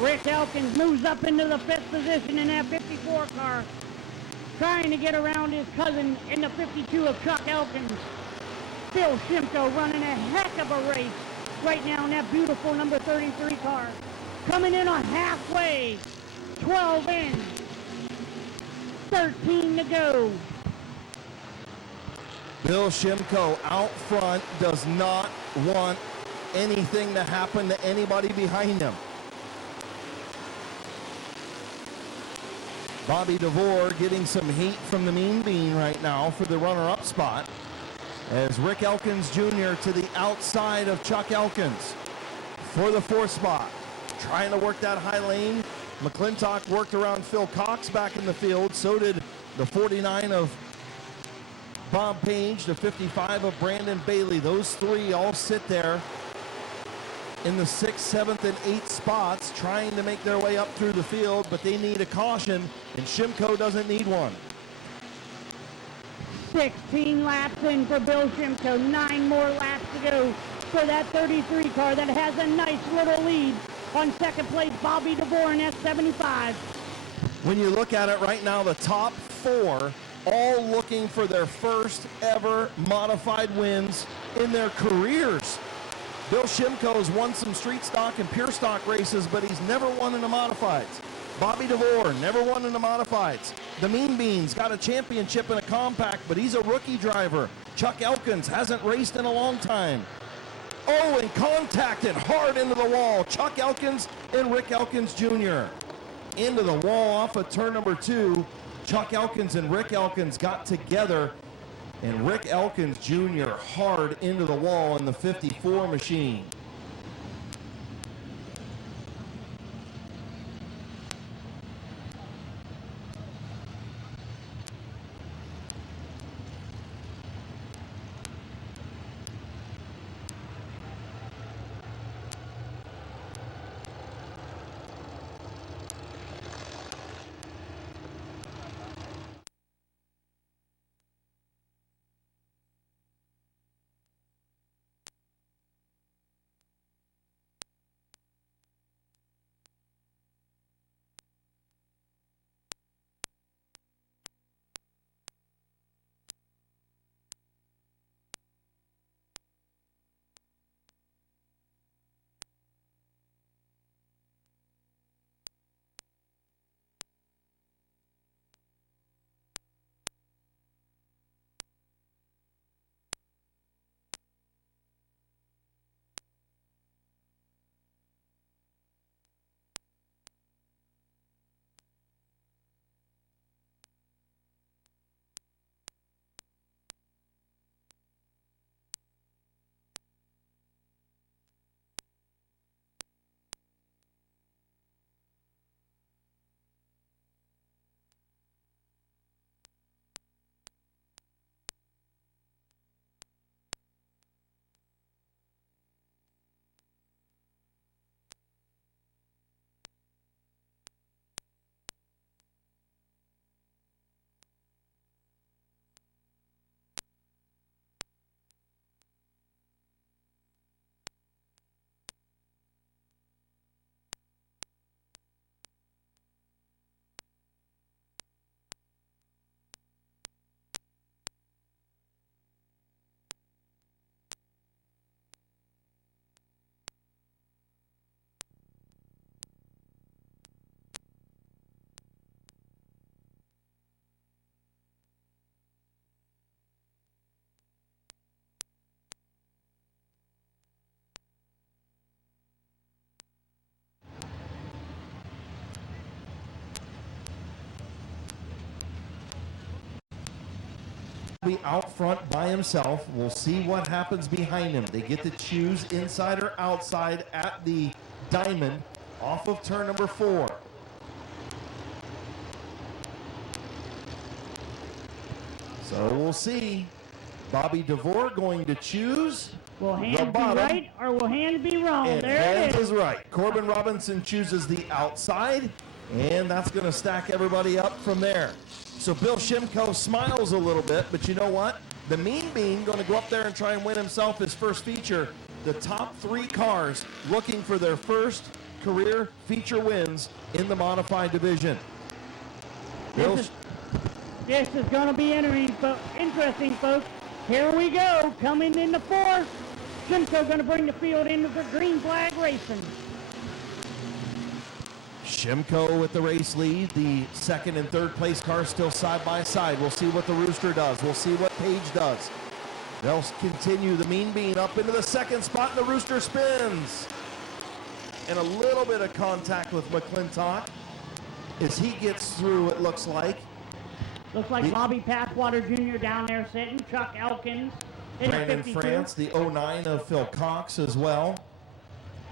Rick Elkins moves up into the 5th position in that 54 car, trying to get around his cousin in the 52 of Chuck Elkins. Phil Shimko running a heck of a race right now in that beautiful number 33 car. Coming in on halfway, 12 in, 13 to go. Bill Shimko out front does not want anything to happen to anybody behind him. Bobby DeVore getting some heat from the Mean Bean right now for the runner-up spot, as Rick Elkins Jr. to the outside of Chuck Elkins for the 4th spot. Trying to work that high lane. McClintock worked around Phil Cox back in the field. So did the 49 of Bob Page, the 55 of Brandon Bailey. Those three all sit there in the 6th, 7th, and 8th spots, trying to make their way up through the field, but they need a caution, and Shimko doesn't need one. 16 laps in for Bill Shimko. 9 more laps to go for that 33 car that has a nice little lead on second place, Bobby DeVore in that 75. When you look at it right now, the top 4 all looking for their first ever modified wins in their careers. Bill Shimko's won some street stock and pure stock races, but he's never won in the modifieds. Bobby DeVore never won in the modifieds. The Mean Beans got a championship in a compact, but he's a rookie driver. Chuck Elkins hasn't raced in a long time. Oh, and contacted hard into the wall. Chuck Elkins and Rick Elkins Jr. Into the wall off of turn number 2. Chuck Elkins and Rick Elkins got together, and Rick Elkins Jr. hard into the wall in the 54 machine. Be out front by himself. We'll see what happens behind him. They get to choose inside or outside at the diamond off of turn number 4. So we'll see. Bobby DeVore going to choose. Will the hands be bottom. right or will hands be wrong? And There hands it is. is right. Corbin Robinson chooses the outside, and that's going to stack everybody up from there. So Bill Shimko smiles a little bit, but you know what? The Mean Bean going to go up there and try and win himself his first feature. The top 3 cars looking for their first career feature wins in the modified division. Bill, This is going to be interesting, folks. Here we go. Coming in the 4th. Shimko going to bring the field into the green flag racing. Shimko with the race lead. The second and third place cars still side by side. We'll see what the Rooster does. We'll see what Page does. They'll continue the Mean Bean up into the second spot, and the Rooster spins. And a little bit of contact with McClintock as he gets through, it looks like. Looks like Bobby Passwater Jr. down there sitting. Chuck Elkins. in Brandon 52. France, the 09 of Phil Cox as well.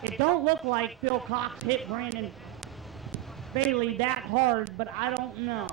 It don't look like Phil Cox hit Brandon Bailey that hard, but I don't know.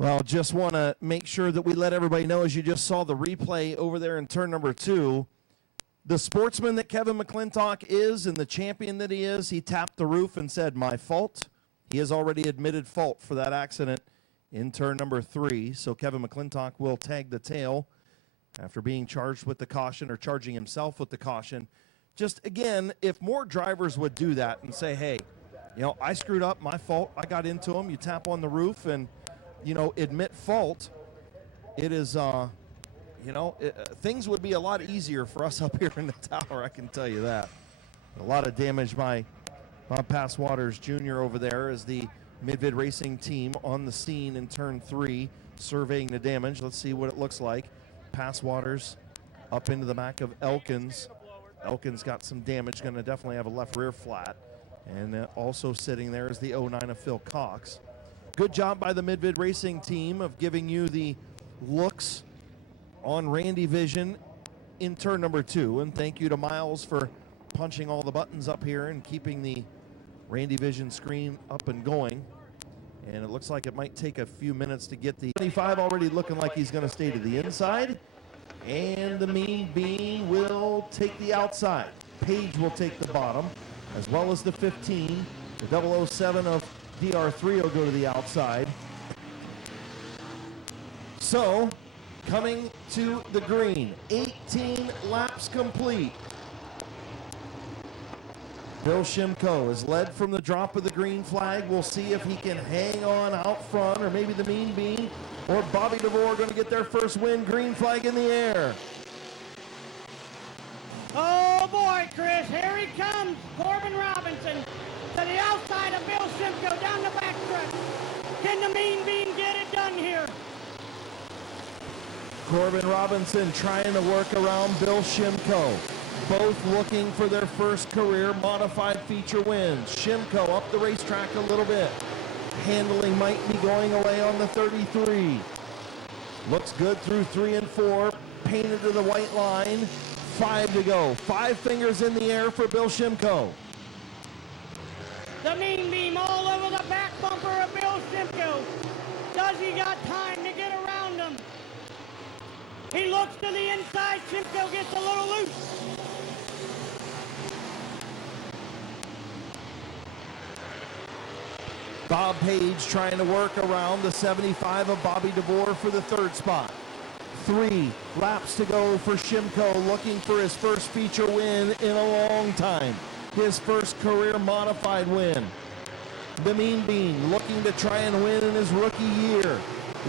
Well, just want to make sure that we let everybody know, as you just saw the replay over there in turn number 2, the sportsman that Kevin McClintock is and the champion that he is, he tapped the roof and said, "My fault." He has already admitted fault for that accident in turn number 3. So Kevin McClintock will tag the tail after being charged with the caution, or charging himself with the caution. Just, again, if more drivers would do that and say, hey, you know, I screwed up, my fault, I got into him, you tap on the roof and, you know, admit fault, it is, you know, things would be a lot easier for us up here in the tower, I can tell you that. A lot of damage by Bob Passwaters Jr. over there as the Mid-Vid Racing team on the scene in turn 3, surveying the damage. Let's see what it looks like. Passwaters up into the back of Elkins. Elkins got some damage, going to definitely have a left rear flat. And also sitting there is the 09 of Phil Cox. Good job by the Mid-Vid Racing team of giving you the looks on Randy Vision in turn number 2. And thank you to Miles for punching all the buttons up here and keeping the Randy Vision screen up and going. And it looks like it might take a few minutes to get the 25 already looking like he's going to stay to the inside. And the Mean Bean will take the outside. Page will take the bottom, as well as the 15. The 007 of DR3 will go to the outside. So, coming to the green, 18 laps complete. Bill Shimko is led from the drop of the green flag. We'll see if he can hang on out front, or maybe the Mean Bean or Bobby DeVore going to get their first win. Green flag in the air. Oh boy, Chris, here he comes. Corbin Robinson to the outside of Bill Shimko down the backstretch. Can the Mean Bean get it done here? Corbin Robinson trying to work around Bill Shimko. Both looking for their first career modified feature wins. Shimko up the racetrack a little bit. Handling might be going away on the 33. Looks good through 3 and 4. Painted to the white line. 5 to go. 5 fingers in the air for Bill Shimko. The Mean Bean all over the back bumper of Bill Shimko. Does he got time to get around him? He looks to the inside. Shimko gets a little loose. Bob Page trying to work around the 75 of Bobby DeVore for the third spot. 3 laps to go for Shimko, looking for his first feature win in a long time. His first career modified win. The Mean Bean looking to try and win in his rookie year.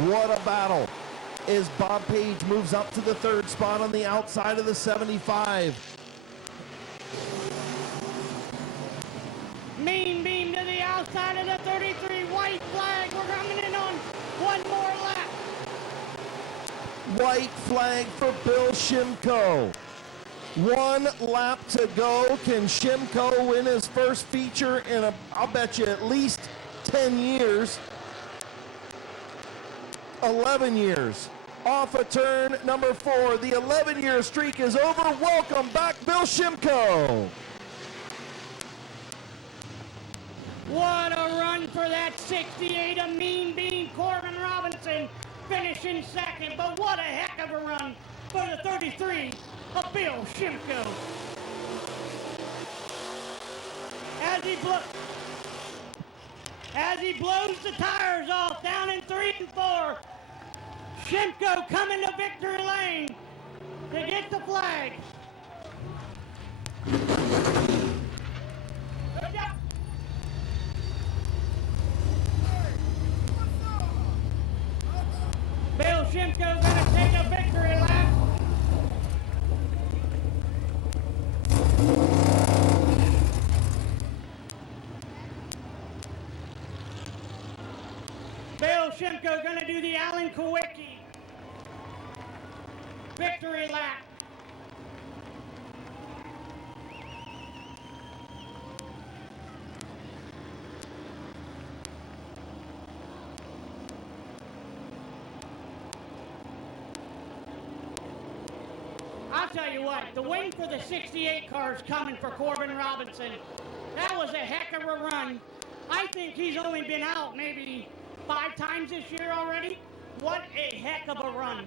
What a battle as Bob Page moves up to the third spot on the outside of the 75. Mean Bean to the outside of the 33. White flag. We're coming in on one more lap. White flag for Bill Shimko. 1 lap to go. Can Shimko win his first feature in I'll bet you at least 10 years. 11 years. Off of turn number 4. The 11-year streak is over. Welcome back, Bill Shimko. What a run for that 68 of Mean Bean. Corbin Robinson finishing second, but what a heck of a run for the 33 of Bill Shimko. As he blows the tires off down in 3 and 4, Shimko coming to victory lane to get the flag. Bill Shimko gonna take a victory lap. Bill Shimko gonna do the Alan Kowicki victory lap. I'll tell you what, the win for the 68 car is coming for Corbin Robinson. That was a heck of a run. I think he's only been out maybe 5 times this year already. What a heck of a run.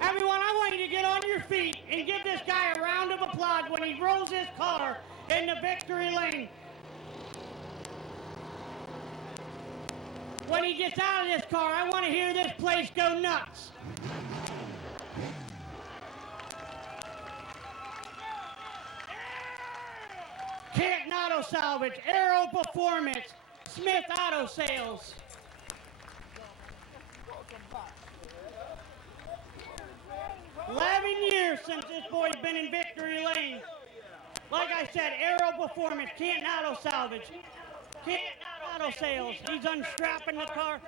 Everyone, I want you to get on your feet and give this guy a round of applause when he rolls his car in the victory lane. When he gets out of this car, I want to hear this place go nuts. Canton Auto Salvage, Aero Performance, Smith Auto Sales. Years since this boy's been in victory lane. Like I said, Aero Performance, Canton Auto Salvage, Canton Auto Sales. He's unstrapping the car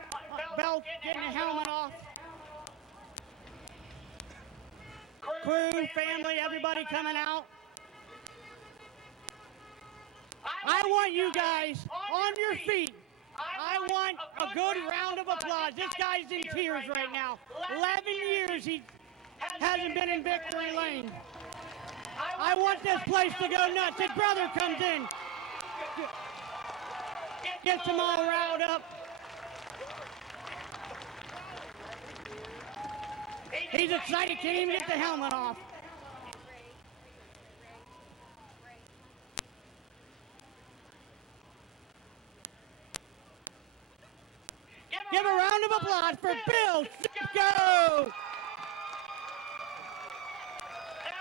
belt, getting the helmet off. Crew, family, everybody coming out. I want you guys on your feet. I want a good round of applause. This guy's in tears right now. 11 years he hasn't been in victory lane. I want this place to go nuts. His brother comes in. Gets them all riled up. He's excited, can't even get the helmet off. Give a round of applause for Bill Shimko.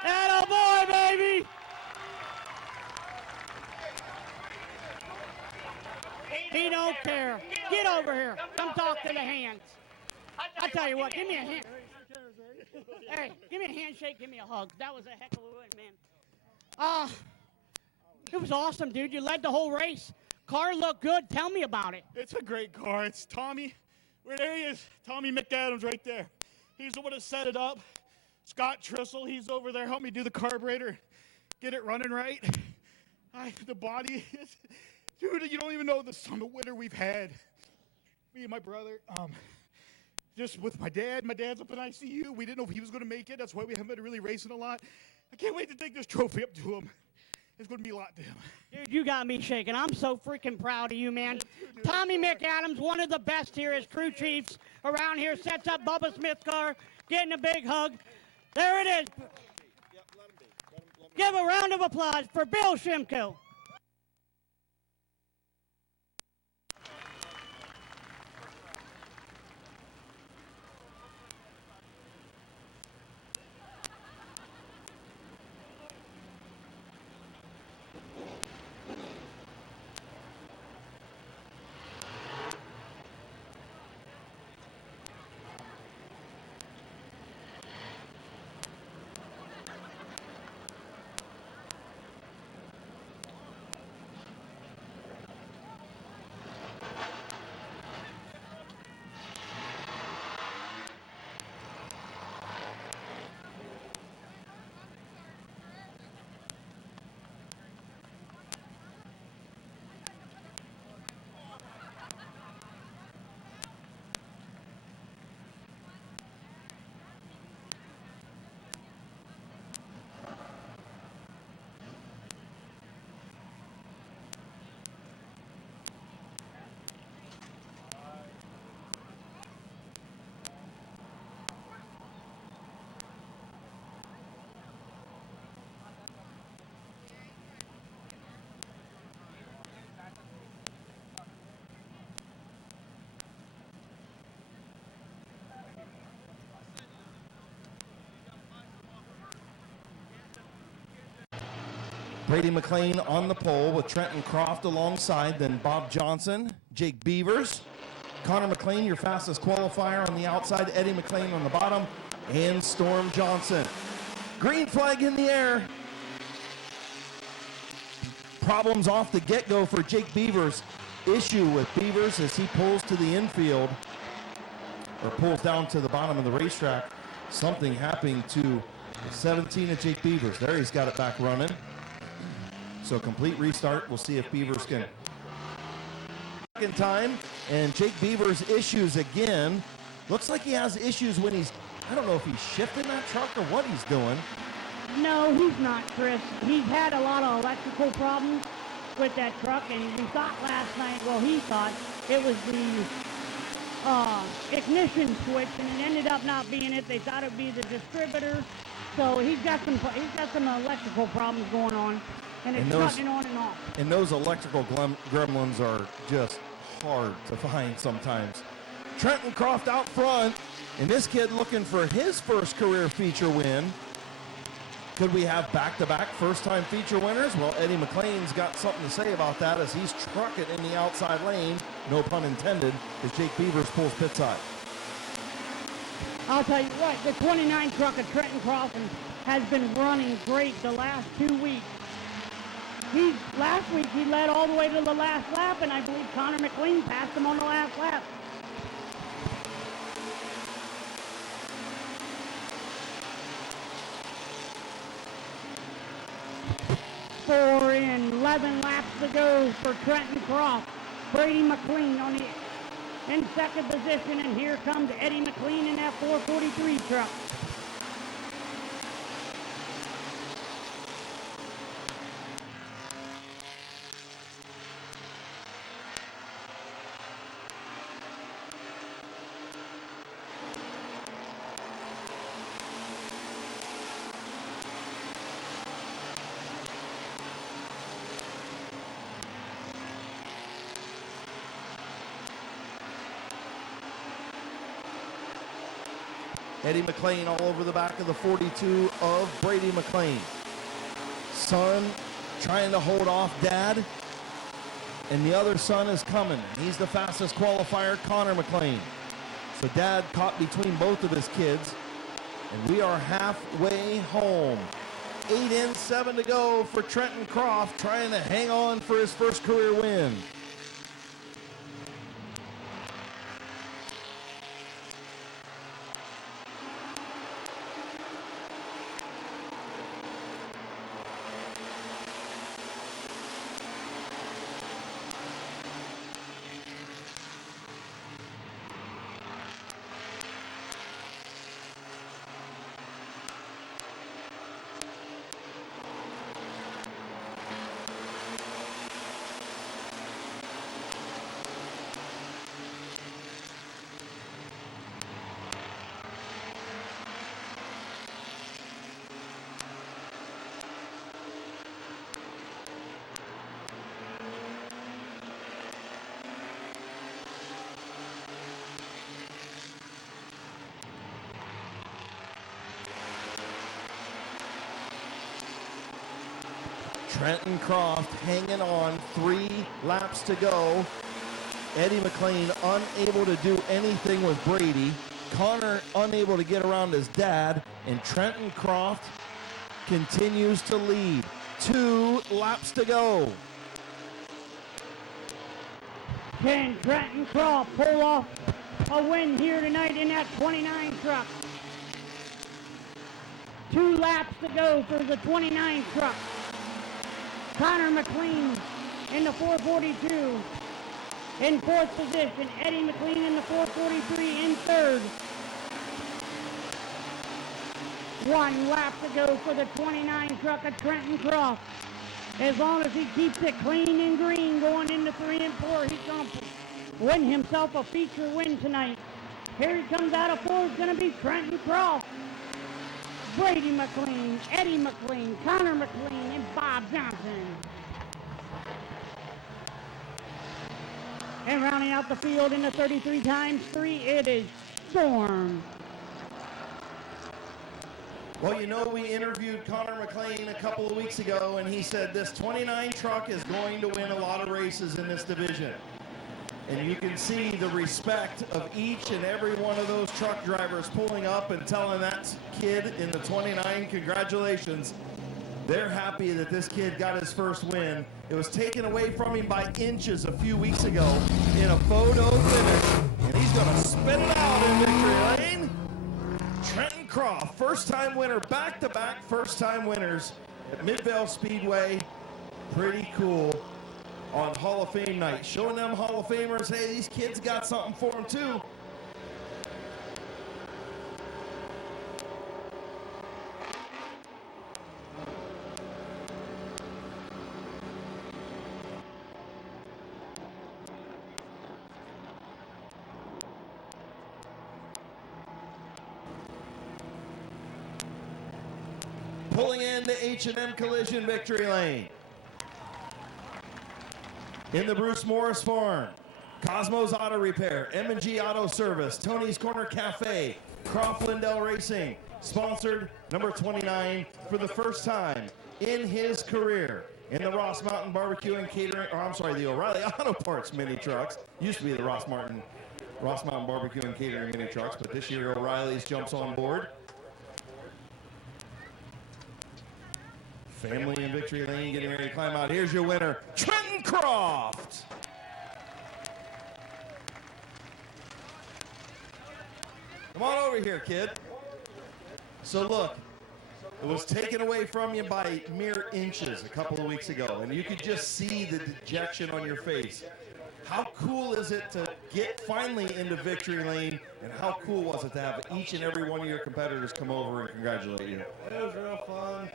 Atta boy, baby. He don't care. Get over here. Come talk to the hands. I tell you what, give me a hand. Hey, give me a handshake, give me a hug. That was a heck of a win, man. It was awesome, dude. You led the whole race. Car looked good. Tell me about it. It's a great car. It's Tommy. Where there he is. Tommy McAdams right there. He's the one that set it up. Scott Trissel, he's over there. Helped me do the carburetor. Get it running right. The body is... Dude, you don't even know the summit winner we've had. Me and my brother. Just with my dad. My dad's up in ICU. We didn't know if he was going to make it. That's why we haven't been really racing a lot. I can't wait to take this trophy up to him. It's going to be a lot to him. Dude, you got me shaking. I'm so freaking proud of you, man. Tommy McAdams, one of the best here as crew chiefs around here, sets up Bubba Smith's car, getting a big hug. There it is. Give a round of applause for Bill Shimko. Brady McLean on the pole with Trenton Croft alongside, then Bob Johnson, Jake Beavers, Connor McLean, your fastest qualifier on the outside, Eddie McLean on the bottom, and Storm Johnson. Green flag in the air. Problems off the get-go for Jake Beavers. Issue with Beavers as he pulls to the infield, or pulls down to the bottom of the racetrack. Something happening to the 17 of Jake Beavers. There, he's got it back running. So complete restart. We'll see if Beavers can. Second time, and Jake Beavers issues again. Looks like he has issues when he's, I don't know if he's shifting that truck or what he's doing. No, he's not, Chris. He's had a lot of electrical problems with that truck, and we thought last night, well, he thought it was the ignition switch, and it ended up not being it. They thought it would be the distributor. So he's got some electrical problems going on, and it's shutting on and off. And those electrical gremlins are just hard to find sometimes. Trenton Croft out front, and this kid looking for his first career feature win. Could we have back-to-back first-time feature winners? Well, Eddie McLean's got something to say about that as he's trucking in the outside lane, no pun intended, as Jake Beavers pulls pit side. I'll tell you what, the 29 truck of Trenton Croft has been running great the last 2 weeks. Last week he led all the way to the last lap, and I believe Connor McLean passed him on the last lap. Four and 11 laps to go for Trenton Croft. Brady McLean in second position, and here comes Eddie McLean in that 443 truck. Eddie McLean all over the back of the 42 of Brady McLean. Son trying to hold off Dad, and the other son is coming. He's the fastest qualifier, Connor McLean. So Dad caught between both of his kids, and we are halfway home. 8 in, 7 to go for Trenton Croft, trying to hang on for his first career win. Trenton Croft hanging on, 3 laps to go. Eddie McLean unable to do anything with Brady. Connor unable to get around his dad. And Trenton Croft continues to lead. 2 laps to go. Can Trenton Croft pull off a win here tonight in that 29 truck? 2 laps to go for the 29 truck. Connor McLean in the 442 in 4th position. Eddie McLean in the 443 in 3rd. 1 lap to go for the 29 truck of Trenton Croft. As long as he keeps it clean and green going into 3 and 4, he's going to win himself a feature win tonight. Here he comes out of 4. It's going to be Trenton Croft, Brady McLean, Eddie McLean, Connor McLean, and Bob Johnson. And rounding out the field in the 33 times 3, it is Storm. Well, you know, we interviewed Connor McLean a couple of weeks ago, and he said this 29 truck is going to win a lot of races in this division. And you can see the respect of each and every one of those truck drivers pulling up and telling that kid in the 29, congratulations. They're happy that this kid got his first win. It was taken away from him by inches a few weeks ago in a photo finish, and he's going to spit it out in victory lane. Trenton Croft, first-time winner, back-to-back first-time winners at Midvale Speedway. Pretty cool on Hall of Fame night. Showing them Hall of Famers, hey, these kids got something for them too. Pulling into H&M Collision victory lane. In the Bruce Morris Farm, Cosmos Auto Repair, M&G Auto Service, Tony's Corner Cafe, Croft Lindell Racing, sponsored number 29 for the first time in his career in the Ross Mountain Barbecue and Catering, or I'm sorry, the O'Reilly Auto Parts mini trucks. Used to be the Ross Mountain Barbecue and Catering mini trucks, but this year O'Reilly's jumps on board. Family in victory lane getting ready to climb out. Here's your winner, Trenton Croft. Come on over here, kid. So look, it was taken away from you by mere inches a couple of weeks ago, and you could just see the dejection on your face. How cool is it to get finally into victory lane, and how cool was it to have each and every one of your competitors come over and congratulate you? It was real fun.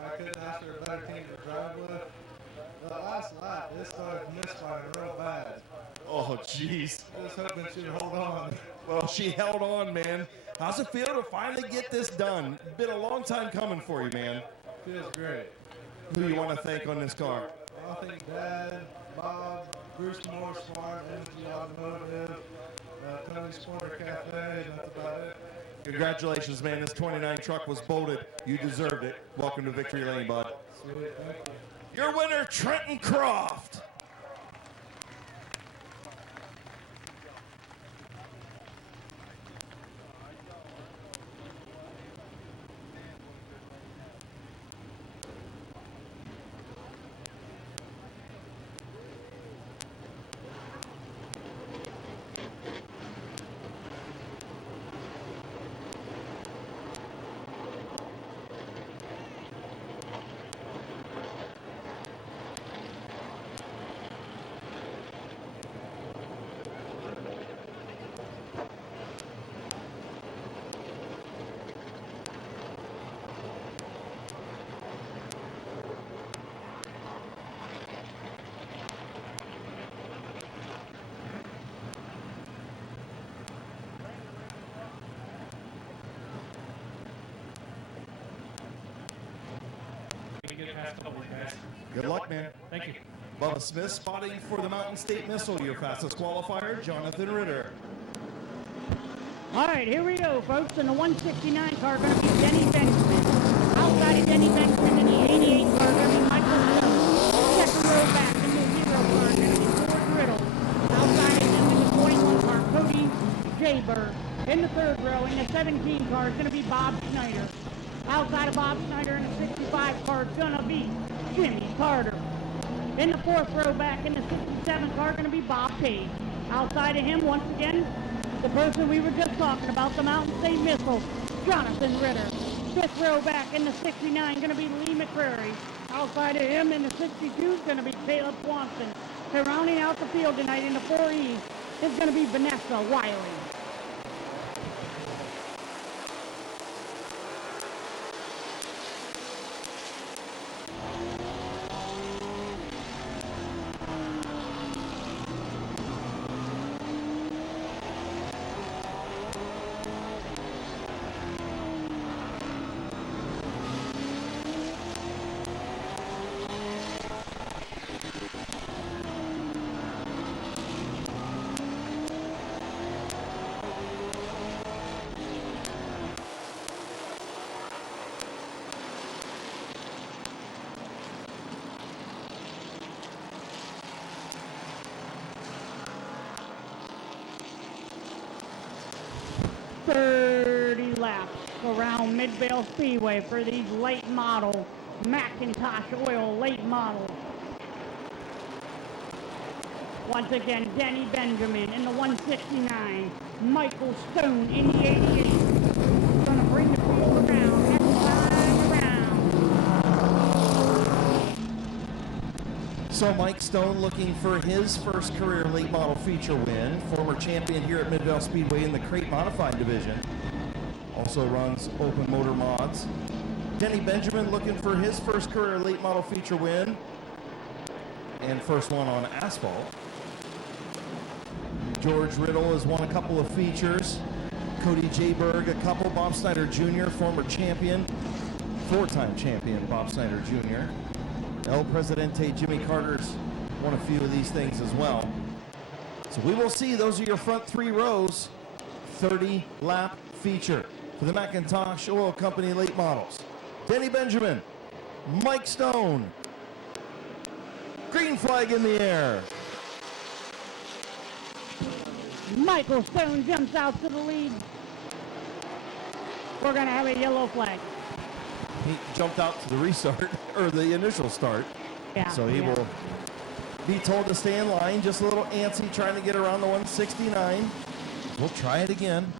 I couldn't ask for a better team to drive with. The last lap, it started misfiring real bad. Oh, jeez. I was hoping she'd hold on. Well, she held on, man. How's it feel to finally get this done? Been a long time coming for you, man. Feels great. Who do you want to thank on this car? I think Dad, Bob, Bruce Morris Farm, MG Automotive, Tony's Corner Cafe, and that's about it. Congratulations, man. This 29 truck was bolted. You deserved it. Welcome to victory lane, bud. Sweet, thank you. Your winner, Trenton Croft. Good luck, man. Thank you. Bubba Smith spotting for the Mountain State Missile, your fastest qualifier, Jonathan Ritter. All right, here we go, folks. In the 169 car, going to be Denny Benson. Outside of Denny Benson in the 88 car, going to be Michael Stone. Second row back in the 0 car, going to be Ford Riddle. Outside of him in the 21 car, Cody Jaber. In the third row, in the 17 car, is going to be Bob Schneider. Outside of Bob Schneider in the 65 car, is going to be Jimmy Carter. In the fourth row back in the 67 car, going to be Bob Page. Outside of him, once again, the person we were just talking about, the Mountain State Missile, Jonathan Ritter. Fifth row back in the 69, going to be Lee McCrary. Outside of him in the 62 is going to be Caleb Swanson. And rounding out the field tonight in the 4E is going to be Vanessa Wiley. 30 laps around Midvale Speedway for these late model Macintosh Oil late models. Once again, Denny Benjamin in the 169, Michael Stone in the 88. Gonna bring the field around, next time around. So Mike Stone looking for his first career late model feature win. Former champion here at Midvale Speedway in the crate modified division. Also runs open motor mods. Denny Benjamin looking for his first career late model feature win. And first one on asphalt. George Riddle has won a couple of features. Cody J. Berg, a couple. Bob Snyder Jr., former champion. Four-time champion, Bob Snyder Jr. El Presidente Jimmy Carter's won a few of these things as well. So we will see. Those are your front three rows. 30-lap feature for the Macintosh Oil Company late models. Denny Benjamin, Mike Stone. Green flag in the air. Michael Stone jumps out to the lead. We're gonna have a yellow flag. He jumped out to the restart, or the initial start. Yeah, So he will be told to stay in line. Just a little antsy trying to get around the 169. We'll try it again.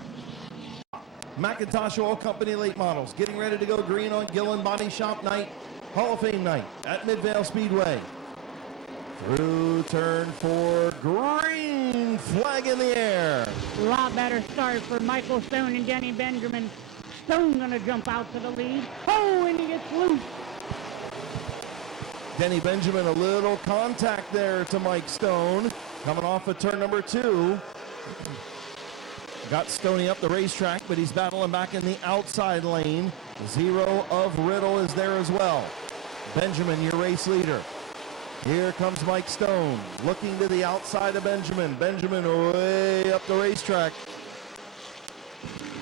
Macintosh Oil Company late models getting ready to go green on Gillen Body Shop night, Hall of Fame night at Midvale Speedway. Through turn 4, green flag in the air. A lot better start for Michael Stone and Denny Benjamin. Stone gonna jump out to the lead. Oh, and he gets loose. Denny Benjamin, a little contact there to Mike Stone. Coming off of turn number 2. Got Stoney up the racetrack, but he's battling back in the outside lane. Zero of Riddle is there as well. Benjamin, your race leader. Here comes Mike Stone, looking to the outside of Benjamin. Benjamin way up the racetrack.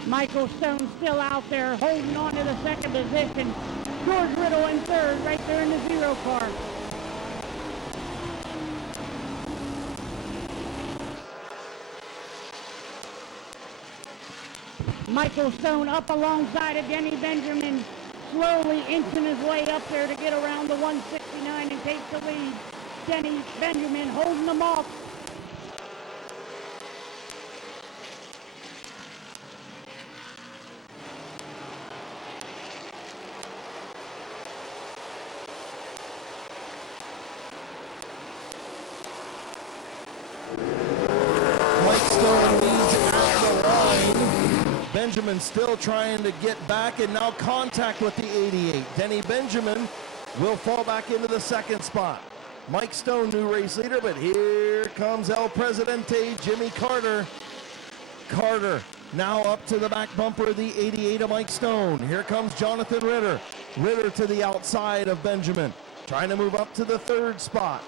Michael Stone still out there holding on to the second position. George Riddle in third, right there in the zero car. Michael Stone up alongside of Denny Benjamin, slowly inching his way up there to get around the 169 and take the lead. Denny Benjamin holding them off. Mike Stone leads at the line. Benjamin still trying to get back, and now contact with the 88. Denny Benjamin will fall back into the second spot. Mike Stone, new race leader, but here comes El Presidente, Jimmy Carter. Carter now up to the back bumper of the 88 of Mike Stone. Here comes Jonathan Ritter. Ritter to the outside of Benjamin, trying to move up to the third spot.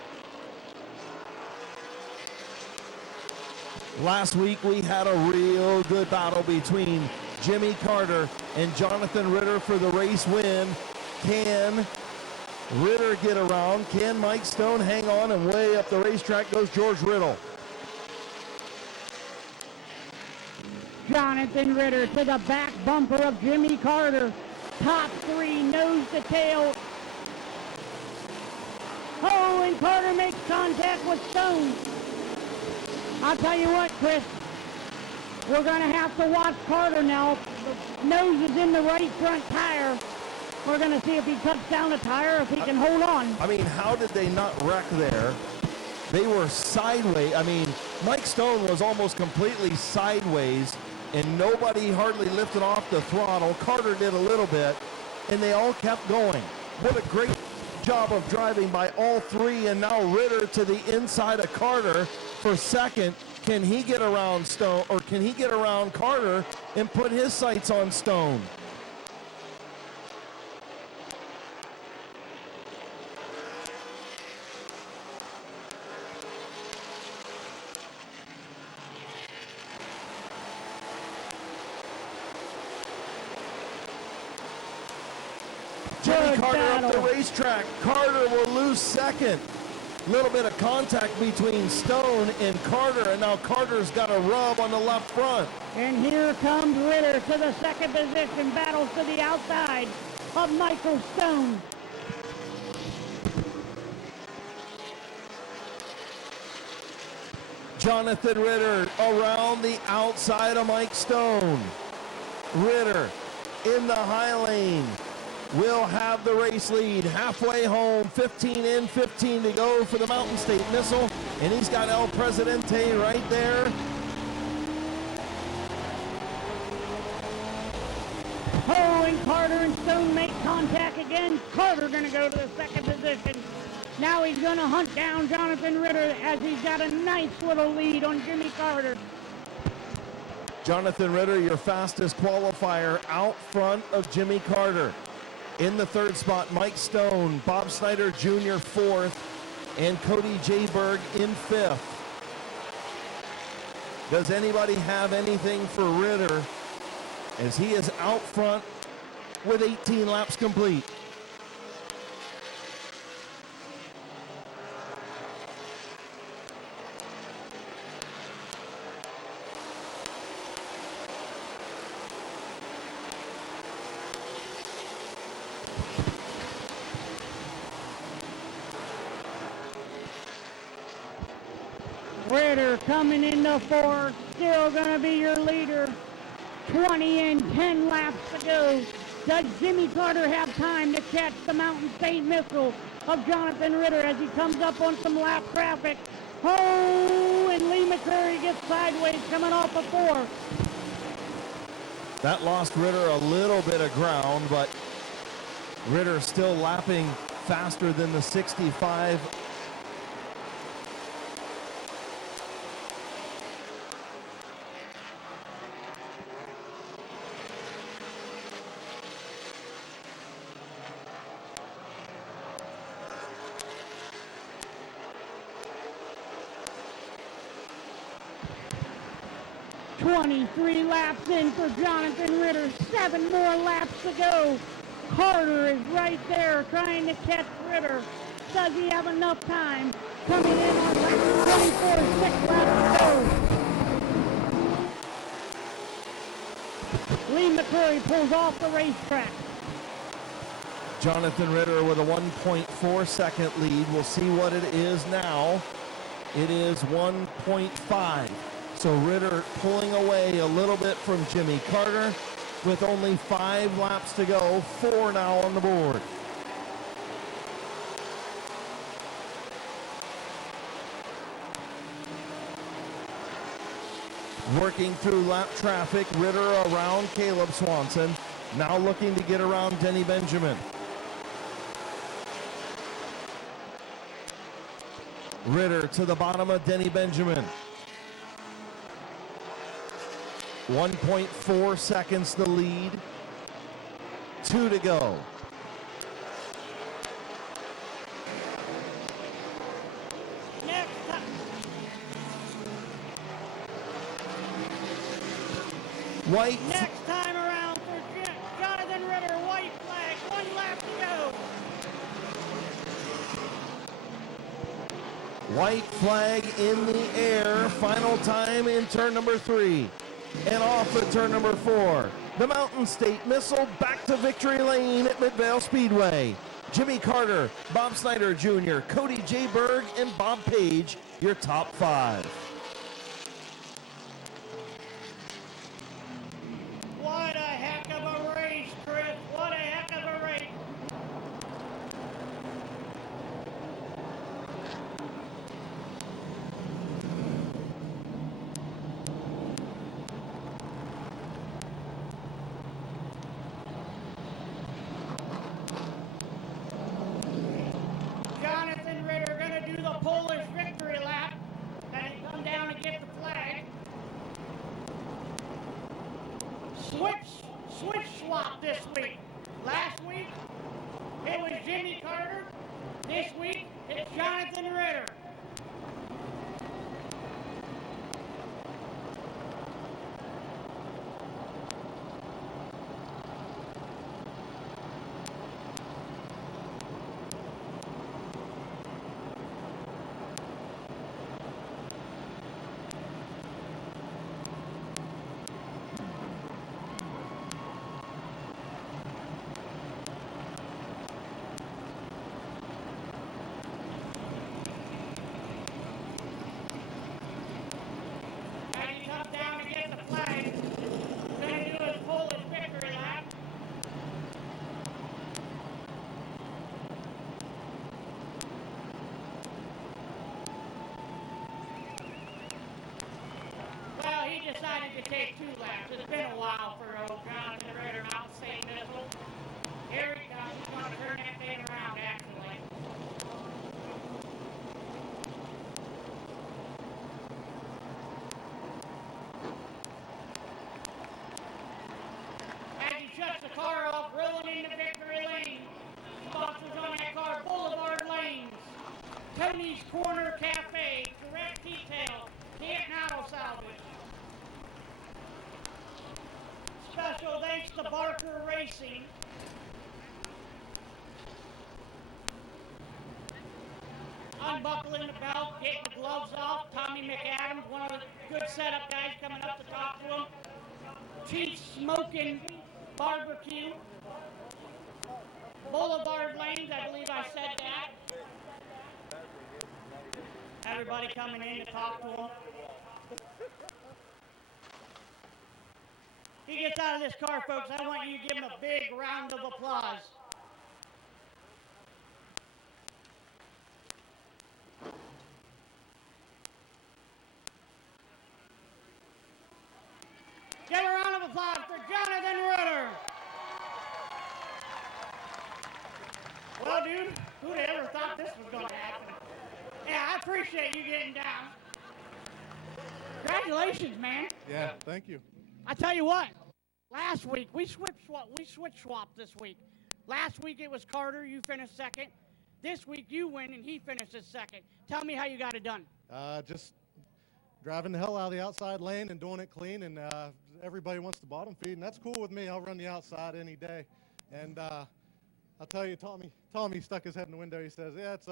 Last week we had a real good battle between Jimmy Carter and Jonathan Ritter for the race win. Can Ritter get around? Can Mike Stone hang on? And way up the racetrack goes George Riddle. Jonathan Ritter to the back bumper of Jimmy Carter. Top three, nose to tail. Oh, and Carter makes contact with Stone. I'll tell you what, Chris, we're going to have to watch Carter now. The nose is in the right front tire. We're going to see if he cuts down the tire, if he can hold on. I mean, how did they not wreck there? They were sideways. I mean, Mike Stone was almost completely sideways, and nobody hardly lifted off the throttle. Carter did a little bit, and they all kept going. What a great job of driving by all three, and now Ritter to the inside of Carter for second. Can he get around Stone, or can he get around Carter and put his sights on Stone? Jimmy Carter up the racetrack. Carter will lose second. Little bit of contact between Stone and Carter, and now Carter's got a rub on the left front. And here comes Ritter to the second position, battles to the outside of Michael Stone. Jonathan Ritter around the outside of Mike Stone. Ritter in the high lane will have the race lead. Halfway home, 15 in, 15 to go for the Mountain State Missile. And he's got El Presidente right there. Oh, and Carter and Stone make contact again. Carter gonna go to the second position. Now he's gonna hunt down Jonathan Ritter as he's got a nice little lead on Jimmy Carter. Jonathan Ritter, your fastest qualifier, out front of Jimmy Carter. In the third spot, Mike Stone, Bob Snyder Jr. fourth, and Cody J. Berg in fifth. Does anybody have anything for Ritter as he is out front with 18 laps complete? Ritter coming into fourth, still gonna be your leader. 20 and 10 laps to go. Does Jimmy Carter have time to catch the Mountain State Missile of Jonathan Ritter as he comes up on some lap traffic? Oh, and Lee McCurry gets sideways coming off of four. That lost Ritter a little bit of ground, but Ritter still lapping faster than the 65. Three laps in for Jonathan Ritter. 7 more laps to go. Carter is right there trying to catch Ritter. Does he have enough time? Coming in on lap 24, 6 laps to go. Lee McCurry pulls off the racetrack. Jonathan Ritter with a 1.4 second lead. We'll see what it is now. It is 1.5. So Ritter pulling away a little bit from Jimmy Carter with only 5 laps to go, 4 now on the board. Working through lap traffic, Ritter around Caleb Swanson, now looking to get around Denny Benjamin. Ritter to the bottom of Denny Benjamin. 1.4 seconds the lead. 2 to go. Next time. White. Next time around for Jonathan Ritter, white flag, 1 lap to go. White flag in the air. Final time in turn number 3. And off at turn number 4. The Mountain State Missile back to victory lane at Midvale Speedway. Jimmy Carter, Bob Snyder Jr., Cody J. Berg, and Bob Page, your top 5. What a heck of a race, Chris. What a heck of a race. Jonathan Ritter gonna do the Polish victory lap and come down and get the flag. Switch swap this week. Last week, it was Jimmy Carter. This week, it's Jonathan Ritter. take 2 laps. It's been a while for old Jonathan Ritter, Mount St. Missile. Here he comes. He's going to turn that thing around, actually. As he shuts the car off, rolling into victory lane. Sponsors on that car, Boulevard Lanes. Tony's Corner Cafe, Direct Detail, Canton Auto Salvage. Special thanks to Barker Racing. Unbuckling the belt, getting the gloves off. Tommy McAdams, one of the good setup guys coming up to talk to him. Chief Smoking Barbecue. Boulevard Lanes, I believe I said that. Everybody coming in to talk to him. He gets out of this car, folks. I want you to give him a big round of applause. Give a round of applause for Jonathan Ritter. Well, dude, who'd ever thought this was going to happen? Yeah, I appreciate you getting down. Congratulations, man. Yeah, thank you. I tell you what, last week we switch swapped this week. Last week it was Carter, you finished second. This week you win and he finishes second. Tell me how you got it done. Just driving the hell out of the outside lane and doing it clean, and everybody wants the bottom feed, and that's cool with me. I'll run the outside any day. And I'll tell you, Tommy stuck his head in the window. He says, yeah, it's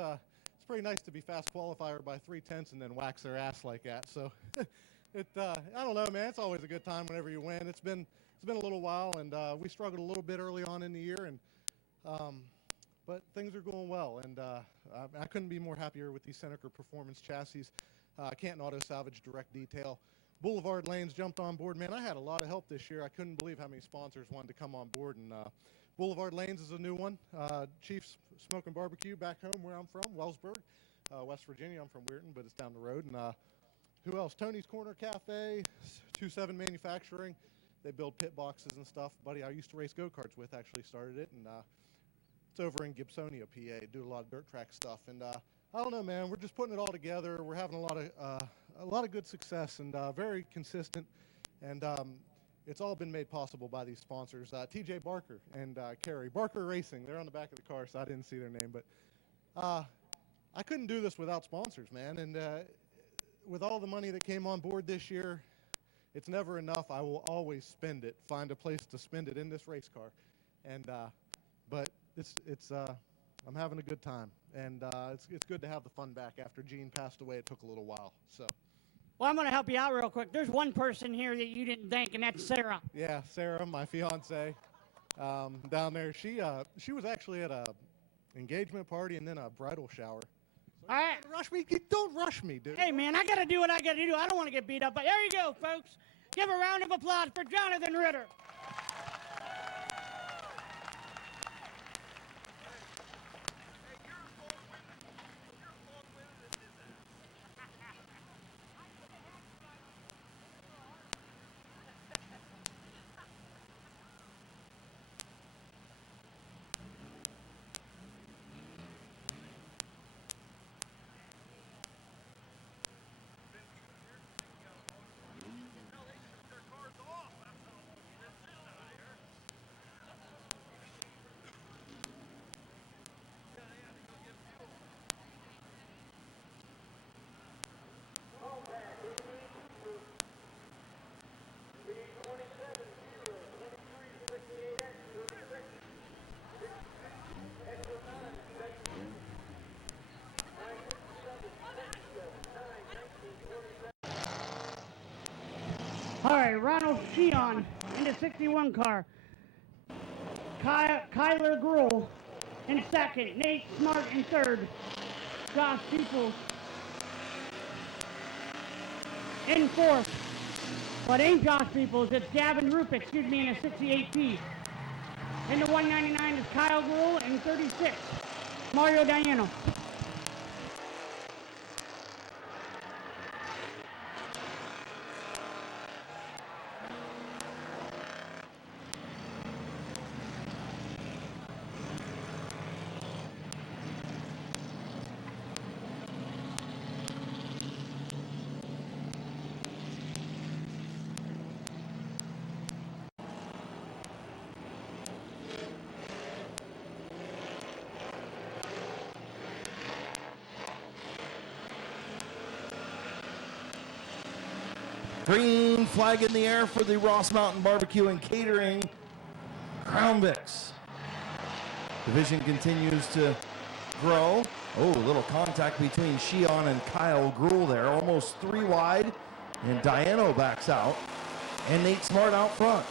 pretty nice to be fast qualifier by 3/10 and then wax their ass like that. So I don't know, man. It's always a good time whenever you win. It's been a little while, and we struggled a little bit early on in the year, and but things are going well, and I couldn't be more happier with these Seneca Performance chassis. Canton Auto Salvage Direct Detail. Boulevard Lanes jumped on board. Man, I had a lot of help this year. I couldn't believe how many sponsors wanted to come on board, and Boulevard Lanes is a new one. Chief's Smoking Barbecue back home where I'm from, Wellsburg, West Virginia. I'm from Weirton, but it's down the road. And who else? Tony's Corner Cafe, 27 Manufacturing. They build pit boxes and stuff. Buddy I used to race go-karts with actually started it, and it's over in Gibsonia, PA. Do a lot of dirt track stuff, and I don't know, man. We're just putting it all together. We're having a lot of good success, and very consistent, and it's all been made possible by these sponsors. TJ Barker and Carrie Barker Racing. They're on the back of the car, so I didn't see their name, but I couldn't do this without sponsors, man. And with all the money that came on board this year, it's never enough. I will always spend it. Find a place to spend it in this race car, and but it's I'm having a good time, and it's good to have the fun back. After Gene passed away, it took a little while. So. Well, I'm going to help you out real quick. There's one person here that you didn't thank, and that's Sarah. Yeah, Sarah, my fiance, down there. She was actually at a engagement party and then a bridal shower. So All right. rush me. Don't rush me, dude. Hey, man, I got to do what I got to do. I don't want to get beat up. But there you go, folks. Give a round of applause for Jonathan Ritter. All right, Ronald Sheehan in the 61 car. Kyler Gruhl in second. Nate Smart in third. Josh Peoples in fourth. But ain't Josh Peoples, it's Gavin Rupp, in a 68P. In the 199 is Kyle Gruhl in 36. Mario Diano. Green flag in the air for the Ross Mountain Barbecue and Catering Crown Vics. Division continues to grow. Oh, a little contact between Shion and Kyle Gruhl there. Almost 3 wide. And Diano backs out. And Nate Smart out front.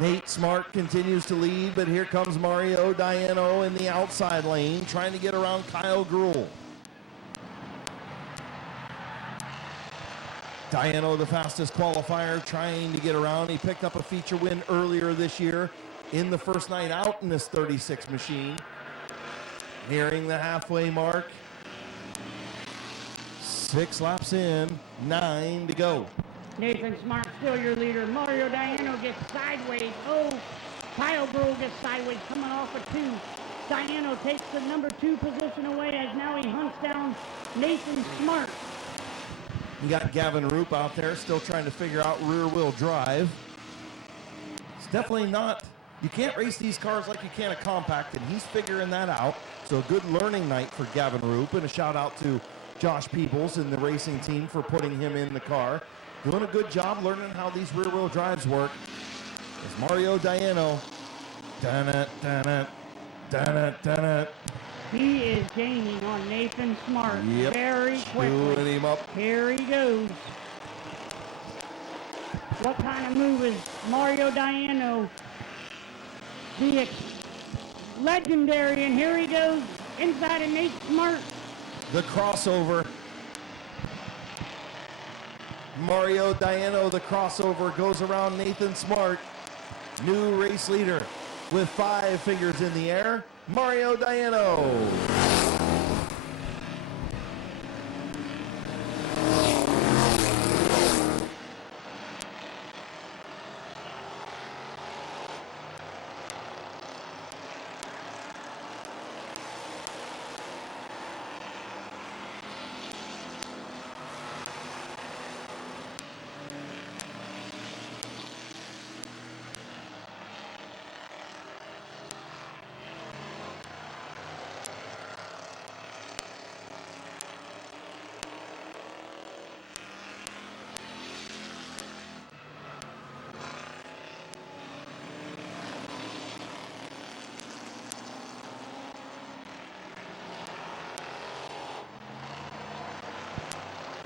Nate Smart continues to lead, but here comes Mario Diano in the outside lane, trying to get around Kyle Gruhl. Diano, the fastest qualifier, trying to get around. He picked up a feature win earlier this year in the first night out in this 36 machine. Nearing the halfway mark. 6 laps in, 9 to go. Nathan Smart still your leader. Mario Diano gets sideways. Oh, Kyle Gruhl gets sideways coming off of 2. Diano takes the number 2 position away as now he hunts down Nathan Smart. You got Gavin Roop out there still trying to figure out rear wheel drive. It's definitely not, you can't race these cars like you can a compact, and he's figuring that out. So a good learning night for Gavin Roop, and a shout out to Josh Peebles and the racing team for putting him in the car. Doing a good job learning how these rear wheel drives work. It's Mario Diano. Dun-it, dun-it, dun-it, dun-it. He is gaining on Nathan Smart very quickly. Chewing him up. Here he goes. What kind of move is Mario Diano? The legendary, and here he goes inside of Nate Smart. The crossover. Mario Diano, the crossover, goes around Nathan Smart. New race leader with 5 figures in the air, Mario Diano.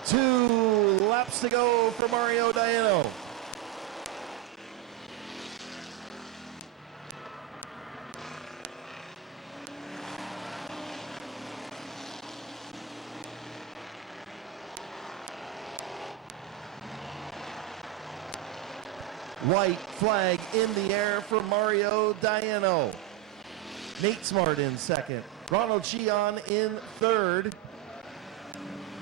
Two laps to go for Mario Diano. White flag in the air for Mario Diano. Nate Smart in second. Ronald Sheehan in third.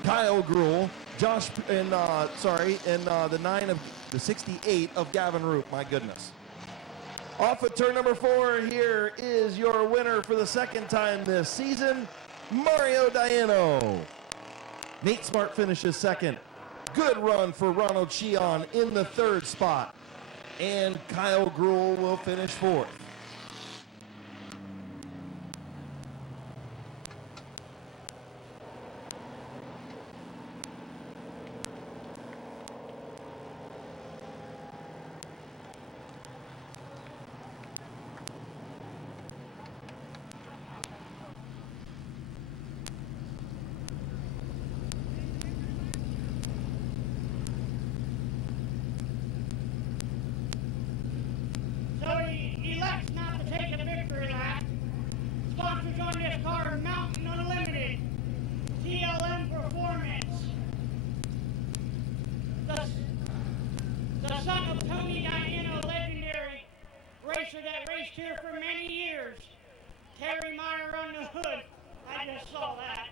Kyle Gruhl, Josh, and the 9 of the 68 of Gavin Roop. My goodness. Off at turn number 4, here is your winner for the second time this season, Mario Diano. Nate Smart finishes second. Good run for Ronald Sheehan in the third spot. And Kyle Gruhl will finish fourth. I just saw that.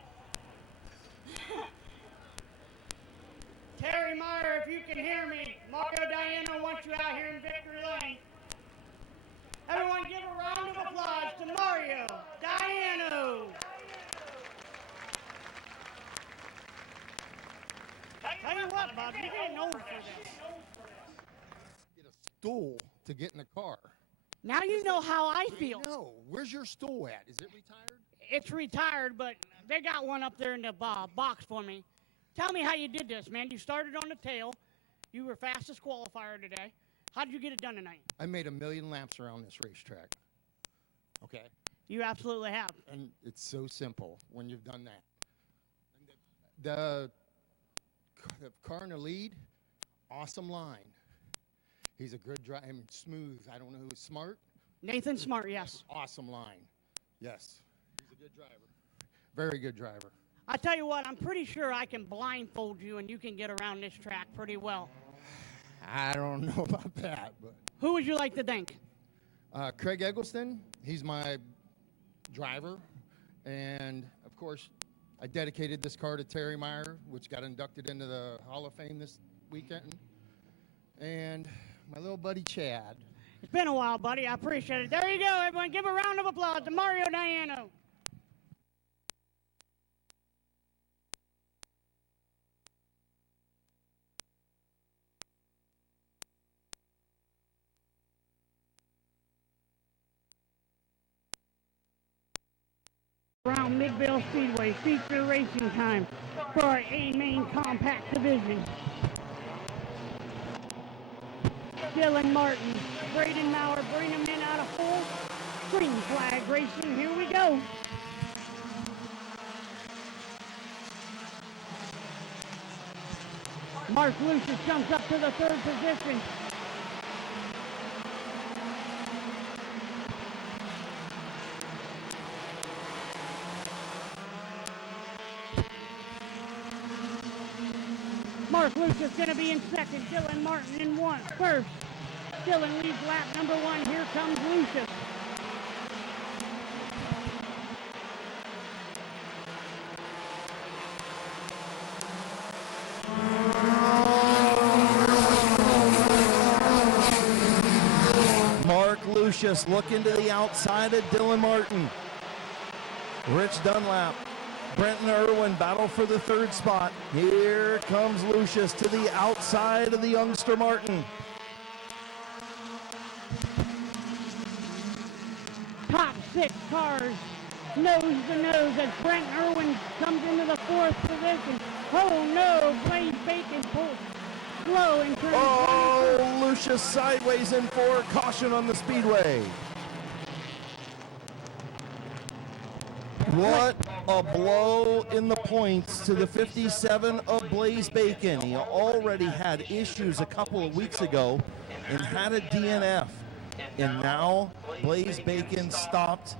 Terry Meyer, if you can hear me, Mario Diana wants you out here in Victory Lane. Everyone give a round of applause to Mario Diano. Tell you what, Bob, you're getting old for this. Get a stool to get in the car. Now you know how I feel. No, where's your stool at? Is it retired? It's retired, but they got one up there in the box for me. Tell me how you did this, man. You started on the tail. You were fastest qualifier today. How did you get it done tonight? I made 1 million laps around this racetrack. Okay? You absolutely have. And it's so simple when you've done that. And the car in the lead, awesome line. He's a good driver. I mean, smooth. I don't know who's smart. Nathan Smart, yes. Awesome line. Yes. He's a good driver. Very good driver. I tell you what, I'm pretty sure I can blindfold you and you can get around this track pretty well. I don't know about that, but. Who would you like to thank? Craig Eggleston. He's my driver. And, of course, I dedicated this car to Terry Meyer, which got inducted into the Hall of Fame this weekend. And my little buddy Chad. It's been a while, buddy. I appreciate it. There you go, everyone. Give a round of applause to Mario Diano. Around Midvale Speedway, feature racing time for our A-Main Compact Division. Dylan Martin, Braden Maurer, bring him in out of full. Green flag racing, here we go. Mark Lucius jumps up to the third position. Mark Lucius going to be in second. Dylan Martin in first. Dylan leads lap number 1. Here comes Lucius. Mark Lucius looking to the outside of Dylan Martin. Rich Dunlap, Brenton Irwin battle for the third spot. Here comes Lucius to the outside of the youngster Martin. Top 6 cars, nose to nose as Brent Irwin comes into the 4th position. Oh no, Blaze Bacon pulls slow in turn. Oh, Lucius sideways in 4, caution on the speedway. What a blow in the points to the 57 of Blaze Bacon. He already had issues a couple of weeks ago and had a DNF. And now Blaze Bacon stopped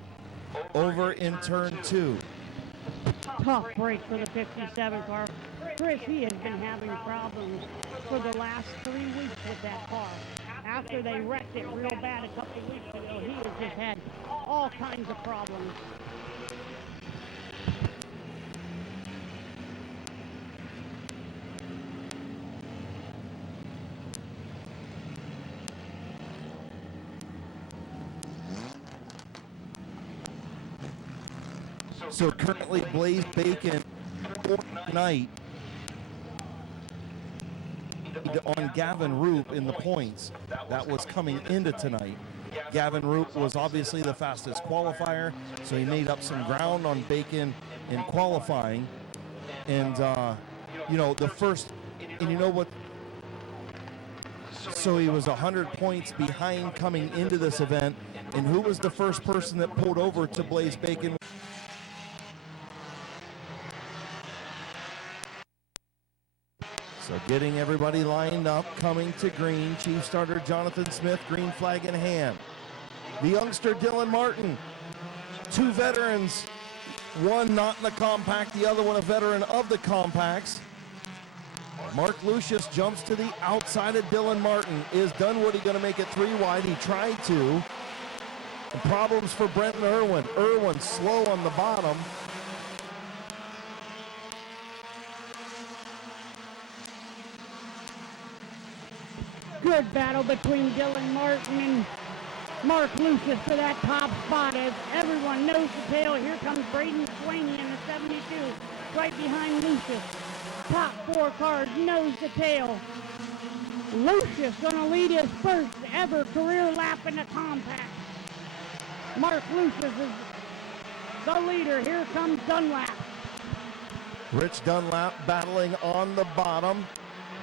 over in turn 2. Tough break for the 57 car. Chris, he has been having problems for the last 3 weeks with that car. After they wrecked it real bad a couple of weeks ago, he has just had all kinds of problems. So currently Blaze Bacon night on Gavin Roop in the points. That was coming into tonight. Gavin Roop was obviously the fastest qualifier, so he made up some ground on Bacon in qualifying. And, you know, the first, and you know what? So he was 100 points behind coming into this event. And who was the first person that pulled over to Blaze Bacon? So getting everybody lined up, coming to green. Chief starter Jonathan Smith, green flag in hand. The youngster Dylan Martin. 2 veterans, one not in the compact, the other one a veteran of the compacts. Mark Lucius jumps to the outside of Dylan Martin. Is Dunwoody going to make it 3 wide? He tried to. Problems for Brenton Irwin. Irwin slow on the bottom. Good battle between Dylan Martin and Mark Lucius for that top spot as everyone knows the tail. Here comes Braden Swaney in the 72, right behind Lucius. Top 4 cars knows the tail. Lucius gonna lead his first ever career lap in the compact. Mark Lucius is the leader. Here comes Dunlap. Rich Dunlap battling on the bottom.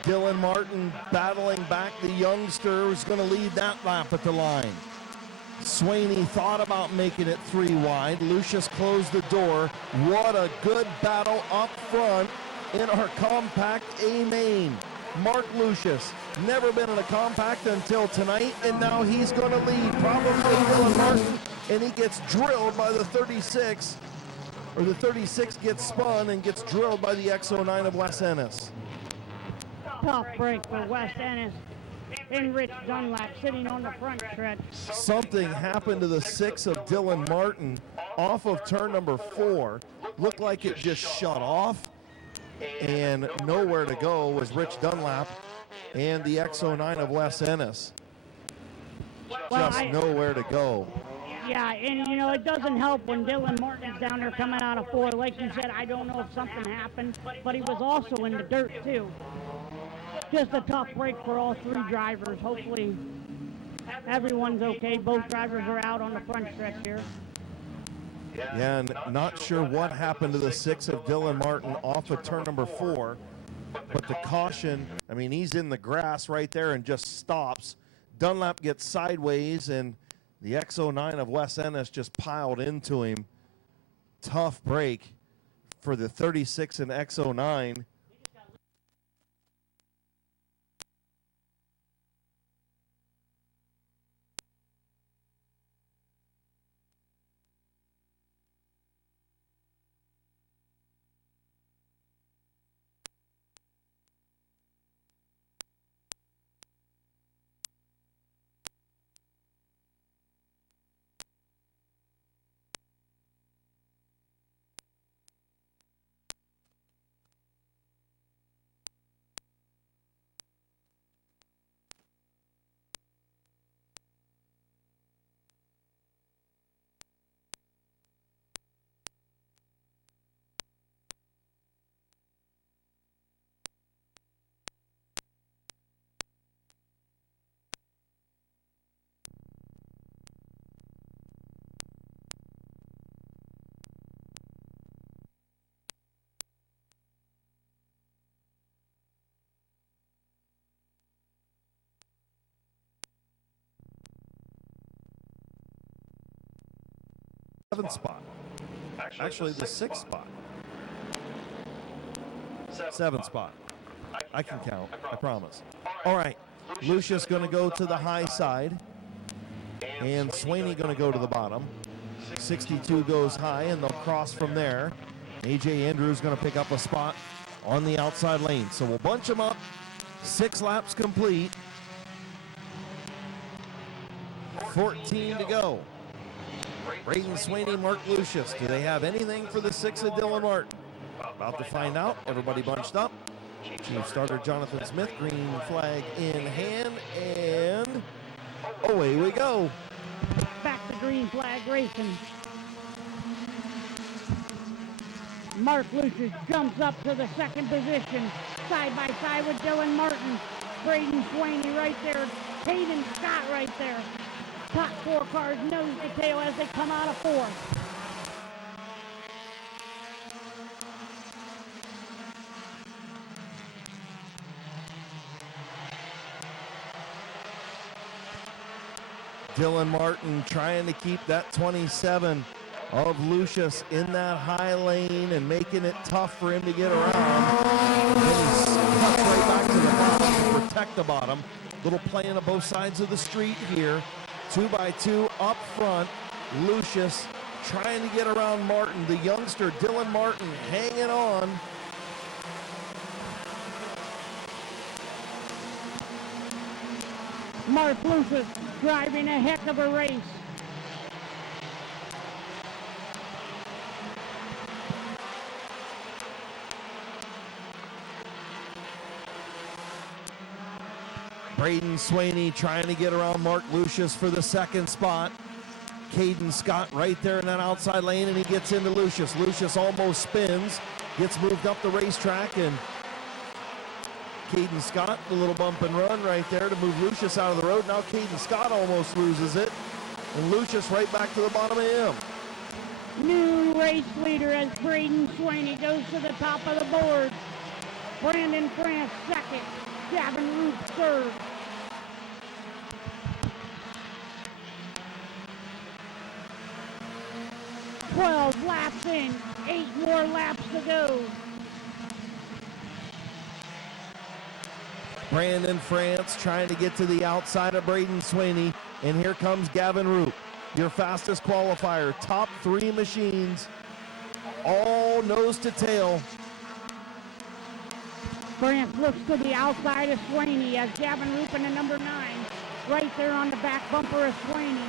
Dylan Martin battling back the youngster who's going to lead that lap at the line. Swaney thought about making it 3 wide. Lucius closed the door. What a good battle up front in our compact A main. Mark Lucius, never been in a compact until tonight, and now he's going to lead probably Dylan Martin, and he gets drilled by the 36, or the 36 gets spun and gets drilled by the X09 of Wes Ennis. Tough break for Wes Ennis and Rich Dunlap sitting on the front stretch. Something happened to the 6 of Dylan Martin off of turn number 4. Looked like it just shut off, and nowhere to go was Rich Dunlap and the X09 of Wes Ennis. Just nowhere to go. Yeah, and you know, it doesn't help when Dylan Martin's down there coming out of 4. Like you said, I don't know if something happened, but he was also in the dirt too. Just a tough break for all 3 drivers. Hopefully everyone's okay. Both drivers are out on the front stretch here. Yeah, and not sure what happened to the 6 of Dylan Martin off of turn number 4, but the caution, I mean, he's in the grass right there and just stops. Dunlap gets sideways, and the X09 of Wes Ennis just piled into him. Tough break for the 36 and X09. Spot. Actually, the 6th spot. 7th spot. I can count, I promise. All right, Lucius going to go to the high side, and Swaney going to go to the bottom. 62 goes high, and they'll cross from there. AJ Andrews going to pick up a spot on the outside lane. So we'll bunch them up. 6 laps complete. 14 to go. Braden Swaney, Mark Lucius. Do they have anything for the 6 of Dylan Martin? About to find out. Everybody bunched up. Chief starter Jonathan Smith, green flag in hand, and away we go. Back to green flag racing. Mark Lucius jumps up to the 2nd position, side by side with Dylan Martin. Braden Swaney right there. Hayden Scott right there. Top 4 cars nose to tail as they come out of 4. Dylan Martin trying to keep that 27 of Lucius in that high lane and making it tough for him to get around. Then he cuts right back to the bottom to protect the bottom. Little playing on both sides of the street here. 2 by 2 up front. Lucius trying to get around Martin. The youngster, Dylan Martin, hanging on. Mark Lucius driving a heck of a race. Braden Swaney trying to get around Mark Lucius for the second spot. Caden Scott right there in that outside lane, and he gets into Lucius. Lucius almost spins, gets moved up the racetrack, and Caden Scott, the little bump and run right there to move Lucius out of the road. Now Caden Scott almost loses it, and Lucius right back to the bottom of him. New race leader as Braden Swaney goes to the top of the board. Brandon France second. Gavin Root third. "12 laps in, 8 more laps to go." Brandon France trying to get to the outside of Braden Swaney, and here comes Gavin Root, your fastest qualifier. Top 3 machines, all nose to tail. France looks to the outside of Swaney as Gavin Root in the number 9 right there on the back bumper of Swaney.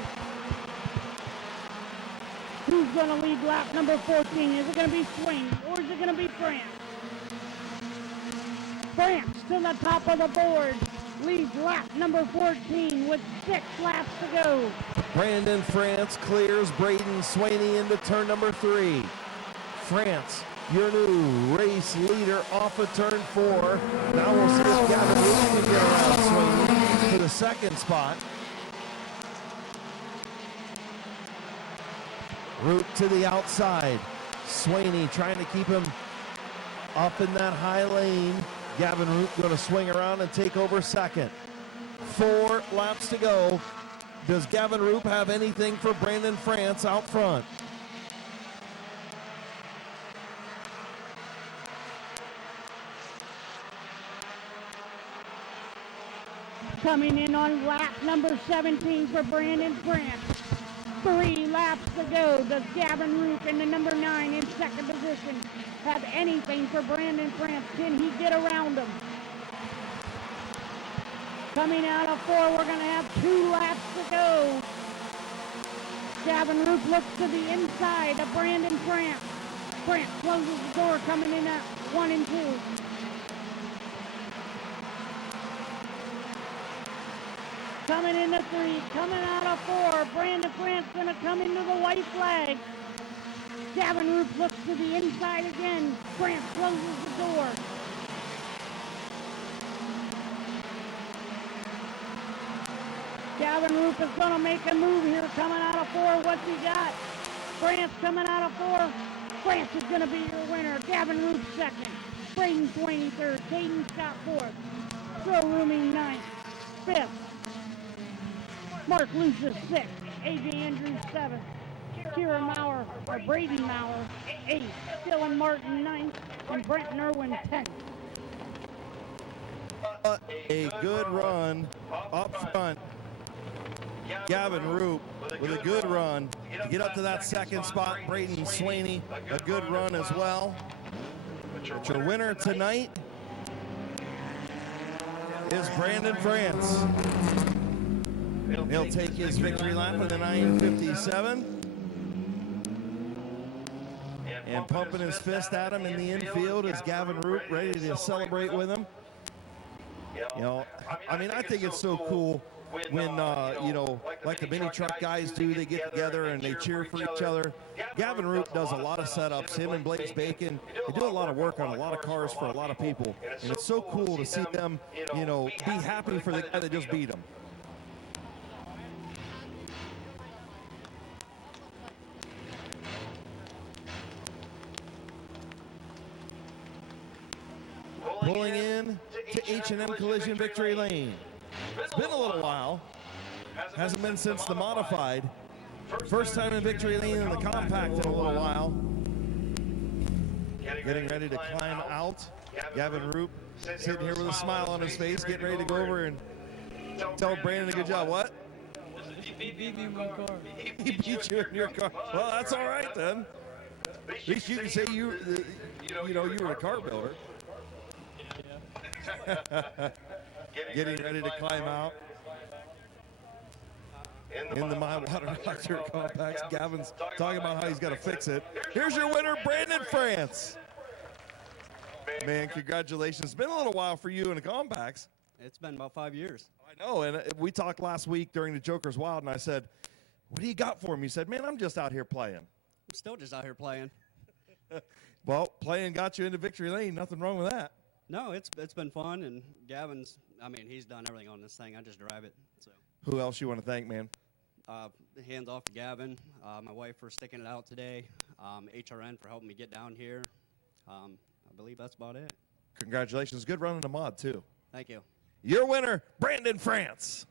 Who's going to lead lap number 14? Is it going to be Swaney or is it going to be France? France to the top of the board leads lap number 14 with 6 laps to go. Brandon France clears Braden Swaney into turn number 3. France, your new race leader off of turn 4. Now we'll see if Gavin Root can get around Swaney to the second spot. Root to the outside. Swaney trying to keep him up in that high lane. Gavin Root going to swing around and take over second. 4 laps to go. Does Gavin Root have anything for Brandon France out front? Coming in on lap number 17 for Brandon France. 3 laps to go. Does Gavin Root in the number 9 in second position have anything for Brandon France? Can he get around him? Coming out of 4, we're going to have 2 laps to go. Gavin Root looks to the inside of Brandon France. France closes the door coming in at 1 and 2. Coming into 3, coming out of 4. Brandon France going to come into the white flag. Gavin Root looks to the inside again. France closes the door. Gavin Root is going to make a move here coming out of 4. What's he got? France coming out of 4. France is going to be your winner. Gavin Root second. Braden Swaney third. Caden Scott fourth. Phil Rooming ninth. Fifth. Mark Lucius sixth. AJ Andrews seventh. Kira Maurer, or Brady Maurer, 8th, Dylan Martin 9th, and Brent Nerwin 10th. A good run up front. Gavin Root with a good run to get up to that second spot. Braden Swaney, a good run as well. But your winner tonight is Brandon France. He'll take his victory lap in the 9:57. And pumping his fist at him in the infield is Gavin Root, ready to celebrate with him. You know, I mean, I think it's so cool when, you know, like the mini truck guys do, they get together and they cheer for each other. Gavin Root does a lot of setups. Him and Blaze Bacon, they do a lot of work on a lot of cars for a lot of people. And it's so cool to see them, you know, be happy for the guy that just beat them. Pulling in to H&M Collision Victory Lane. It's been a little while. Hasn't been since the modified. First time in Victory Lane in the compact in a little while. Getting ready to climb out. Gavin Root sitting here with a smile on his face, getting ready to go over and tell Brandon a good job. What? He beat me in my car. He beat you in your car. Well, that's all right then. At least you can say you know, you were a car builder. Getting ready to climb out in the My Water Doctor compacts. Gavin's talking about how he's got to fix it. Here's your winner, Brandon France. Man, congratulations. It's been a little while for you in the compacts. It's been about 5 years. I know, and we talked last week during the Joker's Wild, and I said, what do you got for him? He said, man, I'm just out here playing. I'm still just out here playing. Well, playing got you into victory lane. Nothing wrong with that. No, it's been fun, and Gavin's, I mean, he's done everything on this thing. I just drive it. So Who else you want to thank, man? hands off to Gavin, my wife for sticking it out today, HRN for helping me get down here. I believe that's about it. Congratulations. Good running the mod, too. Thank you. Your winner, Brandon France.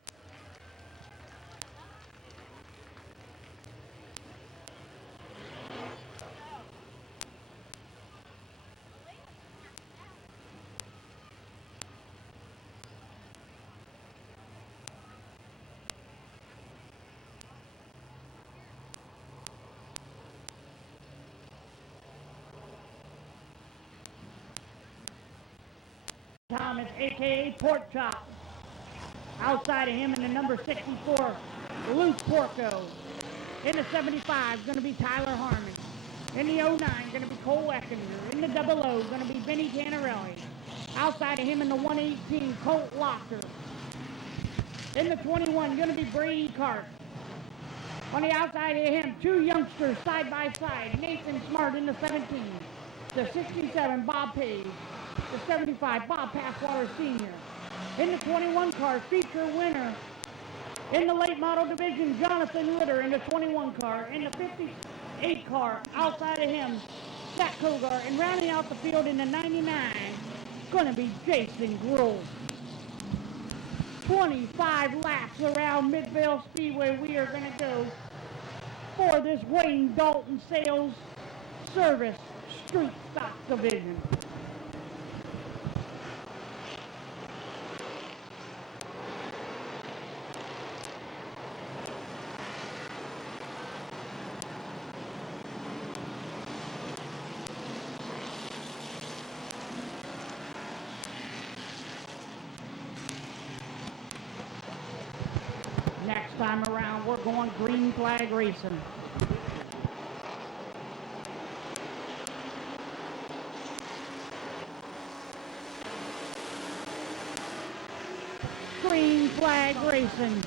Thomas, a.k.a. Pork Chop. Outside of him in the number 64, Luke Porco. In the 75 is going to be Tyler Harmon. In the 09 going to be Cole Eckinger. In the 00 going to be Vinny Canarelli. Outside of him in the 118, Colt Locker. In the 21 going to be Brady Cart. On the outside of him, two youngsters side by side. Nathan Smart in the 17. The 67, Bob Page. The 75, Bob Passwater Sr. In the 21 car, feature winner. In the late model division, Jonathan Ritter in the 21 car. In the 58 car, outside of him, Zach Kogar. And rounding out the field in the 99, going to be Jason Grove. 25 laps around Midvale Speedway we are going to go for this Wayne Dalton Sales Service Street Stock Division. Next time around, we're going green flag racing. Green flag racing.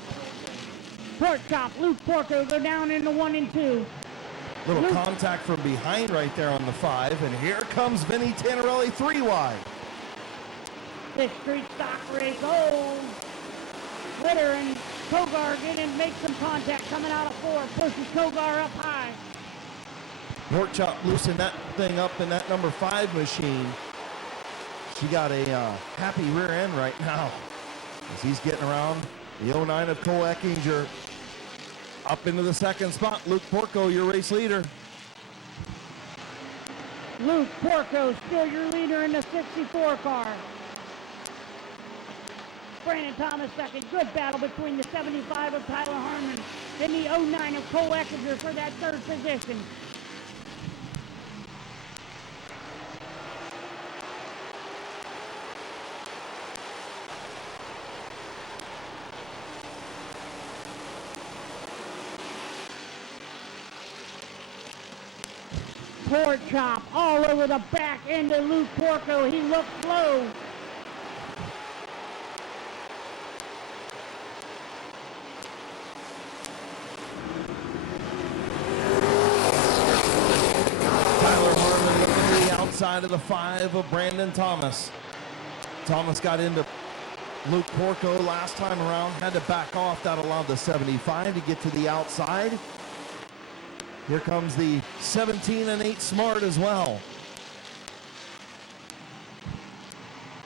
Pork Chop, Luke Porco go down in the 1 and 2. Little contact from behind right there on the 5, and here comes Vinny Tanarelli 3 wide. This street stock race, oh, Ritter and Kogar get in, make some contact coming out of 4, pushes Kogar up high. Pork Chop loosened that thing up in that number 5 machine. She got a happy rear end right now as he's getting around the 09 of Cole Eckinger. Up into the 2nd spot, Luke Porco, your race leader. Luke Porco still your leader in the 64 car. Brandon Thomas second. Good battle between the 75 of Tyler Harmon and the 09 of Cole Eckinger for that 3rd position. Pork Chop all over the back end of Luke Porco. He looks slow. Tyler Harmon looking to the outside of the 5 of Brandon Thomas. Thomas got into Luke Porco last time around, had to back off. That allowed the 75 to get to the outside. Here comes the 17 and 8 Smart as well.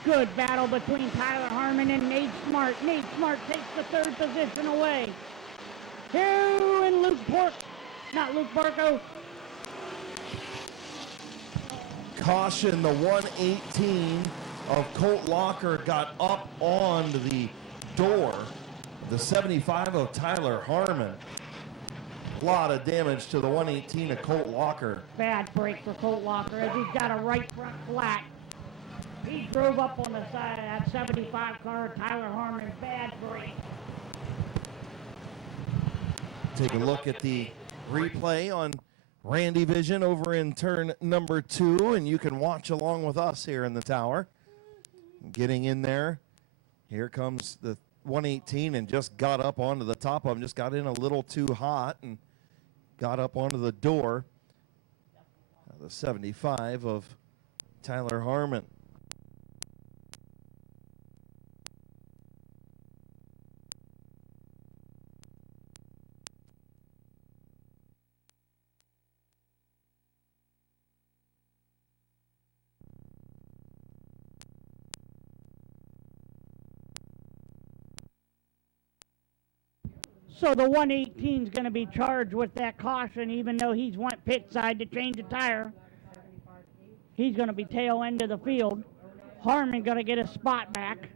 Good battle between Tyler Harmon and Nate Smart. Nate Smart takes the 3rd position away. Here and Luke Porco. Caution, the 118 of Colt Locker got up on the door. The 75 of Tyler Harmon. A lot of damage to the 118 of Colt Locker. Bad break for Colt Locker as he's got a right front flat. He drove up on the side of that 75 car, Tyler Harmon. Bad break. Take a look at the replay on Randy Vision over in turn number 2, and you can watch along with us here in the tower. Getting in there Here comes the 118 and just got up onto the top of him, just got in a little too hot and got up onto the door. The 75 of Tyler Harmon. So the 118 is going to be charged with that caution, even though he's went pit side to change the tire. He's going to be tail end of the field. Harmon going to get a spot back.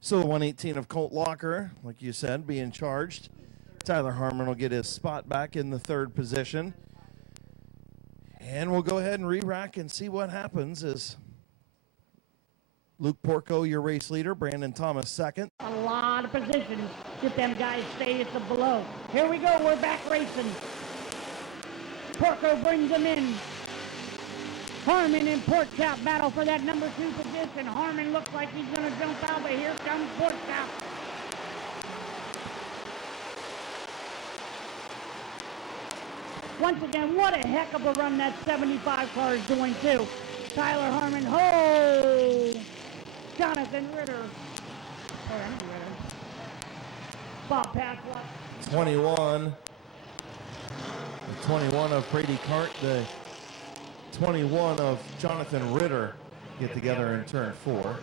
So the 118 of Colt Locker, like you said, being charged. Tyler Harmon will get his spot back in the third position. And we'll go ahead and re-rack and see what happens as Luke Porco, your race leader, Brandon Thomas second. A lot of positions if them guys stay at the below. Here we go, we're back racing. Porco brings them in. Harmon and Port Chop battle for that number 2 position. Harmon looks like he's going to jump out, but here comes Port Chop. Once again, what a heck of a run that 75 car is doing too. Tyler Harmon, Jonathan Ritter. Bob Paslock. 21. The 21 of Brady Cart, the 21 of Jonathan Ritter get together in turn 4.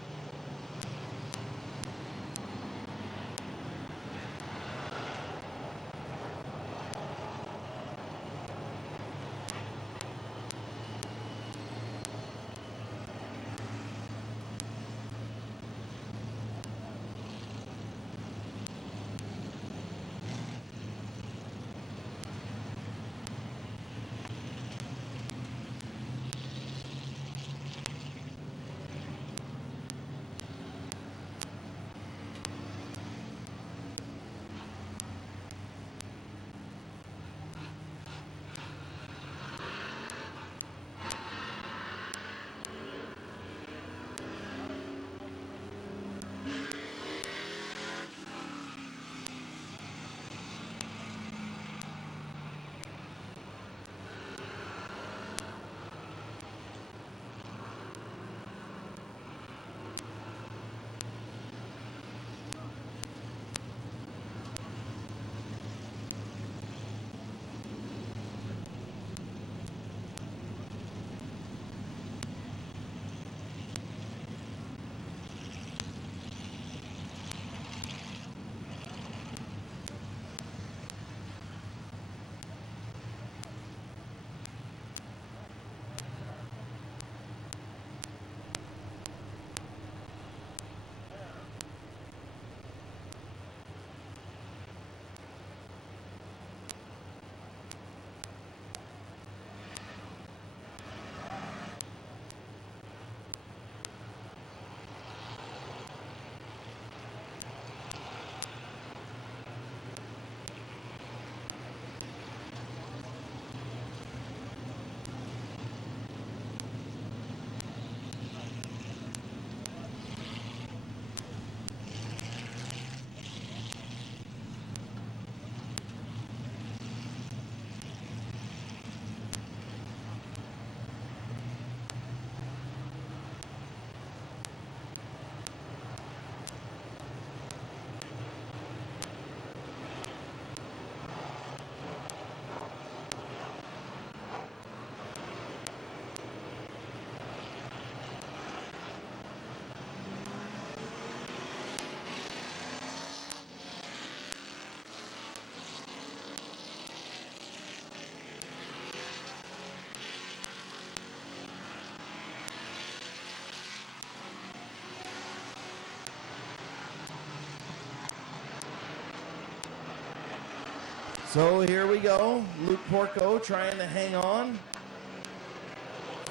So here we go. Luke Porco trying to hang on.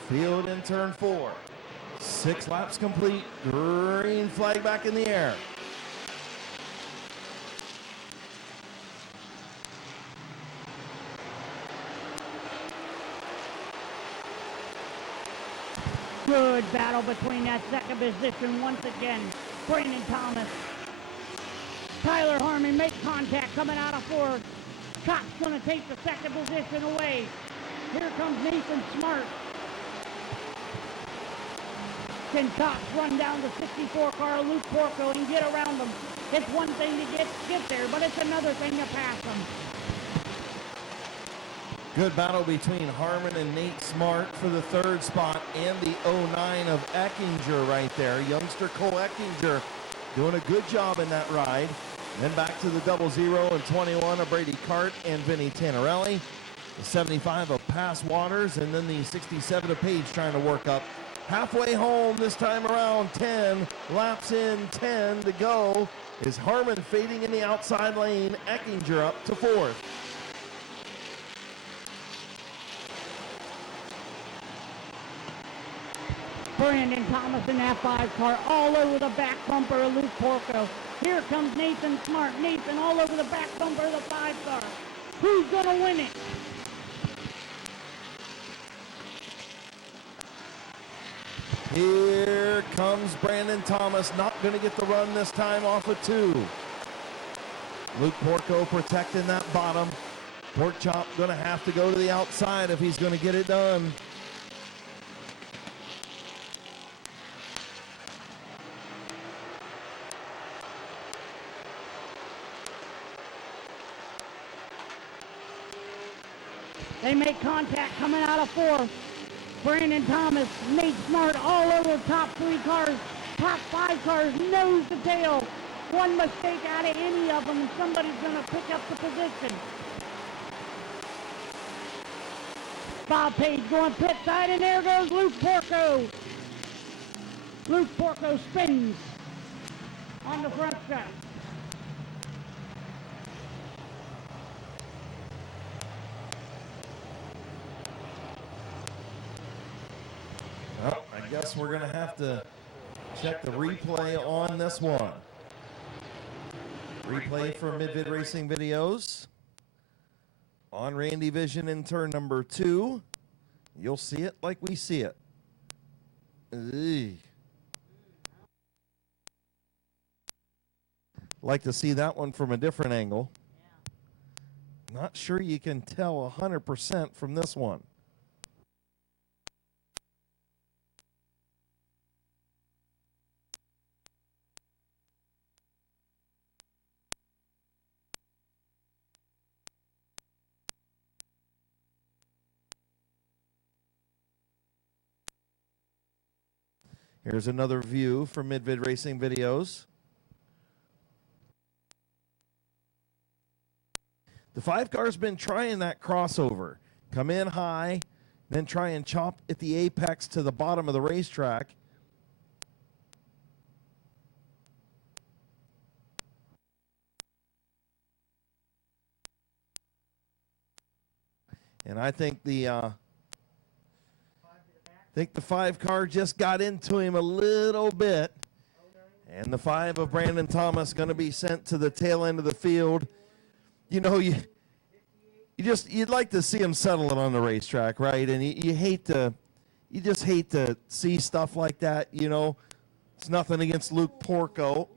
Field in turn 4. 6 laps complete. Green flag back in the air. Good battle between that second position once again. Brandon Thomas. Tyler Harmon make contact coming out of fourth. Cox going to take the second position away. Here comes Nathan Smart. Can Cox run down the 64 car Luke Porco and get around them? It's one thing to get there, but it's another thing to pass them. Good battle between Harmon and Nate Smart for the third spot and the 09 of Eckinger right there. Youngster Cole Eckinger doing a good job in that ride. Then back to the 00 and 21 of Brady Cart and Vinny Tannerelli. The 75 of Pass Waters, and then the 67 of Page trying to work up. Halfway home this time around, 10 laps in, 10 to go. Is Harmon fading in the outside lane, Eckinger up to fourth. Brandon Thomas in that 5 car all over the back bumper of Luke Porco. Here comes Nathan Smart. Nathan all over the back bumper of the 5 car. Who's going to win it? Here comes Brandon Thomas, not going to get the run this time off of 2. Luke Porco protecting that bottom. Pork Chop going to have to go to the outside if he's going to get it done. They make contact coming out of 4th. Brandon Thomas, Nate Smart all over top 3 cars. Top 5 cars, nose to tail. One mistake out of any of them, and somebody's going to pick up the position. Bob Page going pit side, and there goes Luke Porco. Luke Porco spins on the front side. Well, I guess we're going to have to check the replay on this one. Replay for Mid-Vid Racing videos. On Randy Vision in turn number 2. You'll see it like we see it. Eey. Like to see that one from a different angle. Not sure you can tell 100% from this one. Here's another view from Mid-Vid Racing videos. The 5 car's been trying that crossover. Come in high, then try and chop at the apex to the bottom of the racetrack. And I think the 5 car just got into him a little bit. And the 5 of Brandon Thomas going to be sent to the tail end of the field. You know, you'd like to see him settle it on the racetrack, right? And you just hate to see stuff like that, you know. It's nothing against Luke Porco.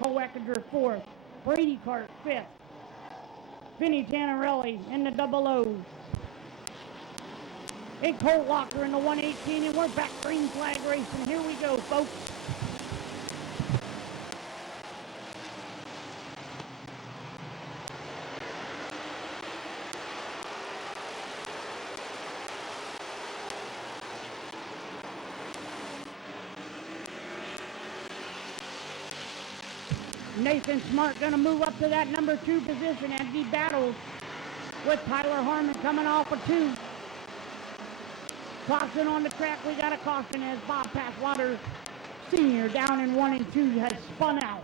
Cole Eckinger 4th. Brady Cart 5th. Vinny Tannerelli in the 00s. And Colt Walker in the 118, and we're back green flag racing. Here we go, folks. Nathan Smart going to move up to that number 2 position as he battles with Tyler Harmon coming off of 2. Caution on the track. We got a caution as Bob Passwater Sr. down in 1 and 2 has spun out.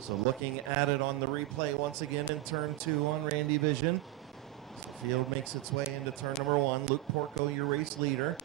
So looking at it on the replay once again in turn 2 on Randy Vision. The field makes its way into turn number 1. Luke Porco, your race leader.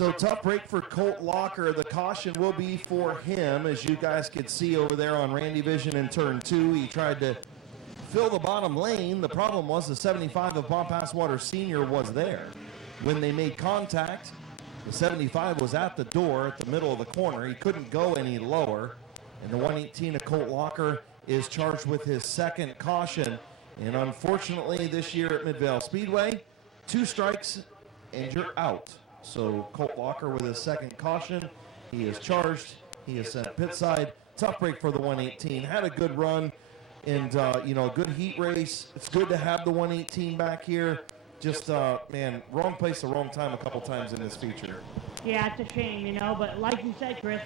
So tough break for Colt Locker. The caution will be for him, as you guys could see over there on Randy Vision in turn 2. He tried to fill the bottom lane. The problem was the 75 of Bob Passwater Sr. was there. When they made contact, the 75 was at the door at the middle of the corner. He couldn't go any lower. And the 118 of Colt Locker is charged with his second caution. And unfortunately this year at Midvale Speedway, 2 strikes and you're out. So Colt Walker with his second caution. He is charged. He is sent pit side. Tough break for the 118. Had a good run and, you know, a good heat race. It's good to have the 118 back here. Just, man, wrong place, the wrong time a couple times in this feature. Yeah, it's a shame, you know, but like you said, Chris,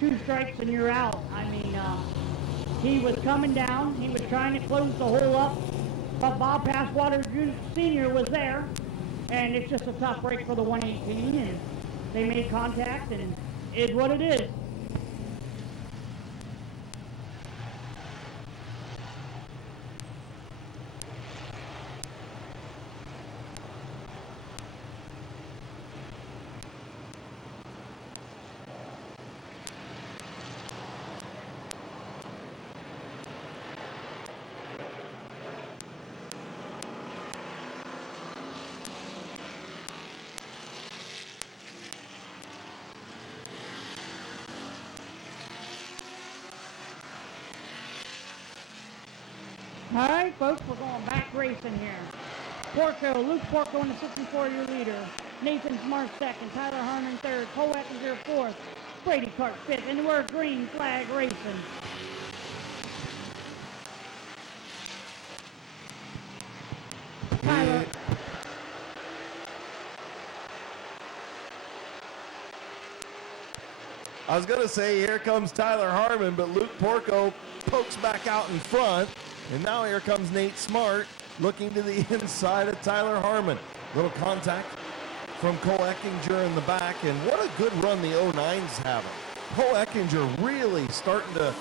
2 strikes and you're out. I mean, he was coming down. He was trying to close the hole up, but Bob Passwater Sr. was there, and it's just a tough break for the 118, and they made contact, and it's what it is. All right, folks, we're going back racing here. Luke Porco in the 64-year leader. Nathan Smart second. Tyler Harmon third. Cole Eckinger fourth. Brady Cart fifth. And we're green flag racing. Tyler. I was going to say, here comes Tyler Harmon, but Luke Porco pokes back out in front. And now here comes Nate Smart looking to the inside of Tyler Harmon. Little contact from Cole Eckinger in the back. And what a good run the 09's having. Cole Eckinger really starting to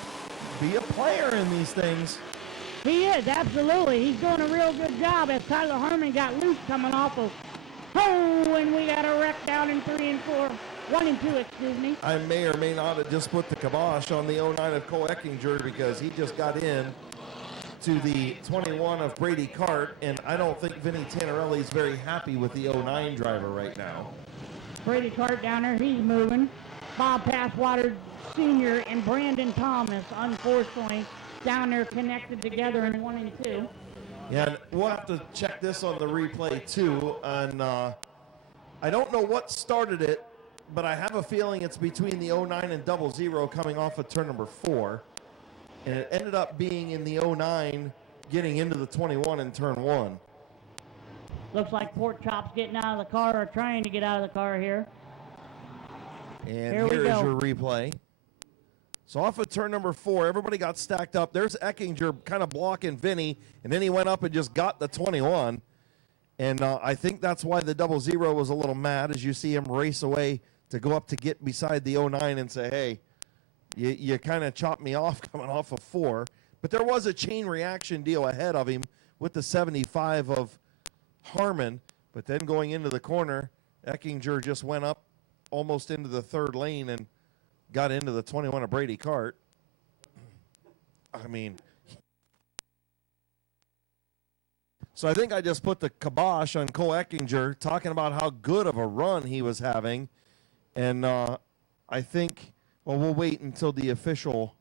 be a player in these things. He is, absolutely. He's doing a real good job as Tyler Harmon got loose coming off of, and we got a wreck down in 3 and 4. 1 and 2, excuse me. I may or may not have just put the kibosh on the 09 of Cole Eckinger because he just got in to the 21 of Brady Cart, and I don't think Vinny Tannerelli is very happy with the 09 driver right now. Brady Cart down there, he's moving. Bob Passwater Sr. and Brandon Thomas, unfortunately, down there connected together in 1 and 2. Yeah, and we'll have to check this on the replay too. And I don't know what started it, but I have a feeling it's between the 09 and 00 coming off of turn number 4. And it ended up being in the 09 getting into the 21 in turn 1. Looks like Pork Chop's getting out of the car or trying to get out of the car here. And here is your replay. So off of turn number 4, everybody got stacked up. There's Eckinger kind of blocking Vinny, and then he went up and just got the 21. And I think that's why the 00 was a little mad as you see him race away to go up to get beside the 09 and say, hey, you kind of chopped me off coming off of 4. But there was a chain reaction deal ahead of him with the 75 of Harmon. But then going into the corner, Eckinger just went up almost into the 3rd lane and got into the 21 of Brady Cart. I mean, so I think I just put the kibosh on Cole Eckinger, talking about how good of a run he was having. And I think, well, we'll wait until the official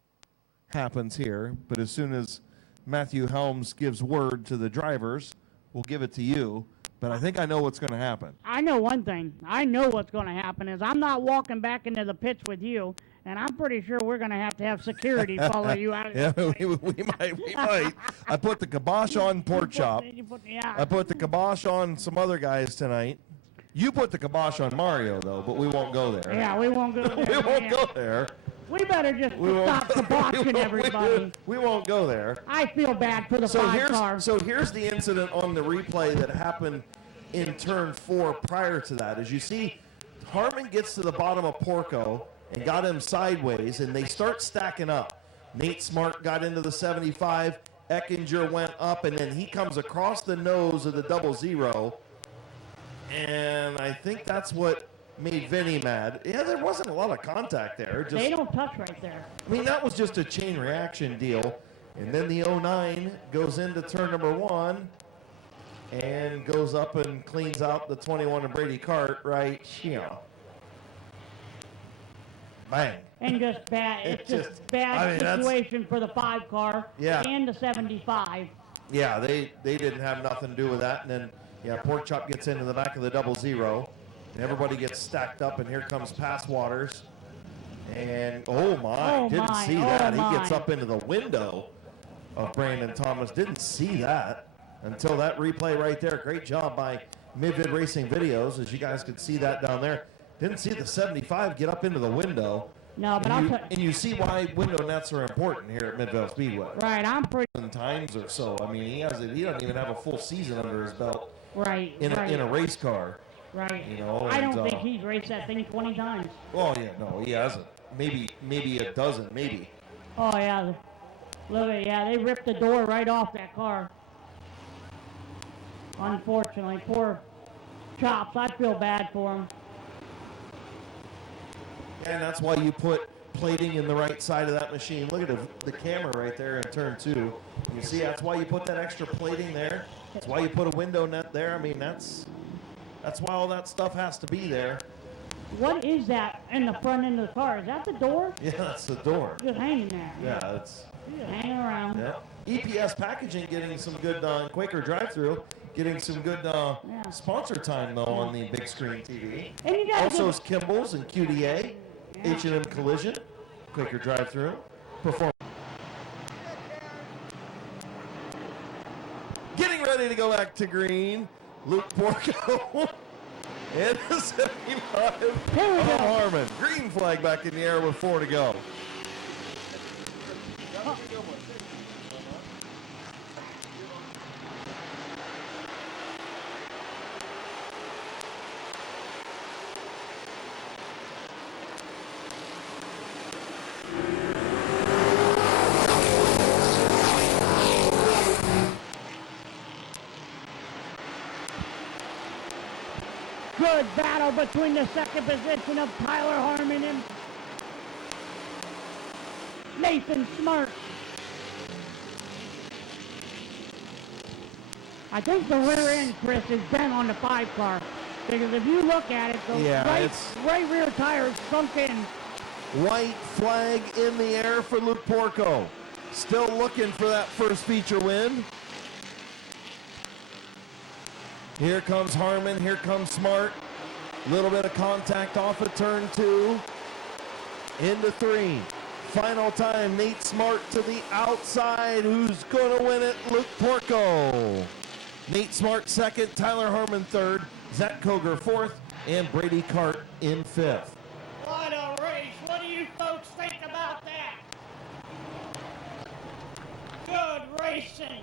happens here. But as soon as Matthew Helms gives word to the drivers, we'll give it to you. But I think I know what's going to happen. I know one thing. I know what's going to happen is I'm not walking back into the pits with you, and I'm pretty sure we're going to have security follow you out. Yeah, we might. I put the kibosh on Pork Chop. I put the kibosh on some other guys tonight. You put the kibosh on Mario, though, but we won't go there. Yeah, we won't go there. We won't go there. We better just stop kiboshing everybody. We won't go there. I feel bad for the 5 car. So here's the incident on the replay that happened in turn 4 prior to that. As you see, Harmon gets to the bottom of Porco and got him sideways, and they start stacking up. Nate Smart got into the 75. Eckinger went up, and then he comes across the nose of the 00. And I think that's what made Vinny mad. Yeah, there wasn't a lot of contact there. They don't touch right there. I mean, that was just a chain reaction deal. And then the 09 goes into turn number 1 and goes up and cleans out the 21 of Brady Cart right here. Bang. And just bad. It's just bad situation for the 5 car Yeah. and the 75. Yeah, they didn't have nothing to do with that. And then Yeah, Pork Chop gets into the back of the 00. And everybody gets stacked up, and here comes Pass Waters. And, oh my, didn't see that. He gets up into the window of Brandon Thomas. Didn't see that until that replay right there. Great job by Mid-Vid Racing Videos, as you guys could see that down there. Didn't see the 75 get up into the window. No, but and you see why window nets are important here at Midvale Speedway. Right, I'm pretty. Times or so. I mean, he doesn't even have a full season under his belt. Right. In a race car. Right. You know. I don't think he's raced that thing 20 times. Oh yeah, no, he hasn't. Maybe a dozen, maybe. Oh yeah. Look at they ripped the door right off that car. Unfortunately, poor Chops. I feel bad for him. And that's why you put plating in the right side of that machine. Look at the camera right there in turn 2. You see, that's why you put that extra plating there. That's why you put a window net there. I mean, that's why all that stuff has to be there. What is that in the front end of the car? Is that the door? Yeah, that's the door. Just hanging there. Yeah, it's just hanging around. Yeah. EPS Packaging getting some good Quaker drive-through, getting some good sponsor time though on the big screen TV. And you also Kimball's and QDA, H&M Collision, Quaker drive-through, Perform. Getting ready to go back to green, Luke Porco. And the 75 of Harmon. Green flag back in the air with 4 to go. Good battle between the second position of Tyler Harmon and Nathan Smart. I think the rear end, Chris, is bent on the 5 car. Because if you look at it, the right rear tire is sunk in. White flag in the air for Luke Porco. Still looking for that first feature win. Here comes Harmon, here comes Smart. Little bit of contact off of turn 2. Into 3. Final time, Nate Smart to the outside. Who's going to win it? Luke Porco. Nate Smart second, Tyler Harmon third, Zach Koger fourth, and Brady Cart in fifth. What a race. What do you folks think about that? Good racing.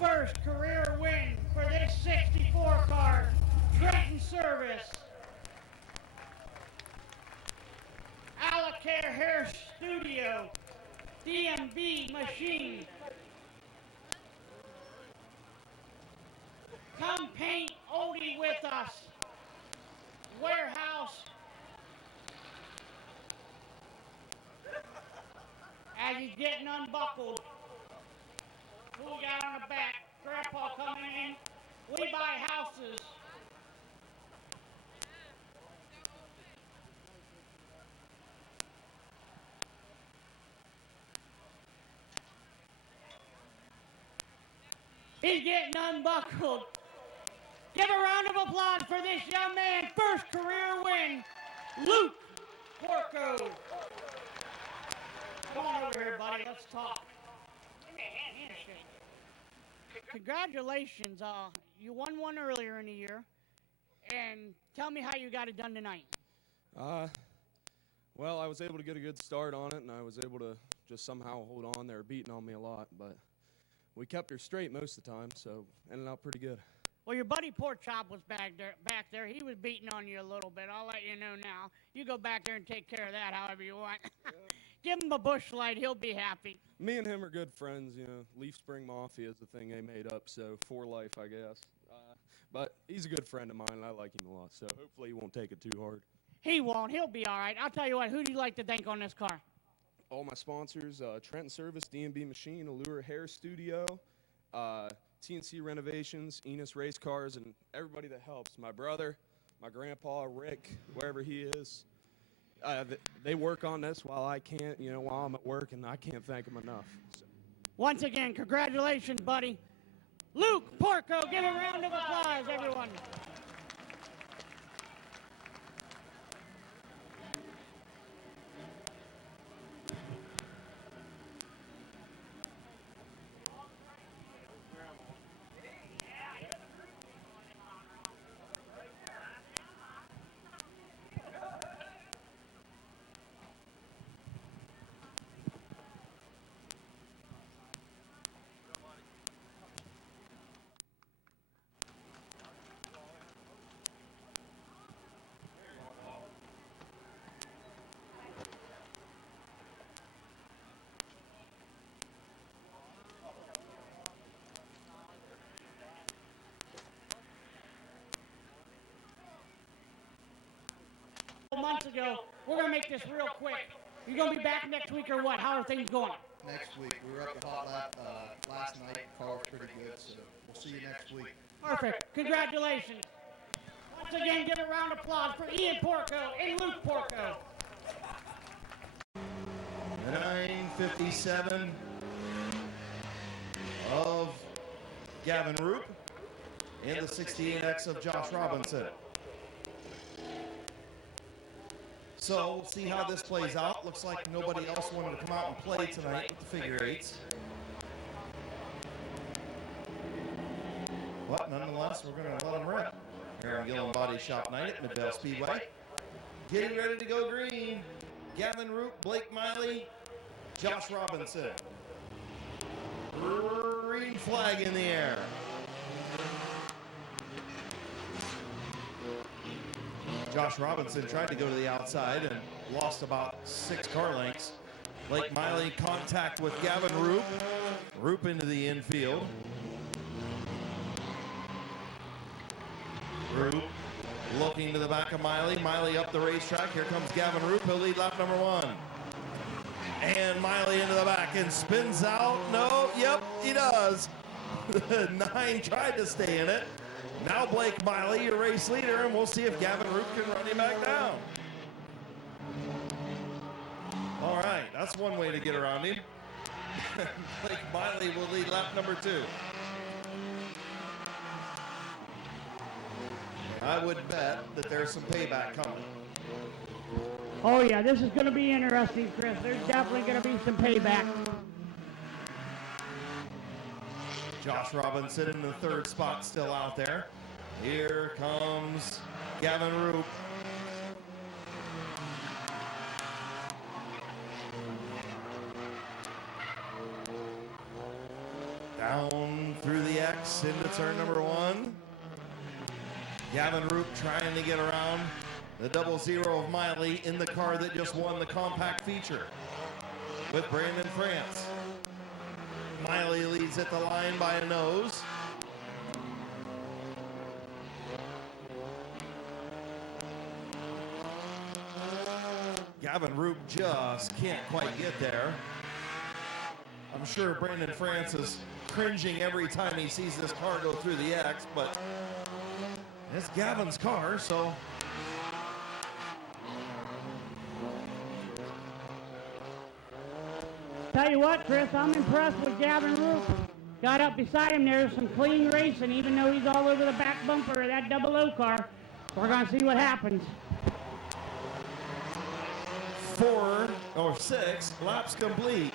First career win for this 64 car, Drayton Service. Alacare Hair Studio, DMB Machine. Come paint Odie with us. Warehouse. As he's getting unbuckled. Who we got on the back? Grandpa coming in. We buy houses. He's getting unbuckled. Give a round of applause for this young man. First career win, Luke Porco. come on over here, buddy. Let's talk. Handshake. Congratulations. You won one earlier in the year. And tell me how you got it done tonight. Well, I was able to get a good start on it, and I was able to just somehow hold on. They were beating on me a lot, but we kept her straight most of the time, so ended up pretty good. Well, your buddy Pork Chop was back there. He was beating on you a little bit. I'll let you know now. You go back there and take care of that however you want. Give him a bush light. He'll be happy. Me and him are good friends, you know. Leaf Spring Mafia is the thing they made up, so for life, I guess. But he's a good friend of mine, and I like him a lot, so hopefully he won't take it too hard. He won't. He'll be all right. I'll tell you what. Who do you like to thank on this car? All my sponsors, Trenton Service, D&B Machine, Allure Hair Studio, TNC Renovations, Enos Race Cars, and everybody that helps. My brother, my grandpa, Rick, wherever he is. They work on this while I can't, you know, while I'm at work, and I can't thank them enough. So. Once again, congratulations, buddy. Luke Porco, give a round of applause, everyone. Months ago, we're going to make this real quick. You're going to be back next week or what? How are things going? Next week. We were up to Hot Lap last night. Car was pretty good, so we'll see you next week. Perfect. Congratulations. Once again, give a round of applause for Ian Porco and Luke Porco. 9:57 of Gavin Roop and the 68X of Josh Robinson. So we'll see how this plays out. Looks like nobody else wanted to come out and play tonight with the figure eights. But nonetheless, we're going to let them rip. Here on Gillen Body Shop night at Midvale Speedway. Getting ready to go green. Gavin Roop, Blake Miley, Josh Robinson. Green flag in the air. Josh Robinson tried to go to the outside and lost about 6 car lengths. Blake Miley contact with Gavin Roop. Roop into the infield. Roop looking to the back of Miley. Miley up the racetrack. Here comes Gavin Roop. He'll lead lap number 1. And Miley into the back and spins out. No, yep, he does. 9 tried to stay in it. Now Blake Miley, your race leader, and we'll see if Gavin Roop can run him back down. All right, that's one way to get around him. Blake Miley will lead lap number 2. I would bet that there's some payback coming. Oh, yeah, this is going to be interesting, Chris. There's definitely going to be some payback. Josh Robinson in the 3rd spot still out there. Here comes Gavin Roop. Down through the X into turn number 1. Gavin Roop trying to get around the 00 of Miley in the car that just won the compact feature with Brandon France. Miley leads at the line by a nose. Gavin Roop just can't quite get there. I'm sure Brandon France is cringing every time he sees this car go through the X, but it's Gavin's car, so. Tell you what, Chris, I'm impressed with Gavin Roop. Got up beside him there, some clean racing, even though he's all over the back bumper of that 00 car. We're going to see what happens. 6 laps complete.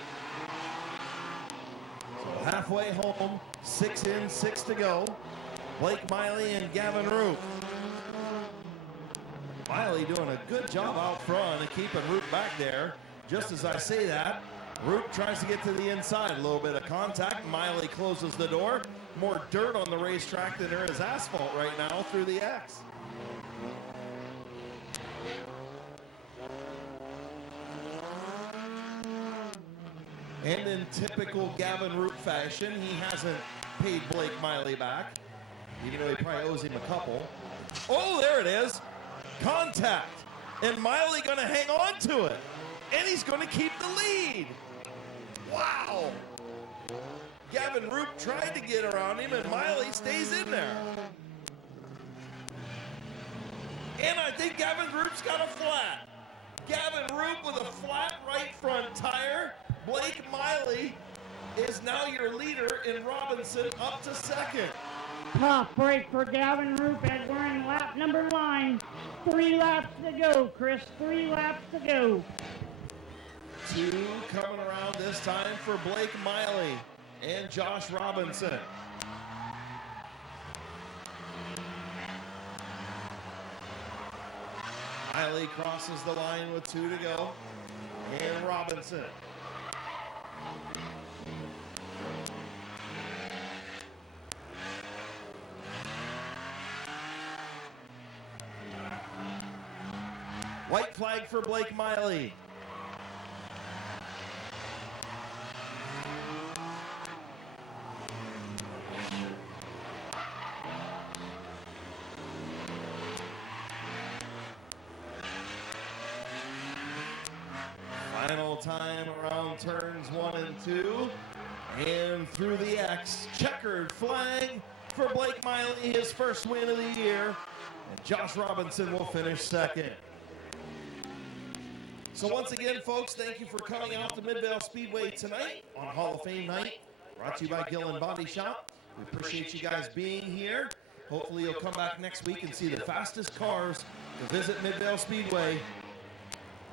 So halfway home, 6 in, 6 to go. Blake Miley and Gavin Roop. Miley doing a good job out front and keeping Roop back there. Just as I say that, Roop tries to get to the inside. A little bit of contact. Miley closes the door. More dirt on the racetrack than there is asphalt right now through the X. And in typical Gavin Roop fashion, he hasn't paid Blake Miley back, even though he probably owes him a couple. Oh, there it is. Contact. And Miley going to hang on to it. And he's going to keep the lead. Wow. Gavin Roop tried to get around him, and Miley stays in there. And I think Gavin Roop's got a flat. Gavin Roop with a flat right front tire. Blake Miley is now your leader in Robinson, up to second. Tough break for Gavin Roop as we're in lap number 9. 3 laps to go, Chris. 3 laps to go. 2 coming around this time for Blake Miley and Josh Robinson. Miley crosses the line with 2 to go. And Robinson. White flag for Blake Miley. Final time around turns 1 and 2. And through the X, checkered flag for Blake Miley, his first win of the year. And Josh Robinson will finish second. So once again, folks, thank you for coming out to Midvale Speedway tonight on Hall of Fame night. Brought to you by Gillen Body Shop. We appreciate you guys being here. Hopefully you'll come back next week and see the fastest cars to visit Midvale Speedway,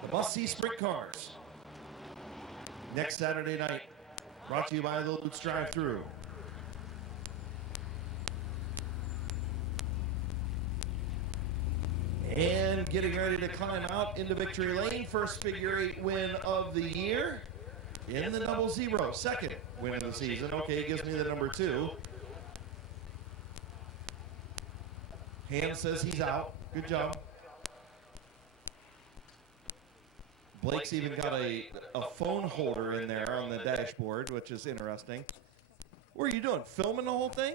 the Bus C Sprint Cars. Next Saturday night, brought to you by the Lutz Drive-Thru. And getting ready to climb out into victory lane. First figure 8 win of the year in the 00. Second win of the season. Okay, it gives me the number 2. Ham says he's out. Good job. Blake's even got a phone holder in there on the dashboard, which is interesting. What are you doing? Filming the whole thing?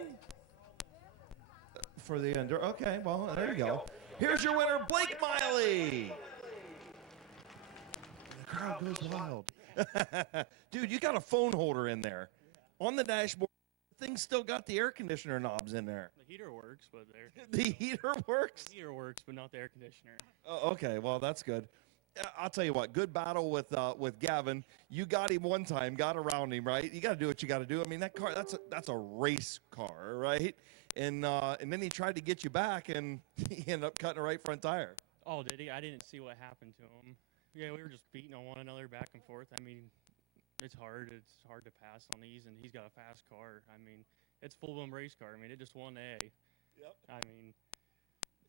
For the under. Okay, well, there you go. Here's your winner, Blake Miley. The crowd goes wild. Dude, you got a phone holder in there. On the dashboard, the thing's still got the air conditioner knobs in there. The heater works, but The heater works? The heater works, but not the air conditioner. Oh, okay, well, that's good. I'll tell you what, good battle with Gavin. You got him one time, got around him, right? You got to do what you got to do. I mean, that car, that's a race car, right? And then he tried to get you back, and he ended up cutting a right front tire. Oh, did he? I didn't see what happened to him. Yeah, we were just beating on one another back and forth. I mean, it's hard. It's hard to pass on these, and he's got a fast car. I mean, it's full-blown race car. I mean, it just won A. Yep. I mean.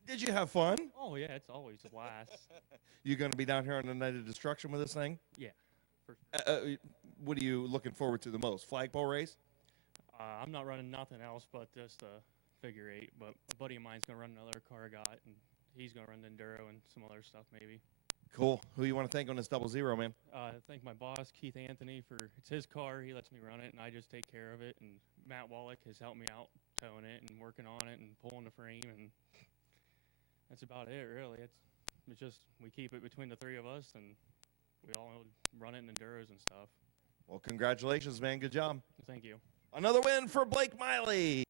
Did you have fun? Oh, yeah, it's always a blast. You going to be down here on the Night of Destruction with this thing? Yeah, for sure. What are you looking forward to the most? Flagpole race? I'm not running nothing else but just a figure 8, but a buddy of mine's going to run another car I got, and he's going to run the Enduro and some other stuff maybe. Cool. Who you want to thank on this 00, man? Thank my boss, Keith Anthony, for it's his car. He lets me run it, and I just take care of it. And Matt Wallach has helped me out towing it and working on it and pulling the frame, and that's about it, really. It's just we keep it between the 3 of us, and we all run it in Enduros and stuff. Well, congratulations, man. Good job. Thank you. Another win for Blake Miley.